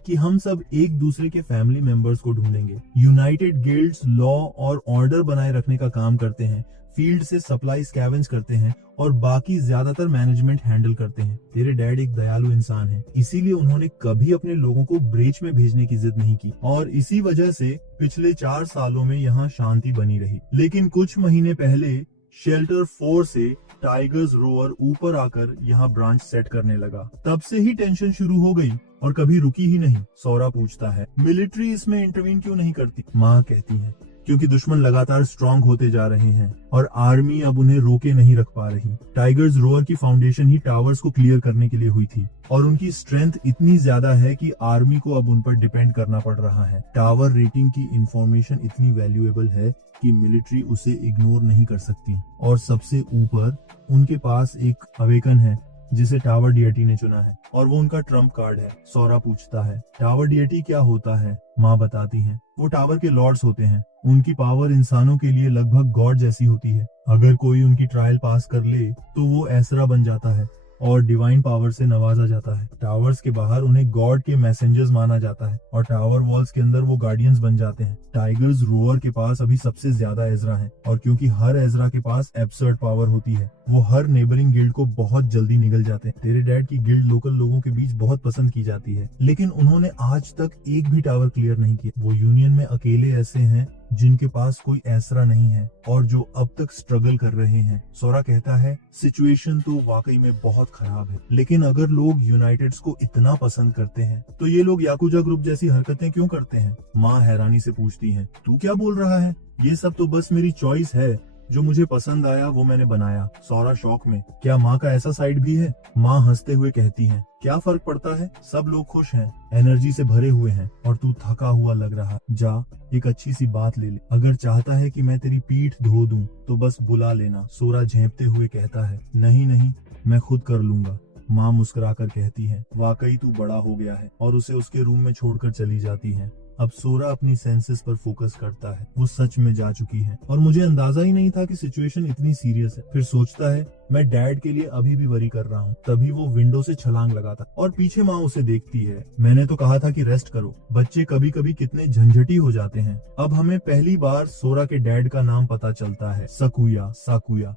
कि हम सब एक दूसरे के फैमिली मेंबर्स को ढूंढेंगे। यूनाइटेड गिल्ड्स लॉ और ऑर्डर बनाए रखने का काम करते हैं, फील्ड से सप्लाई स्कैवेंज करते हैं और बाकी ज्यादातर मैनेजमेंट हैंडल करते हैं। तेरे डैड एक दयालु इंसान है, इसीलिए उन्होंने कभी अपने लोगों को ब्रेच में भेजने की जिद नहीं की और इसी वजह से पिछले 4 सालों में यहाँ शांति बनी रही। लेकिन कुछ महीने पहले शेल्टर 4 से टाइगर्स रोअर ऊपर आकर यहाँ ब्रांच सेट करने लगा। तब से ही टेंशन शुरू हो गई और कभी रुकी ही नहीं। सोरा पूछता है, मिलिट्री इसमें इंटरवीन क्यों नहीं करती? माँ कहती है, क्योंकि दुश्मन लगातार स्ट्रांग होते जा रहे हैं और आर्मी अब उन्हें रोके नहीं रख पा रही। टाइगर्स रोअर की फाउंडेशन ही टावर्स को क्लियर करने के लिए हुई थी और उनकी स्ट्रेंथ इतनी ज्यादा है कि आर्मी को अब उन पर डिपेंड करना पड़ रहा है। टावर रेटिंग की इंफॉर्मेशन इतनी वैल्यूएबल है कि मिलिट्री उसे इग्नोर नहीं कर सकती। और सबसे ऊपर उनके पास एक अवेकन है जिसे टावर डीएटी ने चुना है और वो उनका ट्रम्प कार्ड है। सोरा पूछता है, टावर डीएटी क्या होता है? माँ बताती है, वो टावर के लॉर्ड्स होते हैं। उनकी पावर इंसानों के लिए लगभग गॉड जैसी होती है। अगर कोई उनकी ट्रायल पास कर ले तो वो एसरा बन जाता है और डिवाइन पावर से नवाजा जाता है। टावर्स के बाहर उन्हें गॉड के मैसेंजर्स माना जाता है और टावर वॉल्स के अंदर वो गार्डियंस बन जाते हैं। टाइगर्स रोअर के पास अभी सबसे ज्यादा एजरा है और क्योंकि हर एजरा के पास एब्सर्ड पावर होती है, वो हर नेबरिंग गिल्ड को बहुत जल्दी निगल जाते हैं। तेरे डैड की गिल्ड लोकल लोगों के बीच बहुत पसंद की जाती है, लेकिन उन्होंने आज तक एक भी टावर क्लियर नहीं किया। वो यूनियन में अकेले ऐसे हैं जिनके पास कोई एसरा नहीं है और जो अब तक स्ट्रगल कर रहे हैं। सोरा कहता है, सिचुएशन तो वाकई में बहुत खराब है, लेकिन अगर लोग यूनाइटेड्स को इतना पसंद करते हैं तो ये लोग याकुजा ग्रुप जैसी हरकतें क्यों करते हैं? माँ हैरानी से पूछती है, तू क्या बोल रहा है? ये सब तो बस मेरी चॉइस है, जो मुझे पसंद आया वो मैंने बनाया। सोरा शौक में, क्या माँ का ऐसा साइड भी है? माँ हंसते हुए कहती है, क्या फर्क पड़ता है, सब लोग खुश हैं, एनर्जी से भरे हुए हैं और तू थका हुआ लग रहा। जा एक अच्छी सी बात ले ले, अगर चाहता है कि मैं तेरी पीठ धो दूं तो बस बुला लेना। सोरा झेंपते हुए कहता है, नहीं नहीं, मैं खुद कर लूंगा। माँ मुस्कुराकर कहती है, वाकई तू बड़ा हो गया है और उसे उसके रूम में छोड़कर चली जाती है। अब सोरा अपनी सेंसेस पर फोकस करता है। वो सच में जा चुकी है और मुझे अंदाजा ही नहीं था कि सिचुएशन इतनी सीरियस है। फिर सोचता है मैं डैड के लिए अभी भी वरी कर रहा हूँ। तभी वो विंडो से छलांग लगाता और पीछे माँ उसे देखती है। मैंने तो कहा था कि रेस्ट करो, बच्चे कभी कभी कितने झंझटी हो जाते हैं। अब हमें पहली बार सोरा के डैड का नाम पता चलता है, सकुया।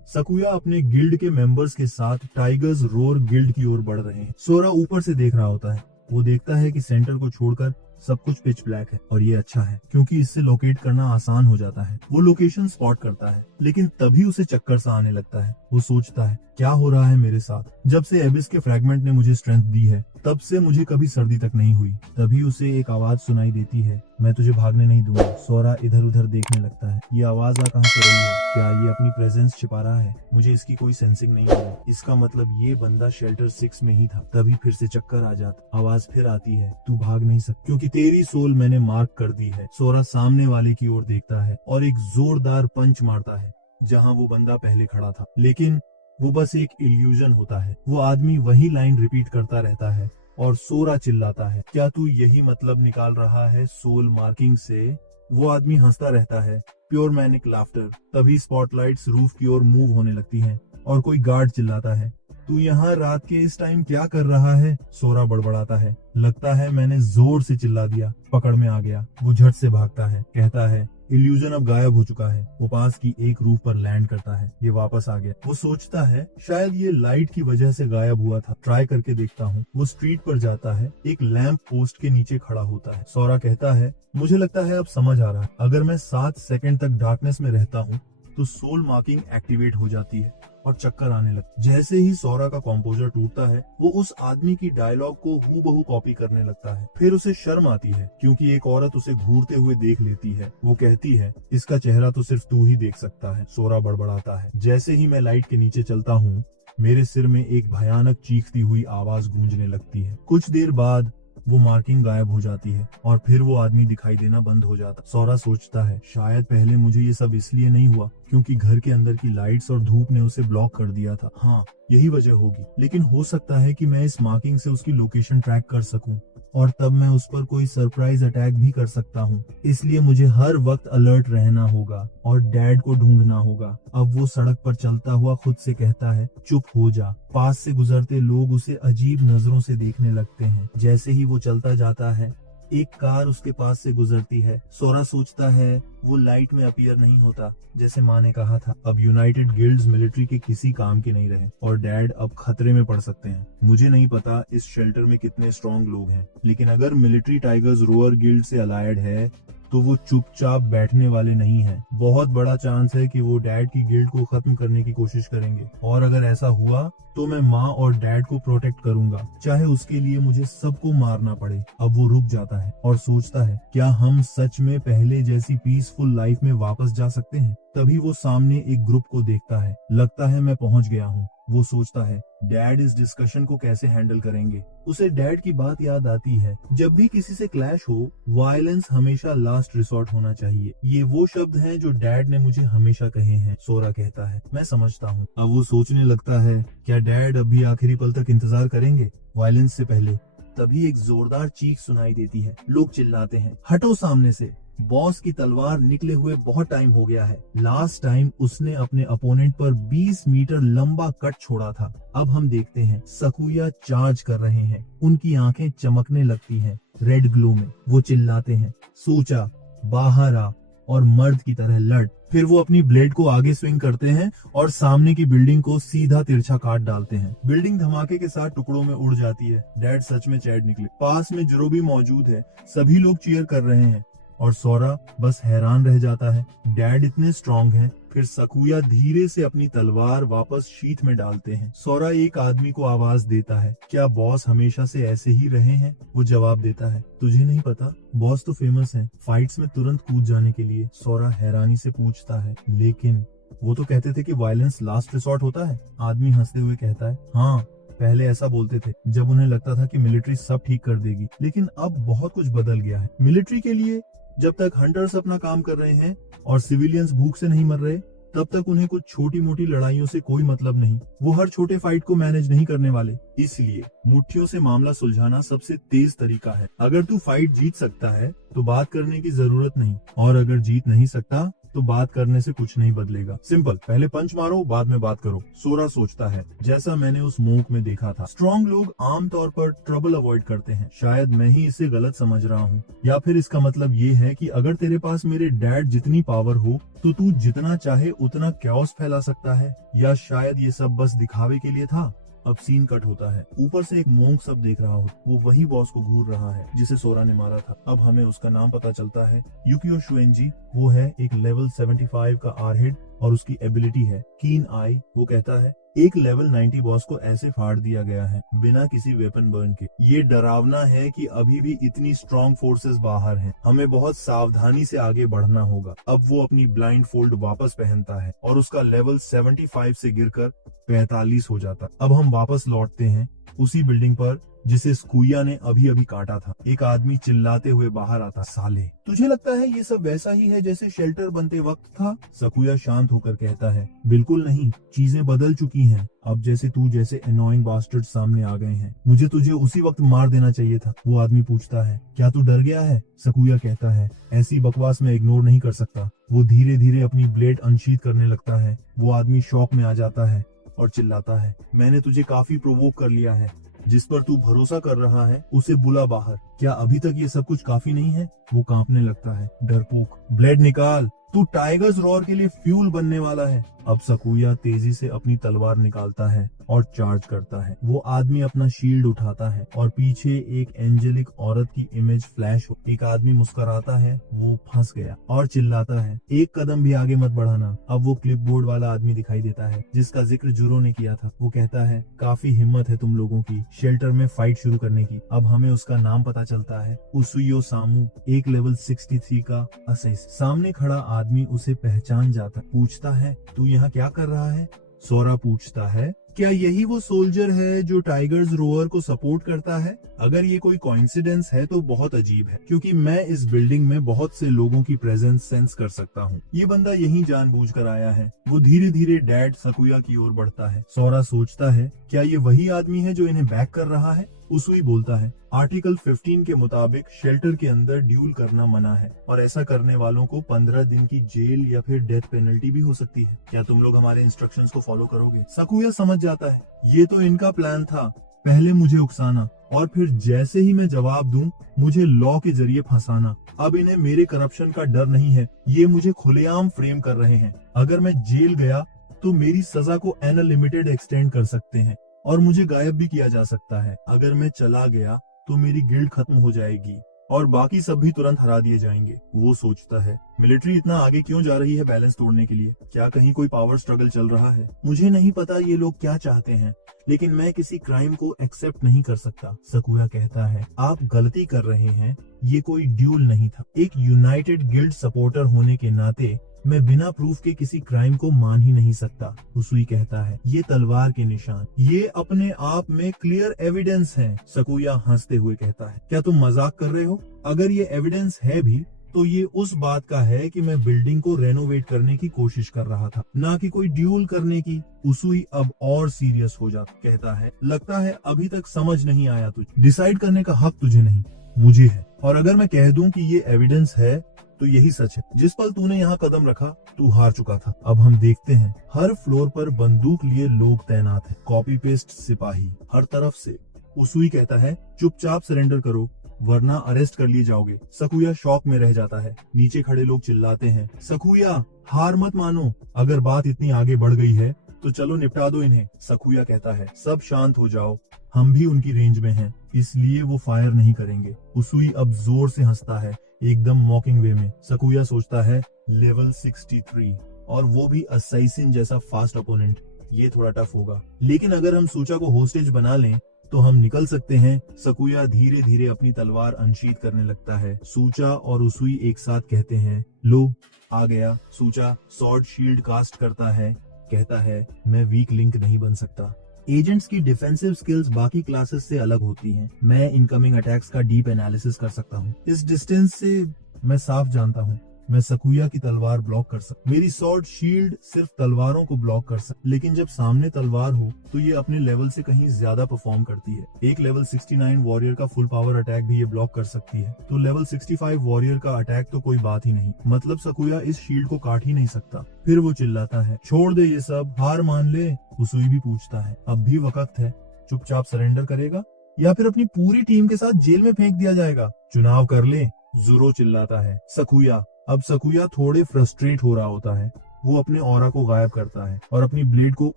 सकुया अपने गिल्ड के मेंबर्स के साथ टाइगर्स रोर गिल्ड की ओर बढ़ रहे हैं। सोरा ऊपर से देख रहा होता है। वो देखता है कि सेंटर को छोड़कर सब कुछ पिच ब्लैक है और ये अच्छा है क्योंकि इससे लोकेट करना आसान हो जाता है। वो लोकेशन स्पॉट करता है लेकिन तभी उसे चक्कर सा आने लगता है। वो सोचता है क्या हो रहा है मेरे साथ। जब से एबिस के फ्रैगमेंट ने मुझे स्ट्रेंथ दी है तब से मुझे कभी सर्दी तक नहीं हुई। तभी उसे एक आवाज सुनाई देती है, मैं तुझे भागने नहीं दूंगा। सोरा इधर उधर देखने लगता है। ये आवाज आ कहां से रही है? क्या ये अपनी प्रेजेंस छिपा रहा है? मुझे इसकी कोई सेंसिंग नहीं है। इसका मतलब ये बंदा शेल्टर 6 में ही था। तभी फिर से चक्कर आ जाता। आवाज फिर आती है, तू भाग नहीं सकती क्योंकि तेरी सोल मैंने मार्क कर दी है। सोरा सामने वाले की ओर देखता है और एक जोरदार पंच मारता है जहां वो बंदा पहले खड़ा था। लेकिन वो बस एक इल्यूजन होता है। वो आदमी वही लाइन रिपीट करता रहता है और सोरा चिल्लाता है, क्या तू यही मतलब निकाल रहा है सोल मार्किंग से? वो आदमी हंसता रहता है, प्योर मैनिक लाफ्टर। तभी स्पॉटलाइट्स रूफ की ओर मूव होने लगती हैं और कोई गार्ड चिल्लाता है, तू यहाँ रात के इस टाइम क्या कर रहा है? सोरा बड़बड़ाता है, लगता है मैंने जोर से चिल्ला दिया, पकड़ में आ गया। वो झट से भागता है, कहता है इल्यूजन अब गायब हो चुका है। वो पास की एक रूफ पर लैंड करता है। ये वापस आ गया। वो सोचता है शायद ये लाइट की वजह से गायब हुआ था, ट्राई करके देखता हूँ। वो स्ट्रीट पर जाता है, एक लैंप पोस्ट के नीचे खड़ा होता है। सोरा कहता है मुझे लगता है अब समझ आ रहा है, अगर मैं 7 सेकंड तक डार्कनेस में रहता हूँ तो सोल मार्किंग एक्टिवेट हो जाती है और चक्कर आने लगता। जैसे ही सोरा का कंपोजर टूटता है वो उस आदमी की डायलॉग को हूबहू कॉपी करने लगता है। फिर उसे शर्म आती है क्योंकि एक औरत उसे घूरते हुए देख लेती है। वो कहती है इसका चेहरा तो सिर्फ तू ही देख सकता है। सोरा बड़बड़ाता है, जैसे ही मैं लाइट के नीचे चलता हूँ मेरे सिर में एक भयानक चीखती हुई आवाज गूंजने लगती है। कुछ देर बाद वो मार्किंग गायब हो जाती है और फिर वो आदमी दिखाई देना बंद हो जाता। सोरा सोचता है शायद पहले मुझे ये सब इसलिए नहीं हुआ क्योंकि घर के अंदर की लाइट्स और धूप ने उसे ब्लॉक कर दिया था। हाँ, यही वजह होगी। लेकिन हो सकता है कि मैं इस मार्किंग से उसकी लोकेशन ट्रैक कर सकूं और तब मैं उस पर कोई सरप्राइज अटैक भी कर सकता हूँ। इसलिए मुझे हर वक्त अलर्ट रहना होगा और डैड को ढूंढना होगा। अब वो सड़क पर चलता हुआ खुद से कहता है चुप हो जा। पास से गुजरते लोग उसे अजीब नजरों से देखने लगते हैं। जैसे ही वो चलता जाता है एक कार उसके पास से गुजरती है। सोरा सोचता है वो लाइट में अपीयर नहीं होता जैसे माँ ने कहा था। अब यूनाइटेड गिल्ड्स मिलिट्री के किसी काम के नहीं रहे और डैड अब खतरे में पड़ सकते हैं। मुझे नहीं पता इस शेल्टर में कितने स्ट्रॉन्ग लोग हैं, लेकिन अगर मिलिट्री टाइगर्स रोअर गिल्ड से अलायड है तो वो चुपचाप बैठने वाले नहीं हैं। बहुत बड़ा चांस है कि वो डैड की गिल्ड को खत्म करने की कोशिश करेंगे और अगर ऐसा हुआ तो मैं माँ और डैड को प्रोटेक्ट करूंगा, चाहे उसके लिए मुझे सबको मारना पड़े। अब वो रुक जाता है और सोचता है क्या हम सच में पहले जैसी पीसफुल लाइफ में वापस जा सकते हैं? तभी वो सामने एक ग्रुप को देखता है। लगता है मैं पहुंच गया हूँ। वो सोचता है डैड इस डिस्कशन को कैसे हैंडल करेंगे। उसे डैड की बात याद आती है, जब भी किसी से क्लैश हो वायलेंस हमेशा लास्ट रिसोर्ट होना चाहिए। ये वो शब्द हैं जो डैड ने मुझे हमेशा कहे हैं। सोरा कहता है मैं समझता हूँ। अब वो सोचने लगता है क्या डैड अभी आखिरी पल तक इंतजार करेंगे वायलेंस से पहले। तभी एक जोरदार चीख सुनाई देती है। लोग चिल्लाते हैं हटो सामने से, बॉस की तलवार निकले हुए बहुत टाइम हो गया है। लास्ट टाइम उसने अपने अपोनेंट पर 20 मीटर लंबा कट छोड़ा था। अब हम देखते हैं सकुया चार्ज कर रहे हैं। उनकी आंखें चमकने लगती हैं रेड ग्लो में। वो चिल्लाते हैं सोचा, बाहर आ और मर्द की तरह लड़। फिर वो अपनी ब्लेड को आगे स्विंग करते हैं और सामने की बिल्डिंग को सीधा तिरछा काट डालते हैं। बिल्डिंग धमाके के साथ टुकड़ों में उड़ जाती है। डैड सच में चैड निकले। पास में जुरो भी मौजूद है। सभी लोग चीयर कर रहे हैं और सोरा बस हैरान रह जाता है, डैड इतने स्ट्रॉन्ग हैं। फिर सकुया धीरे से अपनी तलवार वापस शीथ में डालते हैं। सोरा एक आदमी को आवाज देता है, क्या बॉस हमेशा से ऐसे ही रहे हैं? वो जवाब देता है, तुझे नहीं पता, बॉस तो फेमस हैं फाइट्स में तुरंत कूद जाने के लिए। सोरा हैरानी से पूछता है, लेकिन वो तो कहते थे कि वायलेंस लास्ट रिसोर्ट होता है। आदमी हंसते हुए कहता है, हाँ पहले ऐसा बोलते थे जब उन्हें लगता था कि मिलिट्री सब ठीक कर देगी, लेकिन अब बहुत कुछ बदल गया है। मिलिट्री के लिए जब तक हंटर्स अपना काम कर रहे हैं और सिविलियंस भूख से नहीं मर रहे, तब तक उन्हें कुछ छोटी मोटी लड़ाइयों से कोई मतलब नहीं। वो हर छोटे फाइट को मैनेज नहीं करने वाले। इसलिए मुट्ठियों से मामला सुलझाना सबसे तेज तरीका है। अगर तू फाइट जीत सकता है तो बात करने की जरूरत नहीं, और अगर जीत नहीं सकता तो बात करने से कुछ नहीं बदलेगा। सिंपल, पहले पंच मारो, बाद में बात करो। सोरा सोचता है, जैसा मैंने उस मूक में देखा था, स्ट्रॉन्ग लोग आमतौर पर ट्रबल अवॉइड करते हैं। शायद मैं ही इसे गलत समझ रहा हूँ, या फिर इसका मतलब ये है कि अगर तेरे पास मेरे डैड जितनी पावर हो तो तू जितना चाहे उतना कैओस फैला सकता है, या शायद ये सब बस दिखावे के लिए था। अब सीन कट होता है। ऊपर से एक मोंक सब देख रहा हो, वो वही बॉस को घूर रहा है जिसे सोरा ने मारा था। अब हमें उसका नाम पता चलता है, युकियो शुएंजी। वो है एक लेवल 75 का आरहेड और उसकी एबिलिटी है कीन आई। वो कहता है एक लेवल 90 बॉस को ऐसे फाड़ दिया गया है बिना किसी वेपन बर्न के। ये डरावना है कि अभी भी इतनी स्ट्रॉन्ग फोर्सेस बाहर हैं। हमें बहुत सावधानी से आगे बढ़ना होगा। अब वो अपनी ब्लाइंड फोल्ड वापस पहनता है और उसका लेवल 75 से गिरकर 45 हो जाता। अब हम वापस लौटते हैं उसी बिल्डिंग पर जिसे स्कूया ने अभी अभी काटा था। एक आदमी चिल्लाते हुए बाहर आता, साले तुझे लगता है ये सब वैसा ही है जैसे शेल्टर बनते वक्त था? सकुया शांत होकर कहता है, बिल्कुल नहीं, चीजें बदल चुकी हैं। अब जैसे तू जैसे एनोइंग बास्टर्ड सामने आ गए हैं। मुझे तुझे उसी वक्त मार देना चाहिए था। वो आदमी पूछता है, क्या तू डर गया है? सकुया कहता है, ऐसी बकवास मैं इग्नोर नहीं कर सकता। वो धीरे धीरे अपनी ब्लेड अनशीथ करने लगता है। वो आदमी शॉक में आ जाता है और चिल्लाता है, मैंने तुझे काफी प्रोवोक कर लिया है। जिस पर तू भरोसा कर रहा है उसे बुला बाहर। क्या अभी तक ये सब कुछ काफी नहीं है? वो कांपने लगता है। डरपोक, ब्लेड निकाल, तू टाइगर्स रॉर के लिए फ्यूल बनने वाला है। अब सकुया तेजी से अपनी तलवार निकालता है और चार्ज करता है। वो आदमी अपना शील्ड उठाता है और पीछे एक एंजेलिक औरत की इमेज फ्लैश हो। एक आदमी मुस्कुराता है, वो फंस गया और चिल्लाता है, एक कदम भी आगे मत बढ़ाना। अब वो क्लिपबोर्ड वाला आदमी दिखाई देता है जिसका जिक्र जुरो ने किया था। वो कहता है, काफी हिम्मत है तुम लोगों की शेल्टर में फाइट शुरू करने की। अब हमें उसका नाम पता चलता है, उसूयो सामू, एक लेवल 63 का असेस। सामने खड़ा आदमी उसे पहचान जाता, पूछता है, तू यहाँ क्या कर रहा है? सोरा पूछता है, क्या यही वो सोल्जर है जो टाइगर्स रोअर को सपोर्ट करता है? अगर ये कोई कोइंसिडेंस है तो बहुत अजीब है, क्योंकि मैं इस बिल्डिंग में बहुत से लोगों की प्रेजेंस सेंस कर सकता हूँ। ये बंदा यहीं जानबूझकर आया है। वो धीरे धीरे डैड सकुया की ओर बढ़ता है। सोरा सोचता है, क्या ये वही आदमी है जो इन्हें बैक कर रहा है? उसुई बोलता है, आर्टिकल 15 के मुताबिक शेल्टर के अंदर ड्यूल करना मना है और ऐसा करने वालों को 15 दिन की जेल या फिर डेथ पेनल्टी भी हो सकती है। क्या तुम लोग हमारे इंस्ट्रक्शंस को फॉलो करोगे? सकुया समझ जाता है, ये तो इनका प्लान था, पहले मुझे उकसाना और फिर जैसे ही मैं जवाब दूं मुझे लॉ के जरिए फंसाना। अब इन्हें मेरे करप्शन का डर नहीं है, ये मुझे खुलेआम फ्रेम कर रहे हैं। अगर मैं जेल गया तो मेरी सजा को अनलिमिटेड एक्सटेंड कर सकते हैं और मुझे गायब भी किया जा सकता है। अगर मैं चला गया तो मेरी गिल्ड खत्म हो जाएगी और बाकी सब भी तुरंत हरा दिए जाएंगे। वो सोचता है, मिलिट्री इतना आगे क्यों जा रही है बैलेंस तोड़ने के लिए? क्या कहीं कोई पावर स्ट्रगल चल रहा है? मुझे नहीं पता ये लोग क्या चाहते हैं, लेकिन मैं किसी क्राइम को एक्सेप्ट नहीं कर सकता। सकुया कहता है, आप गलती कर रहे हैं, ये कोई ड्यूल नहीं था। एक यूनाइटेड गिल्ड सपोर्टर होने के नाते मैं बिना प्रूफ के किसी क्राइम को मान ही नहीं सकता। उसुई कहता है, ये तलवार के निशान, ये अपने आप में क्लियर एविडेंस है। सकुया हंसते हुए कहता है, क्या तुम मजाक कर रहे हो? अगर ये एविडेंस है भी तो ये उस बात का है कि मैं बिल्डिंग को रेनोवेट करने की कोशिश कर रहा था, ना कि कोई ड्यूल करने की। उसुई अब और सीरियस हो जाता, कहता है, लगता है अभी तक समझ नहीं आया तुझे। डिसाइड करने का हक तुझे नहीं, मुझे है। और अगर मैं कह दूं कि ये एविडेंस है तो यही सच है। जिस पल तूने यहाँ कदम रखा तू हार चुका था। अब हम देखते हैं, हर फ्लोर पर बंदूक लिए लोग तैनात हैं, कॉपी पेस्ट सिपाही हर तरफ से। उसुई कहता है, चुपचाप सरेंडर करो वरना अरेस्ट कर लिए जाओगे। सकुया शॉक में रह जाता है। नीचे खड़े लोग चिल्लाते हैं, सकुया हार मत मानो, अगर बात इतनी आगे बढ़ गई है तो चलो निपटा दो इन्हें। सकुया कहता है, सब शांत हो जाओ, हम भी उनकी रेंज में हैं, इसलिए वो फायर नहीं करेंगे। उसुई अब जोर से हंसता है, एकदम मॉकिंग वे में। सकुया सोचता है, लेवल 63 और वो भी असैसिन जैसा फास्ट अपोनेंट, ये थोड़ा टफ होगा, लेकिन अगर हम सूचा को होस्टेज बना लें तो हम निकल सकते हैं। सकुया धीरे धीरे अपनी तलवार अनशीथ करने लगता है। सूचा और उसुई एक साथ कहते हैं, लो आ गया। सूचा सॉर्ड शील्ड कास्ट करता है, कहता है, मैं वीक लिंक नहीं बन सकता। एजेंट्स की डिफेंसिव स्किल्स बाकी क्लासेस से अलग होती हैं। मैं इनकमिंग अटैक्स का डीप एनालिसिस कर सकता हूँ। इस डिस्टेंस से मैं साफ जानता हूँ मैं सकुया की तलवार ब्लॉक कर सकता, मेरी स्वॉर्ड शील्ड सिर्फ तलवारों को ब्लॉक कर सकती, लेकिन जब सामने तलवार हो तो ये अपने लेवल से कहीं ज्यादा परफॉर्म करती है। एक लेवल 69 वॉरियर का फुल पावर अटैक भी ये ब्लॉक कर सकती है, तो लेवल 65 वॉरियर का अटैक तो कोई बात ही नहीं, मतलब सकुया इस शील्ड को काट ही नहीं सकता। फिर वो चिल्लाता है, छोड़ दे ये सब, हार मान ले। उसुई भी पूछता है, अब भी वक्त है, चुपचाप सरेंडर करेगा या फिर अपनी पूरी टीम के साथ जेल में फेंक दिया जाएगा? चुनाव कर ले, ज़ोरो चिल्लाता है। सकुया, अब सकुया थोड़े फ्रस्ट्रेट हो रहा होता है। वो अपने ऑरा को गायब करता है और अपनी ब्लेड को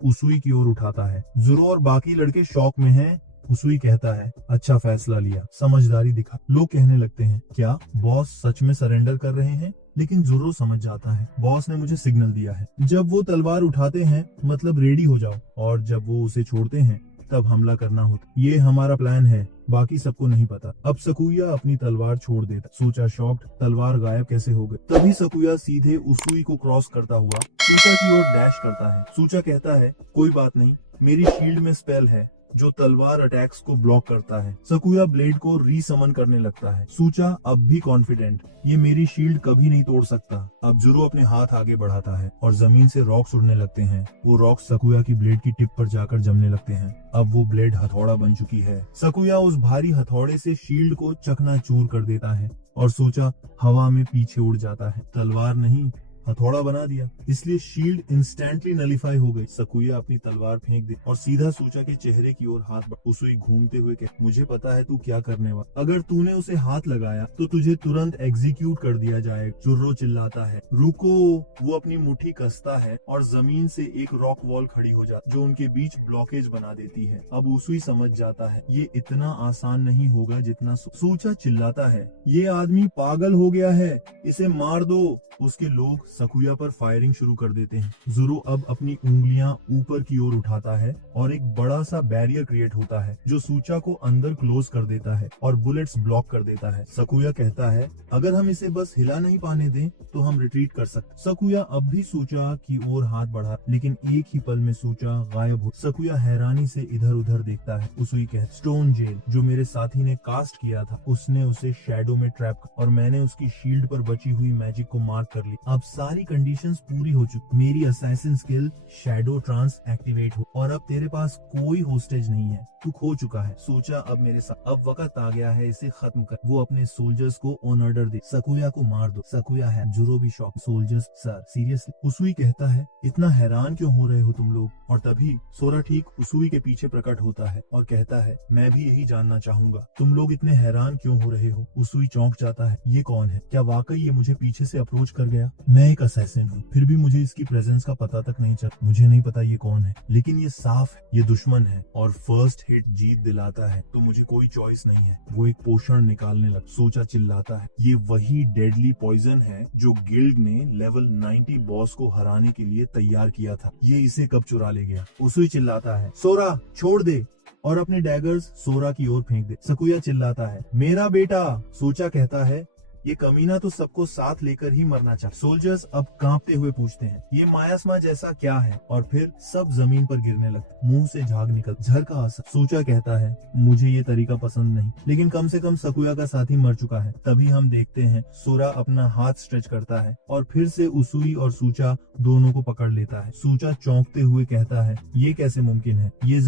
उसुई की ओर उठाता है। ज़ोरो और बाकी लड़के शॉक में हैं। उसुई कहता है, अच्छा फैसला लिया, समझदारी दिखा। लोग कहने लगते हैं, क्या बॉस सच में सरेंडर कर रहे हैं? लेकिन ज़ोरो समझ जाता है, बॉस ने मुझे सिग्नल दिया है। जब वो तलवार उठाते हैं मतलब रेडी हो जाओ, और जब वो उसे छोड़ते हैं तब हमला करना होता। ये हमारा प्लान है, बाकी सबको नहीं पता। अब सकुया अपनी तलवार छोड़ देता। सूचा शॉक्ड, तलवार गायब कैसे हो गई? तभी सकुया सीधे उसुई को क्रॉस करता हुआ सूचा की ओर डैश करता है। सूचा कहता है, कोई बात नहीं, मेरी शील्ड में स्पेल है जो तलवार अटैक्स को ब्लॉक करता है। सकुया ब्लेड को रीसमन करने लगता है। सूचा अब भी कॉन्फिडेंट, ये मेरी शील्ड कभी नहीं तोड़ सकता। अब ज़ोरो अपने हाथ आगे बढ़ाता है और जमीन से रॉक्स उड़ने लगते हैं। वो रॉक्स सकुया की ब्लेड की टिप पर जाकर जमने लगते हैं। अब वो ब्लेड हथौड़ा बन चुकी है। सकुया उस भारी हथौड़े से शील्ड को चकनाचूर कर देता है और सोचा हवा में पीछे उड़ जाता है। तलवार नहीं, हथौड़ा बना दिया, इसलिए शील्ड इंस्टेंटली नलीफाई हो गई। सकुया अपनी तलवार फेंक दे और सीधा सूचा के चेहरे की ओर हाथ बढ़ा। उसुई घूमते हुए कहे, मुझे पता है तू क्या करने वाला, अगर तूने उसे हाथ लगाया तो तुझे तुरंत एग्जीक्यूट कर दिया जाएगा। ज़ोरो चिल्लाता है, रुको। वो अपनी मुट्ठी कसता है और जमीन से एक रॉक वॉल खड़ी हो जाती, जो उनके बीच ब्लॉकेज बना देती है। अब उसुई समझ जाता है ये इतना आसान नहीं होगा जितना सूचा चिल्लाता है, ये आदमी पागल हो गया है, इसे मार दो। उसके लोग सकुया पर फायरिंग शुरू कर देते हैं। ज़ोरो अब अपनी उंगलियां ऊपर की ओर उठाता है और एक बड़ा सा बैरियर क्रिएट होता है जो सूचा को अंदर क्लोज कर देता है और बुलेट्स ब्लॉक कर देता है। सकुया कहता है, अगर हम इसे बस हिला नहीं पाने दें तो हम रिट्रीट कर सकते। सकुया अब भी सूचा की ओर हाथ बढ़ा, लेकिन एक ही पल में सूचा गायब हो। सकुया हैरानी से इधर उधर देखता है। उसुई कहता, स्टोन जेल जो मेरे साथी ने कास्ट किया था, उसने उसे शैडो में ट्रैप और मैंने उसकी शील्ड पर बची हुई मैजिक को मार्क कर ली। अब सारी कंडीशंस पूरी हो चुकी, मेरी assassin skill shadow trance activate हो और अब तेरे पास कोई होस्टेज नहीं है, तू खो चुका है। सोचा अब मेरे साथ, अब वक्त आ गया है इसे खत्म कर। वो अपने सोल्जर्स को ऑन ऑर्डर दे, सकुया को मार दो। सकुया है, ज़ोरो भी शॉक, सोल्जर्स सर सीरियसली? उसुई कहता है, इतना हैरान क्यों हो रहे हो तुम लोग? और तभी सोरा ठीक उसुई के पीछे प्रकट होता है और कहता है, मैं भी यही जानना चाहूंगा, तुम लोग इतने हैरान क्यों हो रहे हो? उसुई चौंक जाता है, ये कौन है? क्या वाकई ये मुझे पीछे से अप्रोच कर गया? मैं एक असैसिन हूँ, फिर भी मुझे इसकी प्रेजेंस का पता तक नहीं चल। मुझे नहीं पता ये कौन है, लेकिन ये साफ है ये दुश्मन है और फर्स्ट हिट जीत दिलाता है, तो मुझे कोई चॉइस नहीं है। वो एक पोषण निकालने लग। सोचा चिल्लाता है, ये वही डेडली पॉइजन है जो गिल्ड ने लेवल 90 बॉस को हराने के लिए तैयार किया था, ये इसे कब चुरा ले गया? उसुई चिल्लाता है, सोरा छोड़ दे और अपने डैगर्स सोरा की ओर फेंक दे। सकुया चिल्लाता है, मेरा बेटा। सोचा कहता है, ये कमीना तो सबको साथ लेकर ही मरना चाहता। सोल्जर्स अब कांपते हुए पूछते हैं, ये मायास्मा जैसा क्या है? और फिर सब जमीन पर गिरने लगते, मुंह से झाग निकल, झर का असर। सोचा कहता है, मुझे ये तरीका पसंद नहीं, लेकिन कम से कम सकुया का साथी मर चुका है। तभी हम देखते हैं सोरा अपना हाथ स्ट्रेच करता है और फिर से उसुई और सूचा दोनों को पकड़ लेता है। सूचा चौंकते हुए कहता है, ये कैसे मुमकिन है? ये